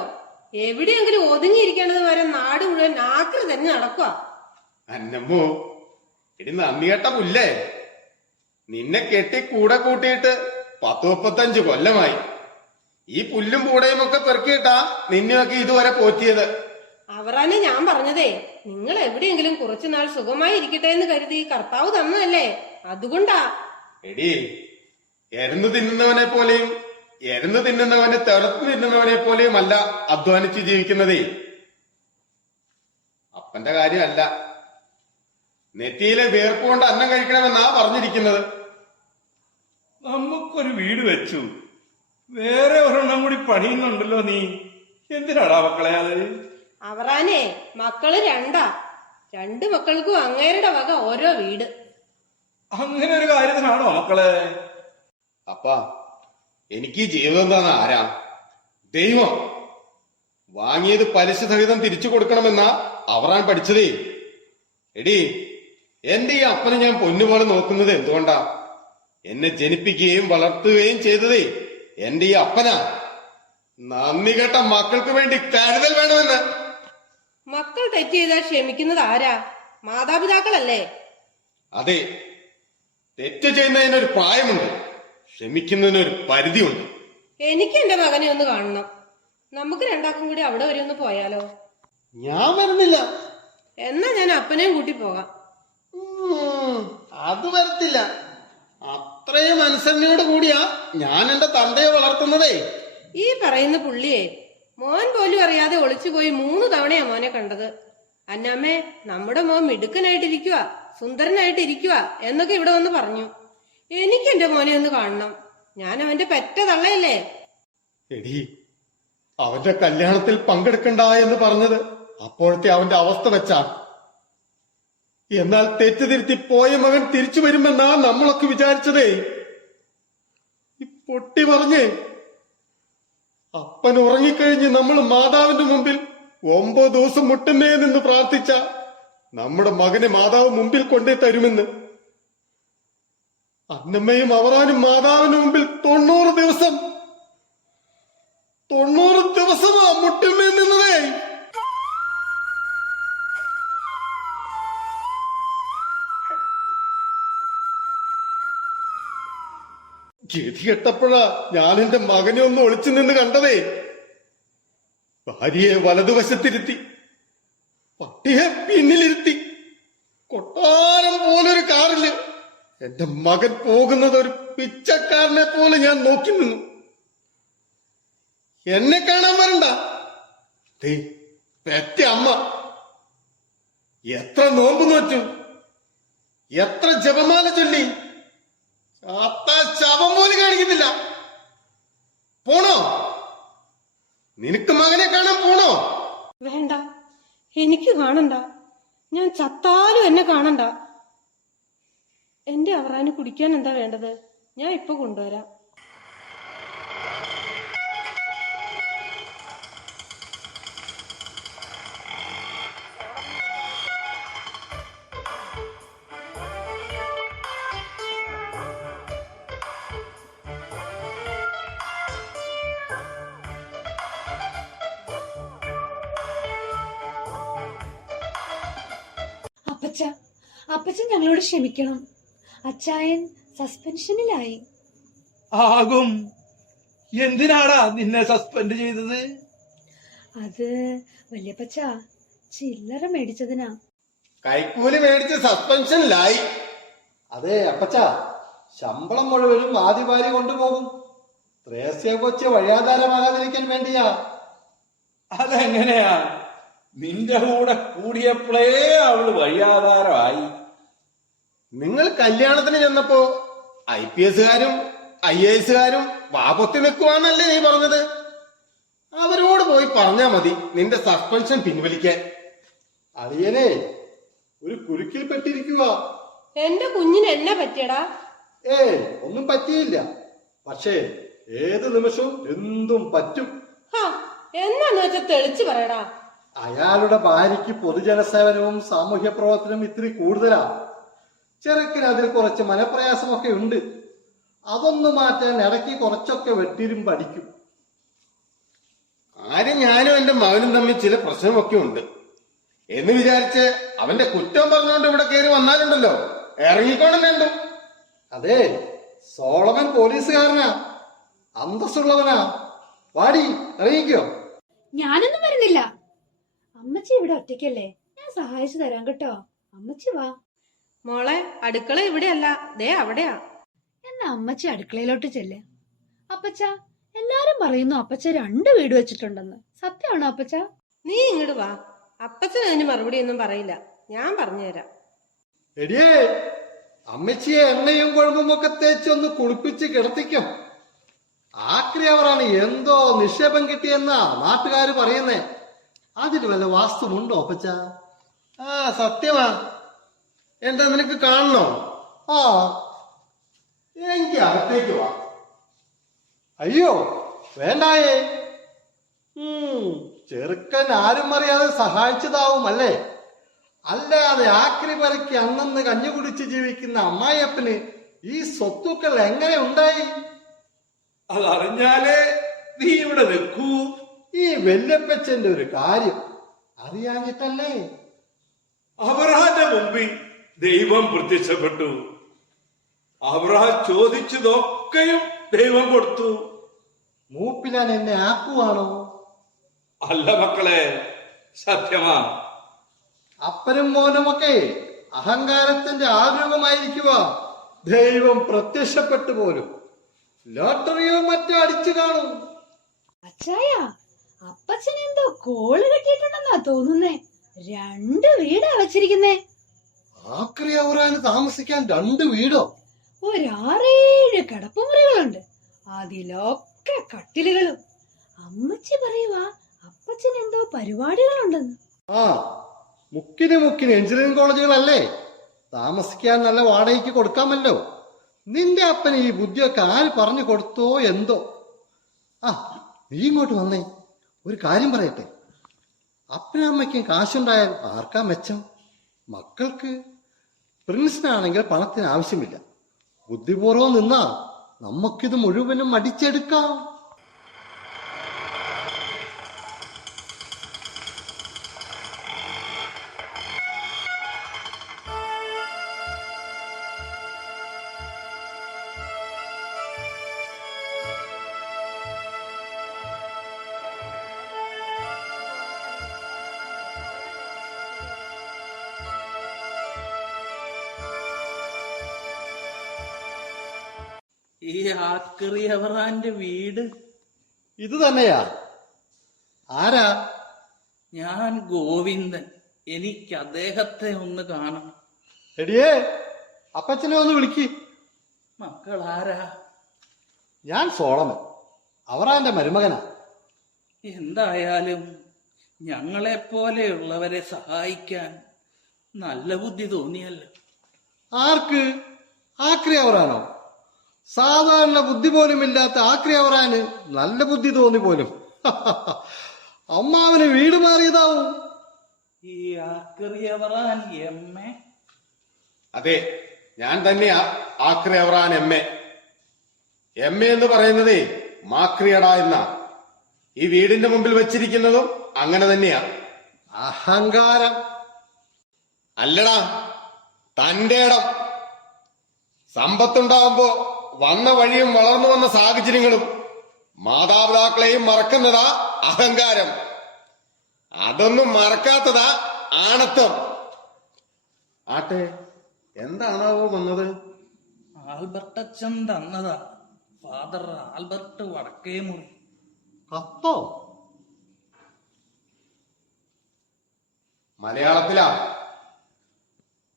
എവിടെയെങ്കിലും ഒതുങ്ങിയിരിക്കേണ്ടത് വരെ നാട് മുഴുവൻ ആക്രി തന്നെ നടക്കുക. അന്നമ്മോ, ഇടി നന്ദി കേട്ട പുല്ലേ. നിന്നെ കെട്ടി കൂടെ കൂട്ടിയിട്ട് 10-35 കൊല്ലമായി. ഈ പുല്ലും പൂടയും ഒക്കെ പെറുക്കിയിട്ടാ നിന്നെയൊക്കെ ഇതുവരെ പോറ്റിയത്. അവറാനെ ഞാൻ പറഞ്ഞതേ, നിങ്ങൾ എവിടെയെങ്കിലും കുറച്ചുനാൾ സുഖമായി ഇരിക്കട്ടെ എന്ന് കരുതി കർത്താവ് തന്നതല്ലേ, അതുകൊണ്ടാ. എടി, എരന്ന് തിന്നുന്നവനെ പോലെയും എരന്ന് തിന്നുന്നവനെ തെറുത്ത് തിന്നുന്നവനെ പോലെയും അല്ല അധ്വാനിച്ച് ജീവിക്കുന്നതേ. അപ്പന്റെ കാര്യമല്ല, നെറ്റിയിലെ വേർപ്പ് കൊണ്ട് അന്നം കഴിക്കണമെന്നാ പറഞ്ഞിരിക്കുന്നത്. നമുക്കൊരു വീട് വെച്ചു, വേറെ ഒരെണ്ണം കൂടി പണിയുന്നുണ്ടല്ലോ നീ. എന്തിനാടാ മക്കളെ അത്? അവറാനെ മക്കള് 2 മക്കൾക്കും അങ്ങേരുടെ വക ഓരോ വീട്. അങ്ങനെ ഒരു കാര്യത്തിനാണോ മക്കളെ? അപ്പാ, എനിക്ക് ഈ ജീവിതം എന്താന്ന് ആരാ? ദൈവം. വാങ്ങിയത് പലിശ സഹിതം തിരിച്ചു കൊടുക്കണമെന്നാ അവറാൻ പഠിച്ചതേ. എടി, എന്റെ ഈ അപ്പനെ ഞാൻ പൊന്നുപോലെ നോക്കുന്നത് എന്തുകൊണ്ടാ? എന്നെ ജനിപ്പിക്കുകയും വളർത്തുകയും ചെയ്തതേ എന്റെ ഈ അപ്പനാ. നന്ദി കേട്ട മക്കൾക്ക് വേണ്ടി കരുതൽ വേണമെന്ന്. മക്കൾ തെറ്റ് ചെയ്താൽ ക്ഷമിക്കുന്നത് ആരാ? മാതാപിതാക്കളല്ലേ? അതെ, തെറ്റ് ചെയ്യുന്നതിനൊരു പ്രായമുണ്ട്, ക്ഷമിക്കുന്നതിനൊരു പരിധിയുണ്ട്. എനിക്ക് എന്റെ മകനെ ഒന്ന് കാണണം. നമുക്ക് 2 കൂടി അവിടെ വരെ ഒന്ന് പോയാലോ? ഞാൻ വരുന്നില്ല. എന്നാ ഞാൻ അപ്പനെയും കൂട്ടി പോകാം. അത് വരത്തില്ല. അത്രയും അനുസരണയോട് കൂടിയാ ഞാൻ എന്റെ തന്തയെ വളർത്തുന്നതേ. ഈ പറയുന്ന പുള്ളിയെ മോൻ പോലും അറിയാതെ ഒളിച്ചുപോയി 3 തവണയാ മോനെ കണ്ടത്. അന്നാമ്മേ, നമ്മുടെ മോൻ മിടുക്കനായിട്ടിരിക്കുക, സുന്ദരനായിട്ടിരിക്കുക എന്നൊക്കെ ഇവിടെ വന്ന് പറഞ്ഞു. എനിക്ക് എന്റെ മോനെ ഒന്ന് കാണണം. ഞാൻ അവന്റെ പെറ്റ തള്ളയല്ലേ. എടി, അവന്റെ കല്യാണത്തിൽ പങ്കെടുക്കണ്ട എന്ന് പറഞ്ഞത് അപ്പോഴത്തെ അവന്റെ അവസ്ഥ വെച്ചാ. എന്നാൽ തെറ്റുതിരുത്തി പോയ മകൻ തിരിച്ചു വരുമെന്നാ നമ്മളൊക്കെ വിചാരിച്ചതേ. ഈ പൊട്ടി പറഞ്ഞ് അപ്പൻ ഉറങ്ങിക്കഴിഞ്ഞ് നമ്മൾ മാതാവിന്റെ മുമ്പിൽ 9 ദിവസം മുട്ടുമേ നിന്ന് പ്രാർത്ഥിച്ച നമ്മുടെ മകനെ മാതാവ് മുമ്പിൽ കൊണ്ടേ തരുമെന്ന്. അന്നമ്മയും അവറാനും മാതാവിന് മുമ്പിൽ 90 ദിവസമാ മുട്ടുമേ നിന്നതേ. ഗതി കെട്ടപ്പോഴാ ഞാൻ എന്റെ മകനെ ഒന്ന് ഒളിച്ചു നിന്ന് കണ്ടതേ. ഭാര്യയെ വലതുവശത്തിരുത്തി, പട്ടിയെ പിന്നിലിരുത്തി, കൊട്ടാരം പോലൊരു കാറില് എന്റെ മകൻ പോകുന്നത് ഒരു പിച്ചക്കാരനെ പോലെ ഞാൻ നോക്കി നിന്നു. എന്നെ കാണാൻ വരണ്ട, പെറ്റ അമ്മ എത്ര നോമ്പ് നോറ്റു, എത്ര ജപമാല ചൊല്ലി, ശവം പോലും കാണിക്കുന്നില്ല. പോണോ? നിനക്ക് മകനെ കാണാൻ പോണോ? വേണ്ട, എനിക്ക് കാണണ്ട. ഞാൻ ചത്താലും എന്നെ കാണണ്ട. എന്റെ അവറാന് കുടിക്കാൻ എന്താ വേണ്ടത്? ഞാൻ ഇപ്പൊ കൊണ്ടുവരാം. അപ്പച്ചൻ ഞങ്ങളോട് ക്ഷമിക്കണം. അച്ചായൻ സസ്പെൻഷനിലായി. ആകും. എന്തിനാടാ നിന്നെ സസ്പെൻഡ് ചെയ്തത്? അത് വല്യപ്പച്ച ചില്ലറ മേടിച്ചതിനാ. കൈക്കൂലി മേടിച്ച് സസ്പെൻഷനിലായി. അതെ അപ്പച്ച, ശമ്പളം മുഴുവനും ആദിവാരി കൊണ്ടുപോകും. ത്രേസ്യ കൊച്ച് വഴിയാധാരമാകാതിരിക്കാൻ വേണ്ടിയാ. അതെങ്ങനെയാ? നിന്റെ കൂടെ കൂടിയപ്പോഴേ അവള് വഴിയാധാരമായി. നിങ്ങൾ കല്യാണത്തിന് ചെന്നപ്പോ IPSകാരും IASകാരും വാപൊത്തി നിൽക്കുവാന്നല്ലേ നീ പറഞ്ഞത്? അവരോട് പോയി പറഞ്ഞാ മതി നിന്റെ സസ്പെൻഷൻ പിൻവലിക്കാൻ. അളിയനെ ഒരു കുരുക്കിൽ പെട്ടിരിക്കുക. എന്റെ കുഞ്ഞിന് എന്നെ പറ്റിയടാ? ഒന്നും പറ്റിയില്ല. പക്ഷേ ഏത് നിമിഷവും എന്തും പറ്റും. എന്നാന്ന് വെച്ചാ തെളിച്ചു പറയടാ. അയാളുടെ ഭാര്യയ്ക്ക് പൊതുജനസേവനവും സാമൂഹ്യ പ്രവർത്തനവും ഇത്തിരി കൂടുതലാ. ചെറുക്കിന് അതിൽ കുറച്ച് മനപ്രയാസമൊക്കെ ഉണ്ട്. അതൊന്നു മാറ്റാൻ ഇടയ്ക്ക് കുറച്ചൊക്കെ വെട്ടിരും പഠിക്കും. ആരും ഞാനും എന്റെ മകനും തമ്മിൽ ചില പ്രശ്നമൊക്കെ ഉണ്ട് എന്ന് വിചാരിച്ച് അവന്റെ കുറ്റം പറഞ്ഞുകൊണ്ട് ഇവിടെ കയറി വന്നാലുണ്ടല്ലോ, ഇറങ്ങിക്കോണം രണ്ടും. അതെ, സോളമൻ പോലീസുകാരനാ, അന്തസ്സുള്ളവനാ. വാടി, ഇറങ്ങിക്കോ. ഞാനൊന്നും വരുന്നില്ല. അമ്മച്ചി ഇവിടെ ഒറ്റയ്ക്കല്ലേ, ഞാൻ സഹായിച്ചു തരാം കേട്ടോ. അമ്മച്ചി വാ. മോളെ, അടുക്കള ഇവിടെയല്ല, ദേ അവിടെയാ. എന്നാ അമ്മച്ചി അടുക്കളയിലോട്ട് ചെല്ലേ. അപ്പച്ച, എല്ലാരും പറയുന്നു അപ്പച്ച 2 വീട് വെച്ചിട്ടുണ്ടെന്ന്. സത്യമാണോ അപ്പച്ച? നീ ഇങ്ങോട്ട് വാ. അപ്പച്ചൻ അതിന് മറുപടി ഒന്നും പറയില്ല, ഞാൻ പറഞ്ഞുതരാം. എടിയേ, അമ്മച്ചിയെ എണ്ണയും കുഴമ്പും ഒക്കെ തേച്ചൊന്ന് കുളിപ്പിച്ച് കിടത്തിക്കും. ആക്രിയവറാണ് എന്തോ നിക്ഷേപം കിട്ടിയെന്നാ നാട്ടുകാര് പറയുന്നേ. അതിന് വല്ല വാസ്തുവുണ്ടോ അപ്പച്ച? സത്യമാ. എന്താ നിനക്ക് കാണണോ? എനിക്ക് അകത്തേക്ക് വാ. അയ്യോ വേണ്ടായേ. ചെറുക്കൻ ആരും അറിയാതെ സഹായിച്ചതാവും അല്ലേ? അല്ലാതെ ആക്രി പരക്കി അന്നന്ന് കഞ്ഞി കുടിച്ച് ജീവിക്കുന്ന അമ്മായിയപ്പന് ഈ സ്വത്തുക്കൾ എങ്ങനെ ഉണ്ടായി? അതറിഞ്ഞാലേ നീ ഇവിടെ നിൽക്കൂ. ഈ വല്യപ്പച്ചന്റെ ഒരു കാര്യം അറിയാഞ്ഞിട്ടല്ലേ? അബ്രഹാന്റെ മുമ്പിൽ ദൈവം പ്രത്യക്ഷപ്പെട്ടു. അബ്രഹാം ചോദിച്ചതൊക്കെയും ദൈവം കൊടുത്തു. മൂപ്പിലാൻ എന്നെ ആക്കുവാണോ? അല്ല മക്കളെ, സത്യമാ. അപ്പനും മോനുമൊക്കെ അഹങ്കാരത്തിന്റെ ആരൂപമായിരിക്കുക. ദൈവം പ്രത്യക്ഷപ്പെട്ടു പോലും ലോട്ടറിയോ മറ്റോ അടിച്ചു കാണും. അച്ചായ, അപ്പച്ചൻ എന്തോ കോള് കെട്ടിയിട്ടുണ്ടെന്നാ തോന്നുന്നേ. 2 വീടാ വെച്ചിരിക്കുന്നേ. ആക്രിയവറാന് താമസിക്കാൻ 2 വീടോ? ഒരു 6-7 കിടപ്പുമുറികളുണ്ട്. അതിലൊക്കെ കട്ടിലുകളും. അമ്മച്ചി പറയുവാ അപ്പച്ചൻ എന്തോ പരിപാടികളുണ്ടെന്ന്. മുക്കിന് എഞ്ചിനീയറിംഗ് കോളേജുകളല്ലേ? താമസിക്കാൻ നല്ല വാടകയ്ക്ക് കൊടുക്കാമല്ലോ. നിന്റെ അപ്പന് ഈ ബുദ്ധിയൊക്കെ ആര് പറഞ്ഞു കൊടുത്തോ എന്തോ. നീ ഇങ്ങോട്ട് വന്നേ, ഒരു കാര്യം പറയട്ടെ. അപ്പനമ്മയ്ക്കും കാശുണ്ടായാൽ ആർക്കാ മെച്ചം? മക്കൾക്ക്. പ്രിൻസിനാണെങ്കിൽ പണത്തിന് ആവശ്യമില്ല. ബുദ്ധിപൂർവ്വം നിന്നാ നമുക്കിത് മുഴുവനും അടിച്ചെടുക്കാം. ഈ ആക്രി അവറാന്റെ വീട് ഇത് തന്നെയാ? ആരാ? ഞാൻ ഗോവിന്ദൻ. എനിക്ക് അദ്ദേഹത്തെ ഒന്ന് കാണണം. എടിയേ, അപ്പച്ചനെ ഒന്ന് വിളിക്ക്. മക്കൾ ആരാ? ഞാൻ സോളമൻ, അവറാന്റെ മരുമകനാ. എന്തായാലും ഞങ്ങളെപ്പോലെയുള്ളവരെ സഹായിക്കാൻ നല്ല ബുദ്ധി തോന്നിയല്ലോ. ആർക്ക്? ആക്രി അവറാനോ? സാധാരണ ബുദ്ധി പോലും ഇല്ലാത്ത ആക്രി അവറാന് നല്ല ബുദ്ധി തോന്നി പോലും. അമ്മാവന് വീട് മാറിയതാവും. ഈ ആക്രി അവറാൻ എമ്മേ? അതെ, ഞാൻ തന്നെയാ ആക്രി Avaran M A. M A എന്ന് പറയുന്നതേ മാക്രിയട എന്നാ. ഈ വീടിന്റെ മുമ്പിൽ വെച്ചിരിക്കുന്നതും അങ്ങനെ തന്നെയാ. അഹങ്കാരം. അല്ലടാ, തന്റെ ഇടം. സമ്പത്തുണ്ടാവുമ്പോ വന്ന വഴിയും വളർന്നു വന്ന സാഹചര്യങ്ങളും മാതാപിതാക്കളെയും മറക്കുന്നതാ അഹങ്കാരം. അതൊന്നും മറക്കാത്തതാ ആണത്വം. ആട്ടെ, എന്താണാവോ വന്നത്? ആൽബർട്ടച്ചൻ തന്നതാ. Father Albert Vadakkemuri. കത്തോ? മലയാളത്തിലാ.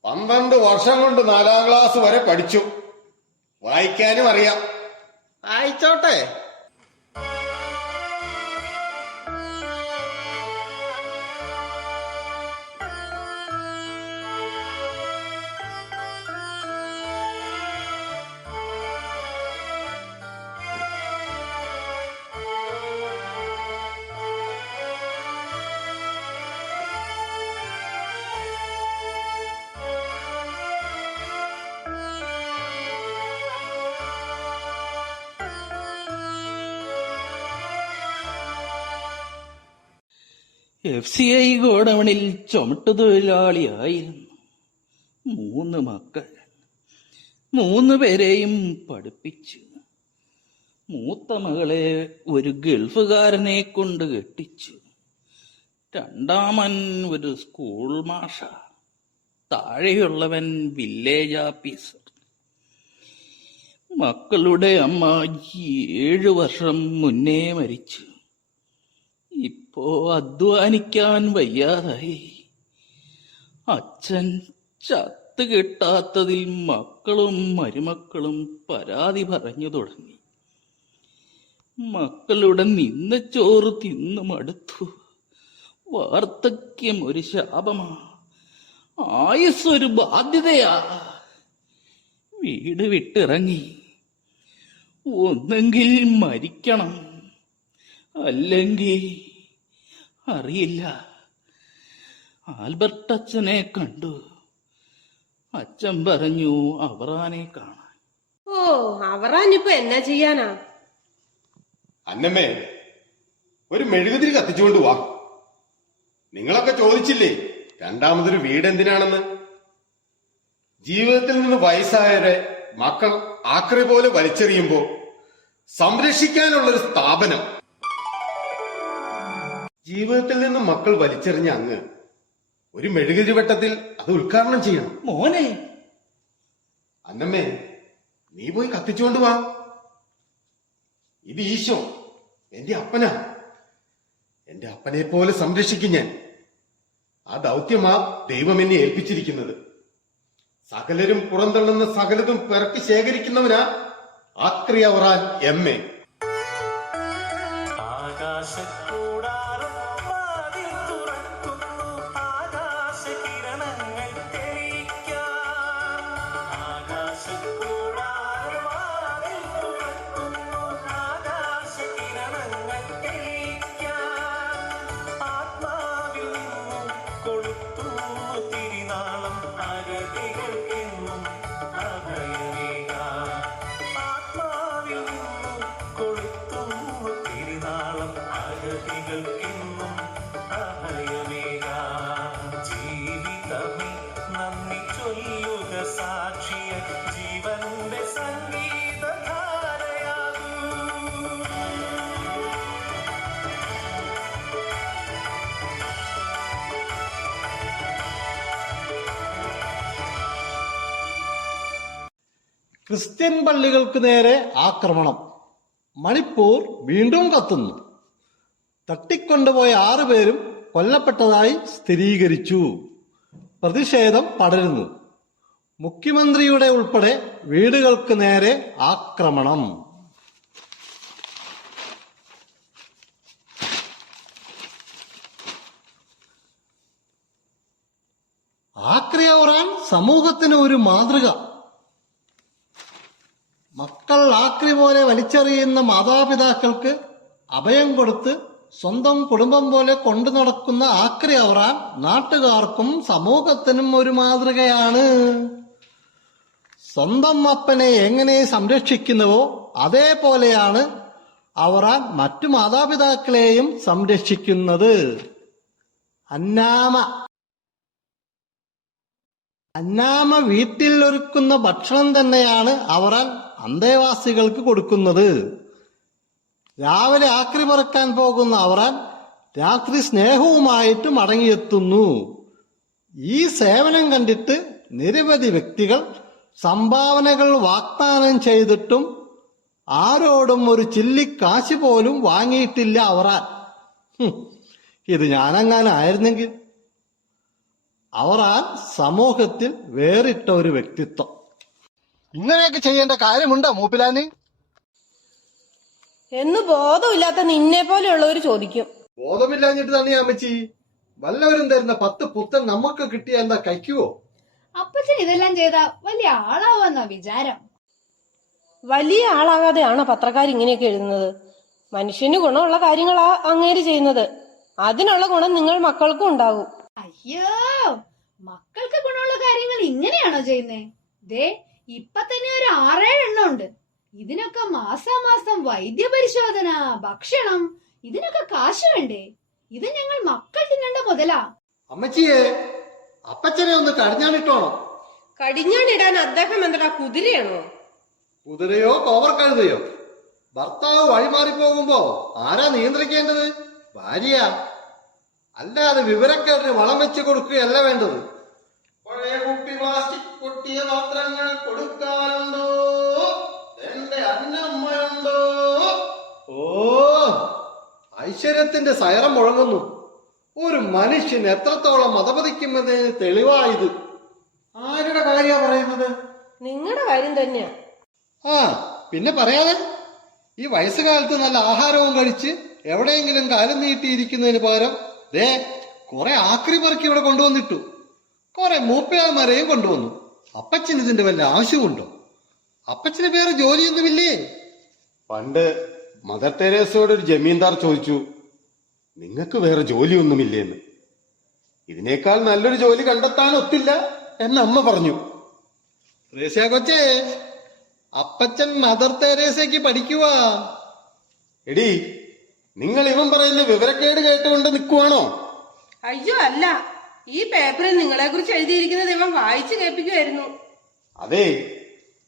12 വർഷം കൊണ്ട് 4ാം ക്ലാസ് വരെ പഠിച്ചു. വായിക്കാനും അറിയാം. വായിച്ചോട്ടെ. FCI ഗോഡൌണിൽ ചുമട്ടുതൊഴിലാളിയായിരുന്നു. 3 മക്കൾ. 3 പേരെയും പഠിപ്പിച്ചു. മൂത്ത മകളെ ഒരു ഗൾഫുകാരനെ കൊണ്ട് കെട്ടിച്ചു. രണ്ടാമൻ ഒരു സ്കൂൾ മാഷ. താഴെയുള്ളവൻ വില്ലേജ് ഓഫീസർ. മക്കളുടെ അമ്മ 7 വർഷം മുന്നേ മരിച്ചു. ഇപ്പോ അധ്വാനിക്കാൻ വയ്യാതായി. അച്ഛൻ ചത്ത് കിട്ടാത്തതിൽ മക്കളും മരുമക്കളും പരാതി പറഞ്ഞു തുടങ്ങി. മക്കളുടെ നിന്ന ചോറ് തിന്നു മടുത്തു. വാർദ്ധക്യം ഒരു ശാപമാ, ആയുസ് ഒരു ബാധ്യതയാ. വീട് വിട്ടിറങ്ങി. ഒന്നെങ്കിൽ മരിക്കണം, അല്ലെങ്കിൽ അറിയില്ല. ആൽബർട്ടച്ഛനെ കണ്ടു. അച്ഛൻ പറഞ്ഞു അവറാനെ കാണാൻ. ഓ, അവറാനിപ്പോ എന്നാ ചെയ്യാനാ? അന്നമ്മേ, ഒരു മെഴുകുതിരി കത്തിച്ചുകൊണ്ട് വാ. നിങ്ങളൊക്കെ ചോദിച്ചില്ലേ രണ്ടാമതൊരു വീട് എന്തിനാണെന്ന്? ജീവിതത്തിൽ നിന്ന് വയസ്സായവരെ മക്കൾ ആക്രി പോലെ വലിച്ചെറിയുമ്പോ സംരക്ഷിക്കാനുള്ളൊരു സ്ഥാപനം. ജീവിതത്തിൽ നിന്ന് മക്കൾ വലിച്ചെറിഞ്ഞ അങ്ങ് ഒരു മെഴുകുതിരി വെട്ടത്തിൽ അത് ഉദ്ഘാടനം ചെയ്യണം. മോനെ, അന്നമ്മേ, നീ പോയി കത്തിച്ചുകൊണ്ട് വാ. ഇത് ഈശോ, എന്റെ അപ്പനാ. എന്റെ അപ്പനെ പോലെ സംരക്ഷിക്കും ഞാൻ. ആ ദൗത്യമാ ദൈവം എന്നെ ഏൽപ്പിച്ചിരിക്കുന്നത്. സകലരും പുറന്തള്ളുന്ന സകലതും പിറക്കി ശേഖരിക്കുന്നവനാ ആക്രി അവറാൻ എം എ. ആകാശക്കൂടാരം വാതിൽ തുറക്കുന്നു, ആകാശകിരണങ്ങൾ തെളിയിക്കാൻ. ആകാശക്കൂടാരം വാതിൽ തുറക്കുന്നു, ആകാശകിരണങ്ങൾ അഗതികൾക്കെന്നും അഭയമേകാം. ജീവിതമേ നന്ദി ചൊല്ലുക സാക്ഷിയ ജീവന്റെ സംഗീതധാരയാകൂ. ക്രിസ്ത്യൻ പള്ളികൾക്ക് നേരെ ആക്രമണം. മണിപ്പൂർ വീണ്ടും കത്തുന്നു. തട്ടിക്കൊണ്ടുപോയ 6 പേരും കൊല്ലപ്പെട്ടതായി സ്ഥിരീകരിച്ചു. പ്രതിഷേധം പടരുന്നു. മുഖ്യമന്ത്രിയുടെ ഉൾപ്പെടെ വീടുകൾക്ക് നേരെ ആക്രമണം. ആക്രി ഔറാൻ സമൂഹത്തിന് ഒരു മാതൃക. മക്കൾ ആക്രി പോലെ വലിച്ചെറിയുന്ന മാതാപിതാക്കൾക്ക് അഭയം കൊടുത്ത് സ്വന്തം കുടുംബം പോലെ കൊണ്ടു നടക്കുന്ന ആക്രി ഔറാൻ നാട്ടുകാർക്കും സമൂഹത്തിനും ഒരു മാതൃകയാണ്. സ്വന്തം അപ്പനെ എങ്ങനെ സംരക്ഷിക്കുന്നുവോ അതേപോലെയാണ് ഔറാൻ മറ്റു മാതാപിതാക്കളെയും സംരക്ഷിക്കുന്നത്. അന്നാമ വീട്ടിൽ ഒരുക്കുന്ന ഭക്ഷണം തന്നെയാണ് ഔറാൻ അന്തേവാസികൾക്ക് കൊടുക്കുന്നത്. രാവിലെ ആക്രി പറക്കാൻ പോകുന്ന ഔറാൻ രാത്രി സ്നേഹവുമായിട്ട് മടങ്ങിയെത്തുന്നു. ഈ സേവനം കണ്ടിട്ട് നിരവധി വ്യക്തികൾ സംഭാവനകൾ വാഗ്ദാനം ചെയ്തിട്ടും ആരോടും ഒരു ചില്ലിക്കാശ് പോലും വാങ്ങിയിട്ടില്ല ഔറാൻ. ഇത് ഞാനങ്ങാനായിരുന്നെങ്കിൽ. ഔറാൻ സമൂഹത്തിൽ വേറിട്ട ഒരു വ്യക്തിത്വം. ഇങ്ങനെയൊക്കെ ചെയ്യേണ്ട കാര്യമുണ്ടോ മൂപ്പിലാന്? എന്ന് ബോധമില്ലാത്ത നിന്നെ പോലെയുള്ളവർ ചോദിക്കും. ബോധമില്ലാഞ്ഞിട്ട് തന്നെ അമ്മച്ചി. വല്ലവരും തരുന്ന 10 പുത്തൻ നമുക്ക് കിട്ടിയ എന്താ കഴിക്കുവോ? അപ്പച്ചൻ ഇതെല്ലാം ചെയ്ത വലിയ ആളാവാന്നാ വിചാരം. വലിയ ആളാകാതെയാണോ പത്രക്കാർ ഇങ്ങനെയൊക്കെ എഴുതുന്നത്? മനുഷ്യന് ഗുണമുള്ള കാര്യങ്ങളാ അങ്ങേര് ചെയ്യുന്നത്. അതിനുള്ള ഗുണം നിങ്ങൾ മക്കൾക്കും ഉണ്ടാകും. അയ്യോ, മക്കൾക്ക് ഗുണമുള്ള കാര്യങ്ങൾ ഇങ്ങനെയാണോ ചെയ്യുന്നേ? ദേ ഇപ്പൊ തന്നെ ഒരു 6-7 എണ്ണം ഉണ്ട്. ഇതിനൊക്കെ മാസാമാസം വൈദ്യപരിശോധന, ഭക്ഷണം, ഇതിനൊക്കെ കാശ് വേണ്ടേ? ഇത് ഞങ്ങൾ മക്കൾ തിന്നേണ്ട മുതലാ. അമ്മച്ചിയെ, അപ്പച്ചനെ ഒന്ന് കടിഞ്ഞാണിട്ടോണോ? കടിഞ്ഞാണിടാൻ അദ്ദേഹം എന്താ കുതിരയാണോ? കുതിരയോ കോവർ കഴുതയോ? ഭർത്താവ് വഴിമാറി പോകുമ്പോ ആരാ നിയന്ത്രിക്കേണ്ടത്? ഭാര്യ. അല്ലാതെ വിവരക്കേടിന് വളം വെച്ച് കൊടുക്കുകയല്ല വേണ്ടത്. പഴയ കുപ്പി, പ്ലാസ്റ്റിക് പൊട്ടിയ പാത്രങ്ങൾ കൊടുക്കാനുണ്ടോ? എന്റെ അന്നമ്മയുണ്ടോ? ഓ, ഐശ്വര്യത്തിന്റെ സൈറം മുഴങ്ങുന്നു. ഒരു മനുഷ്യൻ എത്രത്തോളം മതപതിക്കുമെന്നതിന് തെളിവായത്. ആരുടെ കാര്യ പറയുന്നത്? നിങ്ങളുടെ കാര്യം തന്നെയാ. ആ, പിന്നെ പറയാതെ. ഈ വയസ്സുകാലത്ത് നല്ല ആഹാരവും കഴിച്ച് എവിടെയെങ്കിലും കാലം നീട്ടിയിരിക്കുന്നതിന് പകരം ദേ കുറെ ആക്രി പറക്കി ഇവിടെ കൊണ്ടുവന്നിട്ടു. കുറെ മൂപ്പയാന്മാരെയും കൊണ്ടുവന്നു. അപ്പച്ചന് ഇതിന്റെ വല്ല ആവശ്യമുണ്ടോ? അപ്പച്ചന് വേറെ ജോലിയൊന്നുമില്ലേ? പണ്ട് മദർ തെരേസയോട് ഒരു ജമീന്ദാർ ചോദിച്ചു, നിങ്ങൾക്ക് വേറെ ജോലിയൊന്നുമില്ലേന്ന്. ഇതിനേക്കാൾ നല്ലൊരു ജോലി കണ്ടെത്താൻ ഒത്തില്ല എന്ന് അമ്മ പറഞ്ഞു. തെരേസ്യ കൊച്ചേ, അപ്പച്ചൻ മദർ തെരേസയ്ക്ക് പഠിക്കുവാ. എടി, നിങ്ങൾ ഇവൻ പറയുന്ന വിവരക്കേട് കേട്ടുകൊണ്ട് നിൽക്കുവാണോ? അയ്യോ അല്ല, ഈ പേപ്പറിൽ നിങ്ങളെ കുറിച്ച് എഴുതിയിരിക്കുന്നത് ഇവൻ വായിച്ചു കേൾപ്പിക്കുമായിരുന്നു. അതെ,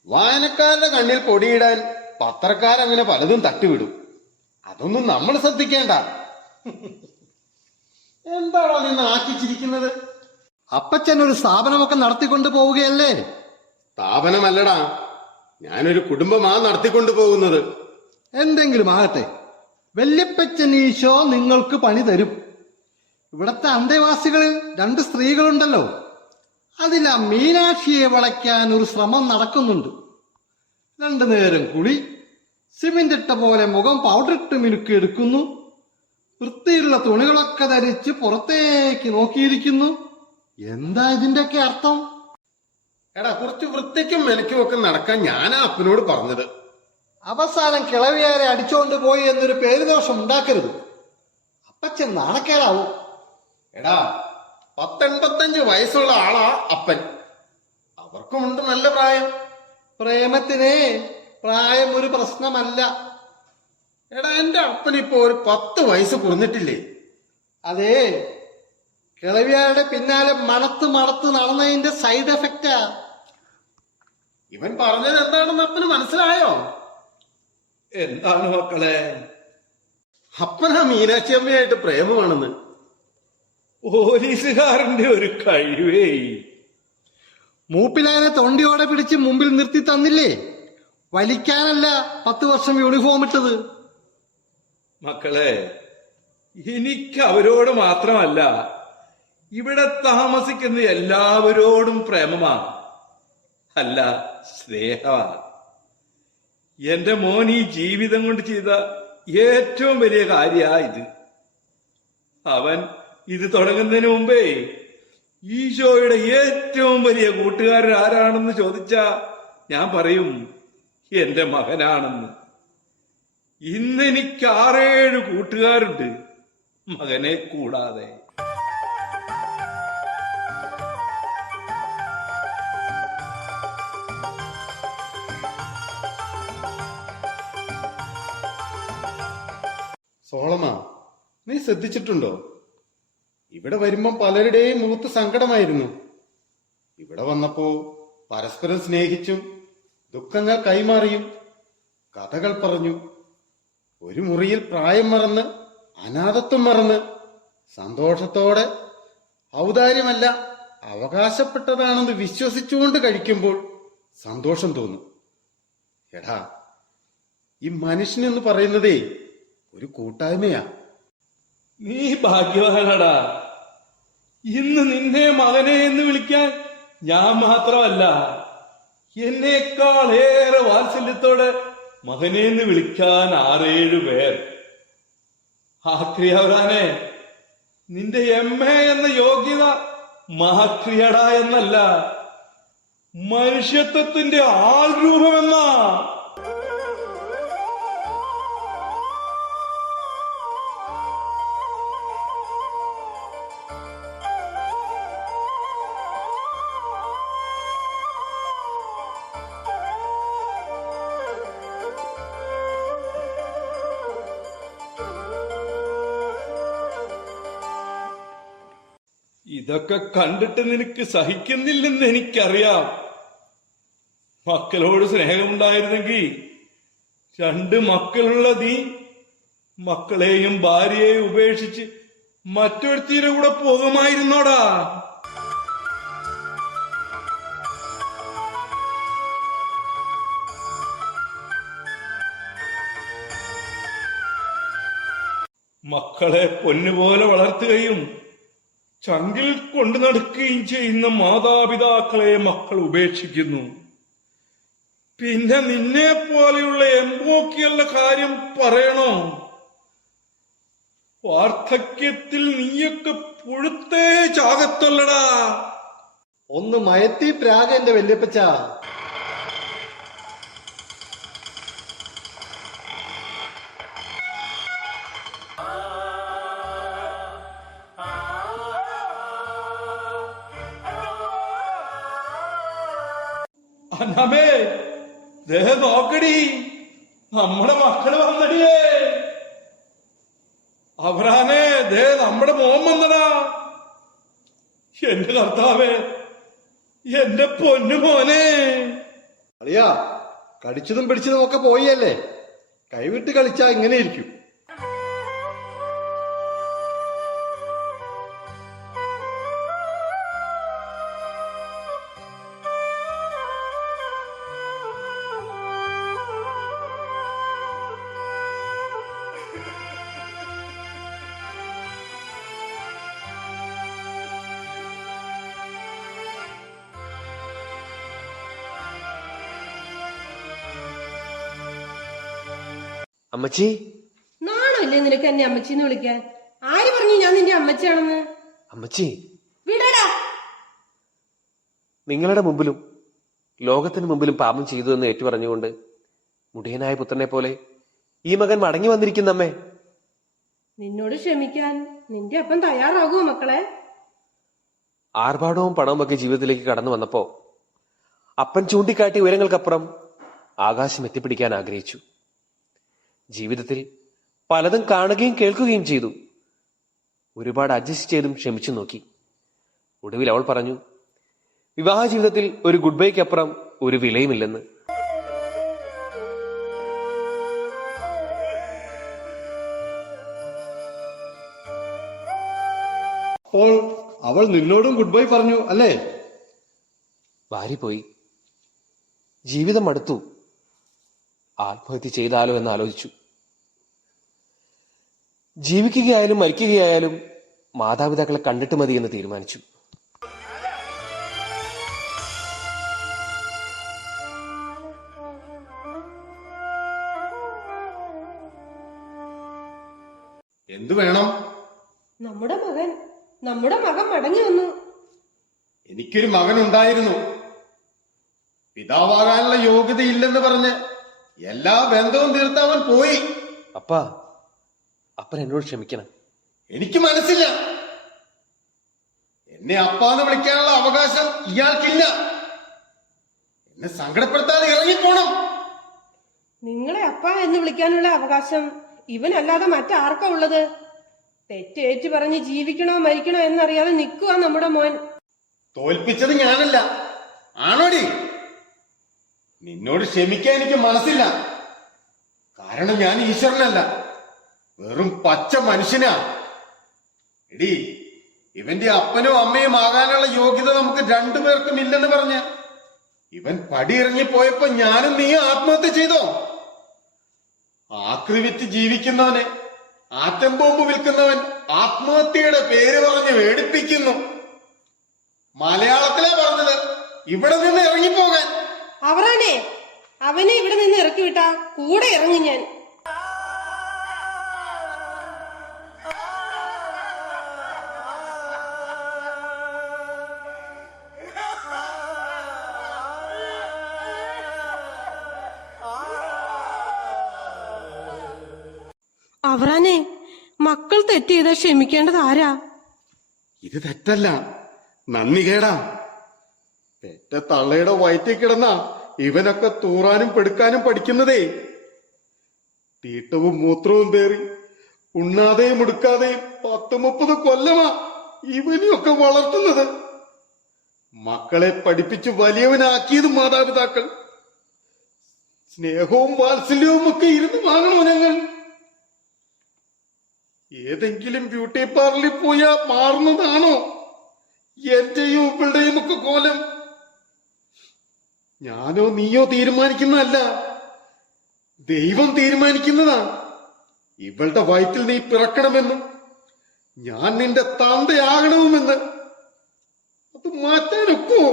വായനക്കാരുടെ കണ്ണിൽ പൊടിയിടാൻ പത്രക്കാരങ്ങനെ പലതും തട്ടിവിടും. അതൊന്നും നമ്മൾ ശ്രദ്ധിക്കേണ്ട. എന്താണോ നിന്ന് ആക്കിച്ചിരിക്കുന്നത്? അപ്പച്ചൻ ഒരു സ്ഥാപനമൊക്കെ നടത്തിക്കൊണ്ടു പോവുകയല്ലേ? സ്ഥാപനമല്ലടാ, ഞാനൊരു കുടുംബമാ നടത്തിക്കൊണ്ടു പോകുന്നത്. എന്തെങ്കിലും ആകട്ടെ, വല്യപ്പച്ചൻ ഈശോ നിങ്ങൾക്ക് പണി തരും. ഇവിടത്തെ അന്തേവാസികളിൽ 2 സ്ത്രീകളുണ്ടല്ലോ, അതിൽ ആ മീനാക്ഷിയെ വളയ്ക്കാൻ ഒരു ശ്രമം നടക്കുന്നുണ്ട്. 2 നേരം കുളി, സിമെന്റ് ഇട്ട പോലെ മുഖം പൗഡറിട്ട് മിനുക്കി എടുക്കുന്നു, വൃത്തിയുള്ള തുണികളൊക്കെ ധരിച്ച് പുറത്തേക്ക് നോക്കിയിരിക്കുന്നു. എന്താ ഇതിന്റെയൊക്കെ അർത്ഥം? എടാ, കുറച്ച് വൃത്തിക്കും മെനക്കും ഒക്കെ നടക്കാൻ ഞാനാ അപ്പനോട് പറഞ്ഞത്. അവസാനം കിളവിയാരെ അടിച്ചോണ്ട് പോയി എന്നൊരു പേരുദോഷം ഉണ്ടാക്കരുത്. അപ്പച്ചൻ നാണക്കേടാവും. എടാ, 85 വയസ്സുള്ള ആളാ അപ്പൻ. അവർക്കുമുണ്ട് നല്ല പ്രായം. പ്രേമത്തിനെ പ്രായം ഒരു പ്രശ്നമല്ല. എടാ എന്റെ അപ്പനിപ്പോ ഒരു 10 വയസ്സ് കുറഞ്ഞിട്ടില്ലേ? അതേ, കിളവിയാരുടെ പിന്നാലെ മണത്ത് നടന്നതിന്റെ സൈഡ് എഫക്റ്റാ. ഇവൻ പറഞ്ഞത് എന്താണെന്ന് അപ്പന് മനസ്സിലായോ? എന്താണ് മക്കളെ? അപ്പനാ മീനാക്ഷി അമ്മയായിട്ട് പ്രേമമാണെന്ന്. പോലീസുകാരന്റെ ഒരു കഴിവേ. മൂപ്പിലായനെ തൊണ്ടിയോടെ പിടിച്ച് മുമ്പിൽ നിർത്തി തന്നില്ലേ? വലിക്കാനല്ല 10 വർഷം യൂണിഫോം ഇട്ടത്. മക്കളെ, എനിക്ക് അവരോട് മാത്രമല്ല ഇവിടെ താമസിക്കുന്ന എല്ലാവരോടും പ്രേമമാ, അല്ല സ്നേഹമാ. എന്റെ മോൻ ഈ ജീവിതം കൊണ്ട് ചെയ്ത ഏറ്റവും വലിയ കാര്യാ ഇത്. അവൻ ഇത് തുടങ്ങുന്നതിന് മുമ്പേ ഈശോയുടെ ഏറ്റവും വലിയ കൂട്ടുകാരൻ ആരാണെന്ന് ചോദിച്ചാ ഞാൻ പറയും എന്റെ മകനാണെന്ന്. ഇന്ന് എനിക്ക് 6-7 കൂട്ടുകാരുണ്ട്, മകനെ കൂടാതെ. സോളമ, നീ ശ്രദ്ധിച്ചിട്ടുണ്ടോ? ഇവിടെ വരുമ്പം പലരുടെയും മുഖത്ത് സങ്കടമായിരുന്നു. ഇവിടെ വന്നപ്പോ പരസ്പരം സ്നേഹിച്ചും ദുഃഖങ്ങൾ കൈമാറിയും കഥകൾ പറഞ്ഞു. ഒരു മുറിയിൽ പ്രായം മറന്ന് അനാഥത്വം മറന്ന് സന്തോഷത്തോടെ ഔദാര്യമല്ല അവകാശപ്പെട്ടതാണെന്ന് വിശ്വസിച്ചുകൊണ്ട് കഴിക്കുമ്പോൾ സന്തോഷം തോന്നും. എടാ, ഈ മനുഷ്യനെന്ന് പറയുന്നതേ ഒരു കൂട്ടായ്മയാ. നീ ഭാഗ്യവാനടാ. ഇന്ന് നിന്നെ മകനെ എന്ന് വിളിക്കാൻ ഞാൻ മാത്രമല്ല, എന്നേക്കാൾ ഏറെ വാത്സല്യത്തോടെ മകനെ എന്ന് വിളിക്കാൻ 6-7 പേർ. ആക്രിയവരാനെ, നിന്റെ MA എന്ന യോഗ്യത മഹാക്രിയട എന്നല്ല, മനുഷ്യത്വത്തിന്റെ ആൾരൂപമെന്നാ. ഇതൊക്കെ കണ്ടിട്ട് നിനക്ക് സഹിക്കുന്നില്ലെന്ന് എനിക്കറിയാം. മക്കളോട് സ്നേഹമുണ്ടായിരുന്നെങ്കിൽ 2 മക്കളുള്ള നീ മക്കളെയും ഭാര്യയെയും ഉപേക്ഷിച്ച് മറ്റൊരുത്തിയുടെ കൂടെ പോകുമായിരുന്നോടാ. മക്കളെ പൊന്നുപോലെ വളർത്തുകയും ചങ്കിൽ കൊണ്ടു നടക്കുകയും ചെയ്യുന്ന മാതാപിതാക്കളെ മക്കൾ ഉപേക്ഷിക്കുന്നു. പിന്നെ നിന്നെ പോലെയുള്ള എംബോക്കിയുള്ള കാര്യം പറയണോ? വാർദ്ധക്യത്തിൽ നീയൊക്കെ പുഴുത്തേ ചാകത്തുള്ളടാ. ഒന്ന് മയത്തി പ്രാഗ എന്റെ വല്യപ്പച്ച. അന്നമേ, ദേ നോക്കടി, നമ്മുടെ മക്കള് വന്നടിയേ. അവരാനെ, ദേ നമ്മുടെ മോൻ വന്നടാ. എന്റെ കർത്താവേ, എന്റെ പൊന്നു മോനെ. അളിയാ, കടിച്ചതും പിടിച്ചതും ഒക്കെ പോയല്ലേ, കൈവിട്ട് കളിച്ചാ ഇങ്ങനെ ഇരിക്കും. അമ്മച്ചി, നാണല്ലേ നിനക്ക് എന്നെ അമ്മച്ചിന്ന് വിളിക്കാൻ? ആര് പറഞ്ഞു ഞാൻ നിന്റെ അമ്മച്ചിയാണെന്ന്? അമ്മച്ചി, വിടടാ. നിങ്ങളുടെ മുമ്പിലും ലോകത്തിന് മുമ്പിലും പാപം ചെയ്തു എന്ന് ഏറ്റുപറഞ്ഞുകൊണ്ട് മുടിയനായ പുത്രനെ പോലെ ഈ മകൻ മടങ്ങി വന്നിരിക്കുന്ന അമ്മേ. നിന്നോട് ക്ഷമിക്കാൻ നിന്റെ അപ്പം തയ്യാറാകുമോ മക്കളെ? ആർഭാടവും പണവും ഒക്കെ ജീവിതത്തിലേക്ക് കടന്നു വന്നപ്പോ അപ്പൻ ചൂണ്ടിക്കാട്ടിയ ഉയരങ്ങൾക്കപ്പുറം ആകാശം എത്തിപ്പിടിക്കാൻ ആഗ്രഹിച്ചു. ജീവിതത്തിൽ പലതും കാണുകയും കേൾക്കുകയും ചെയ്തു. ഒരുപാട് അഡ്ജസ്റ്റ് ചെയ്തും ക്ഷമിച്ചു നോക്കി. ഒടുവിൽ അവൾ പറഞ്ഞു, വിവാഹ ജീവിതത്തിൽ ഒരു ഗുഡ് ബൈക്കപ്പുറം ഒരു വിലയുമില്ലെന്ന്. അപ്പോൾ അവൾ നിന്നോടും ഗുഡ് ബൈ പറഞ്ഞു അല്ലേ? ഭാര്യ പോയി. ജീവിതം മടുത്തു. ആത്മഹത്യ ചെയ്താലോ എന്ന് ആലോചിച്ചു. ജീവിക്കുകയായാലും മരിക്കുകയായാലും മാതാപിതാക്കളെ കണ്ടിട്ട് മതി എന്ന് തീരുമാനിച്ചു. എന്തു വേണം? നമ്മുടെ മകൻ മടങ്ങി വന്നു. എനിക്കൊരു മകനുണ്ടായിരുന്നു. പിതാവാകാനുള്ള യോഗ്യതയില്ലെന്ന് പറഞ്ഞ് എല്ലാ ബന്ധവും തീർത്തവൻ പോയി. അപ്പൻ എന്നോട് ക്ഷമിക്കണം. എനിക്ക് മനസ്സില്ല. എന്നെ അപ്പാന്ന് വിളിക്കാനുള്ള അവകാശം ഇയാൾക്കില്ല. എന്നെ സങ്കടപ്പെടുത്താതെ ഇറങ്ങിപ്പോണം. നിങ്ങളെ അപ്പ എന്ന് വിളിക്കാനുള്ള അവകാശം ഇവനല്ലാതെ മറ്റാർക്കാ ഉള്ളത്? തെറ്റേറ്റു പറഞ്ഞ് ജീവിക്കണോ മരിക്കണോ എന്നറിയാതെ നിൽക്കുക നമ്മുടെ മോൻ. തോൽപ്പിച്ചത് ഞാനല്ല, ആണോടി? നിന്നോട് ക്ഷമിക്കാൻ എനിക്ക് മനസ്സില്ല. കാരണം ഞാൻ ഈശ്വരനല്ല, വെറും പച്ച മനുഷ്യനാ. എടി, ഇവന്റെ അപ്പനും അമ്മയും ആകാനുള്ള യോഗ്യത നമുക്ക് രണ്ടുപേർക്കും ഇല്ലെന്ന് പറഞ്ഞ് ഇവൻ പടിയിറങ്ങി പോയപ്പോ ഞാനും നീ ആത്മഹത്യ ചെയ്തോ? ആക്രി വിറ്റ് ജീവിക്കുന്നവനെ, ആറ്റം ബോംബ് വിൽക്കുന്നവൻ ആത്മഹത്യയുടെ പേര് പറഞ്ഞ് വേടിപ്പിക്കുന്നു. മലയാളത്തിലാ പറഞ്ഞത്, ഇവിടെ നിന്ന് ഇറങ്ങിപ്പോകാൻ. അവനെ ഇവിടെ നിന്ന് ഇറക്കി വിട്ടാ കൂടെ ഇറങ്ങി ഞാൻ. അവറാനെ, മക്കൾ തെറ്റ് ചെയ്താ ക്ഷമിക്കേണ്ടത് ആരാ? ഇത് തെറ്റല്ല, നന്ദികേടാ. പെറ്റ തള്ളയുടെ വയറ്റിൽ കിടന്ന ഇവനൊക്കെ തൂറാനും പെടുക്കാനും പഠിക്കുന്നതേ. തീട്ടവും മൂത്രവും പേറി ഉണ്ണാതെയും ഉടുക്കാതെയും 10-30 കൊല്ലമാ ഇവനെയൊക്കെ വളർത്തുന്നത്. മക്കളെ പഠിപ്പിച്ച് വലിയവനാക്കിയത് മാതാപിതാക്കൾ. സ്നേഹവും വാത്സല്യവും ഒക്കെ ഇരുന്ന് വാങ്ങണോ ഞങ്ങൾ? ഏതെങ്കിലും ബ്യൂട്ടി പാർലറിൽ പോയാ മാറുന്നതാണോ എന്റെയും ഇവളുടെയും ഒക്കെ കോലം? ഞാനോ നീയോ തീരുമാനിക്കുന്നതല്ല, ദൈവം തീരുമാനിക്കുന്നതാ. ഇവളുടെ വയറ്റിൽ നീ പിറക്കണമെന്നും ഞാൻ നിന്റെ തന്തയാകണമെന്ന് അത് മാറ്റാനൊക്കുമോ?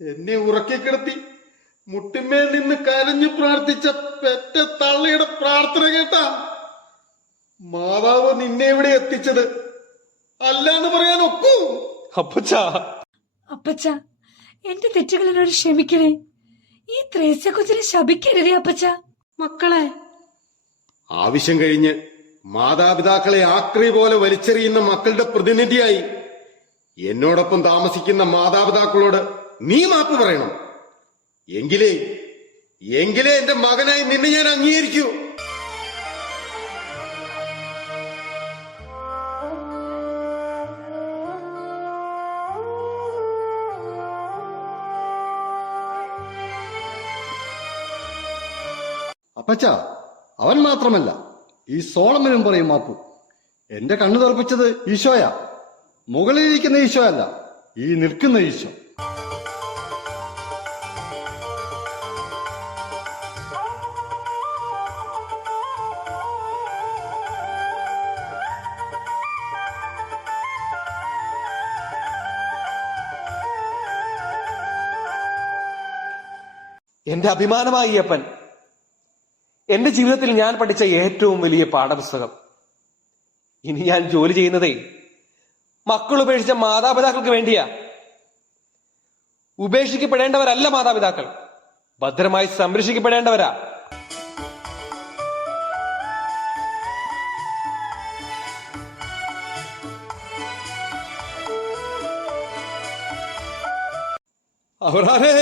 എന്നെ ഉറക്കിക്കിടത്തി മുട്ടിന്മേൽ നിന്ന് കരഞ്ഞു പ്രാർത്ഥിച്ച പെറ്റ തള്ളയുടെ പ്രാർത്ഥന കേട്ടാ മാതാവ് നിന്നെ ഇവിടെ എത്തിച്ചത്. അല്ലാന്ന് പറയാൻ ഒക്കൂ? അപ്പച്ച, എന്റെ തെറ്റുകൾ എന്നോട് ക്ഷമിക്കണേ. ഈ ത്രേസ്യ കൊച്ചിനെ ശപിക്കരുതേ അപ്പച്ച. മക്കളെ, ആവശ്യം കഴിഞ്ഞ് മാതാപിതാക്കളെ ആക്രി പോലെ വലിച്ചെറിയുന്ന മക്കളുടെ പ്രതിനിധിയായി എന്നോടൊപ്പം താമസിക്കുന്ന മാതാപിതാക്കളോട് നീ മാപ്പ് പറയണം. എങ്കിലേ എന്റെ മകനായി നിന്നെ ഞാൻ അംഗീകരിക്കൂ. അപ്പച്ച, അവൻ മാത്രമല്ല, ഈ സോളമനും പറയും മാപ്പു. എന്റെ കണ്ണു തെറിപ്പിച്ചത് ഈശോയാ. മുകളിലിരിക്കുന്ന ഈശോ അല്ല, ഈ നിൽക്കുന്ന ഈശോ. എന്റെ അഭിമാനമായി അപ്പൻ, എന്റെ ജീവിതത്തിൽ ഞാൻ പഠിച്ച ഏറ്റവും വലിയ പാഠപുസ്തകം. ഇനി ഞാൻ ജോലി ചെയ്യുന്നതേ മക്കൾ ഉപേക്ഷിച്ച മാതാപിതാക്കൾക്ക് വേണ്ടിയാ. ഉപേക്ഷിക്കപ്പെടേണ്ടവരല്ല മാതാപിതാക്കൾ, ഭദ്രമായി സംരക്ഷിക്കപ്പെടേണ്ടവരാ. അവരാനെ,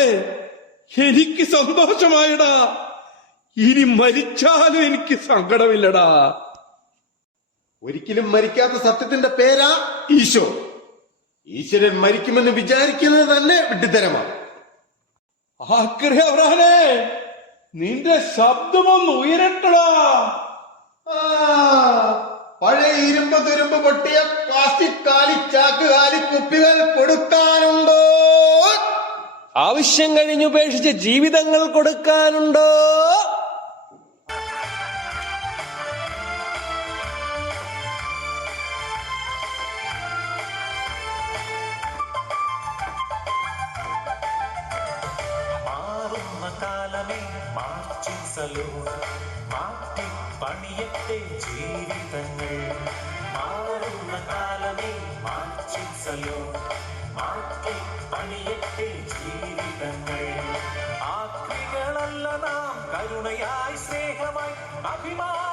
എനിക്ക് സന്തോഷമായിടാ. ഇനി മരിച്ചാലും എനിക്ക് സങ്കടമില്ലടാ. ഒരിക്കലും മരിക്കാത്ത സത്യത്തിന്റെ പേരാ ഈശോ. ഈശ്വരൻ മരിക്കുമെന്ന് വിചാരിക്കുന്നത് തന്നെ വിഡ്ഢിത്തരമാണ്. ആക്രി അവറാനെ, നിന്റെ ശബ്ദമൊന്ന് ഉയരട്ടടാ. പഴയ ഇരുമ്പ് തുരുമ്പ് പൊട്ടിയ പ്ലാസ്റ്റിക് കാലി ചാക്ക് കാലി കുപ്പികൾ കൊടുക്കാനുണ്ടോ? ആവശ്യം കഴിഞ്ഞുപേക്ഷിച്ച ജീവിതങ്ങൾ കൊടുക്കാനുണ്ടോ? മാറുന്ന കാലമേ മാർച്ചിൻ സലൂൺ, മാറ്റി പണിയട്ടെ ജീവിതങ്ങൾ. മാറുന്ന കാലമേ മാർച്ചിൻ സലൂൺ, മാറ്റി പണിയട്ടെ ജീവിതങ്ങൾ. ആക്രികളല്ല നാം, കരുണയായി സ്നേഹമായി അഭിമാനം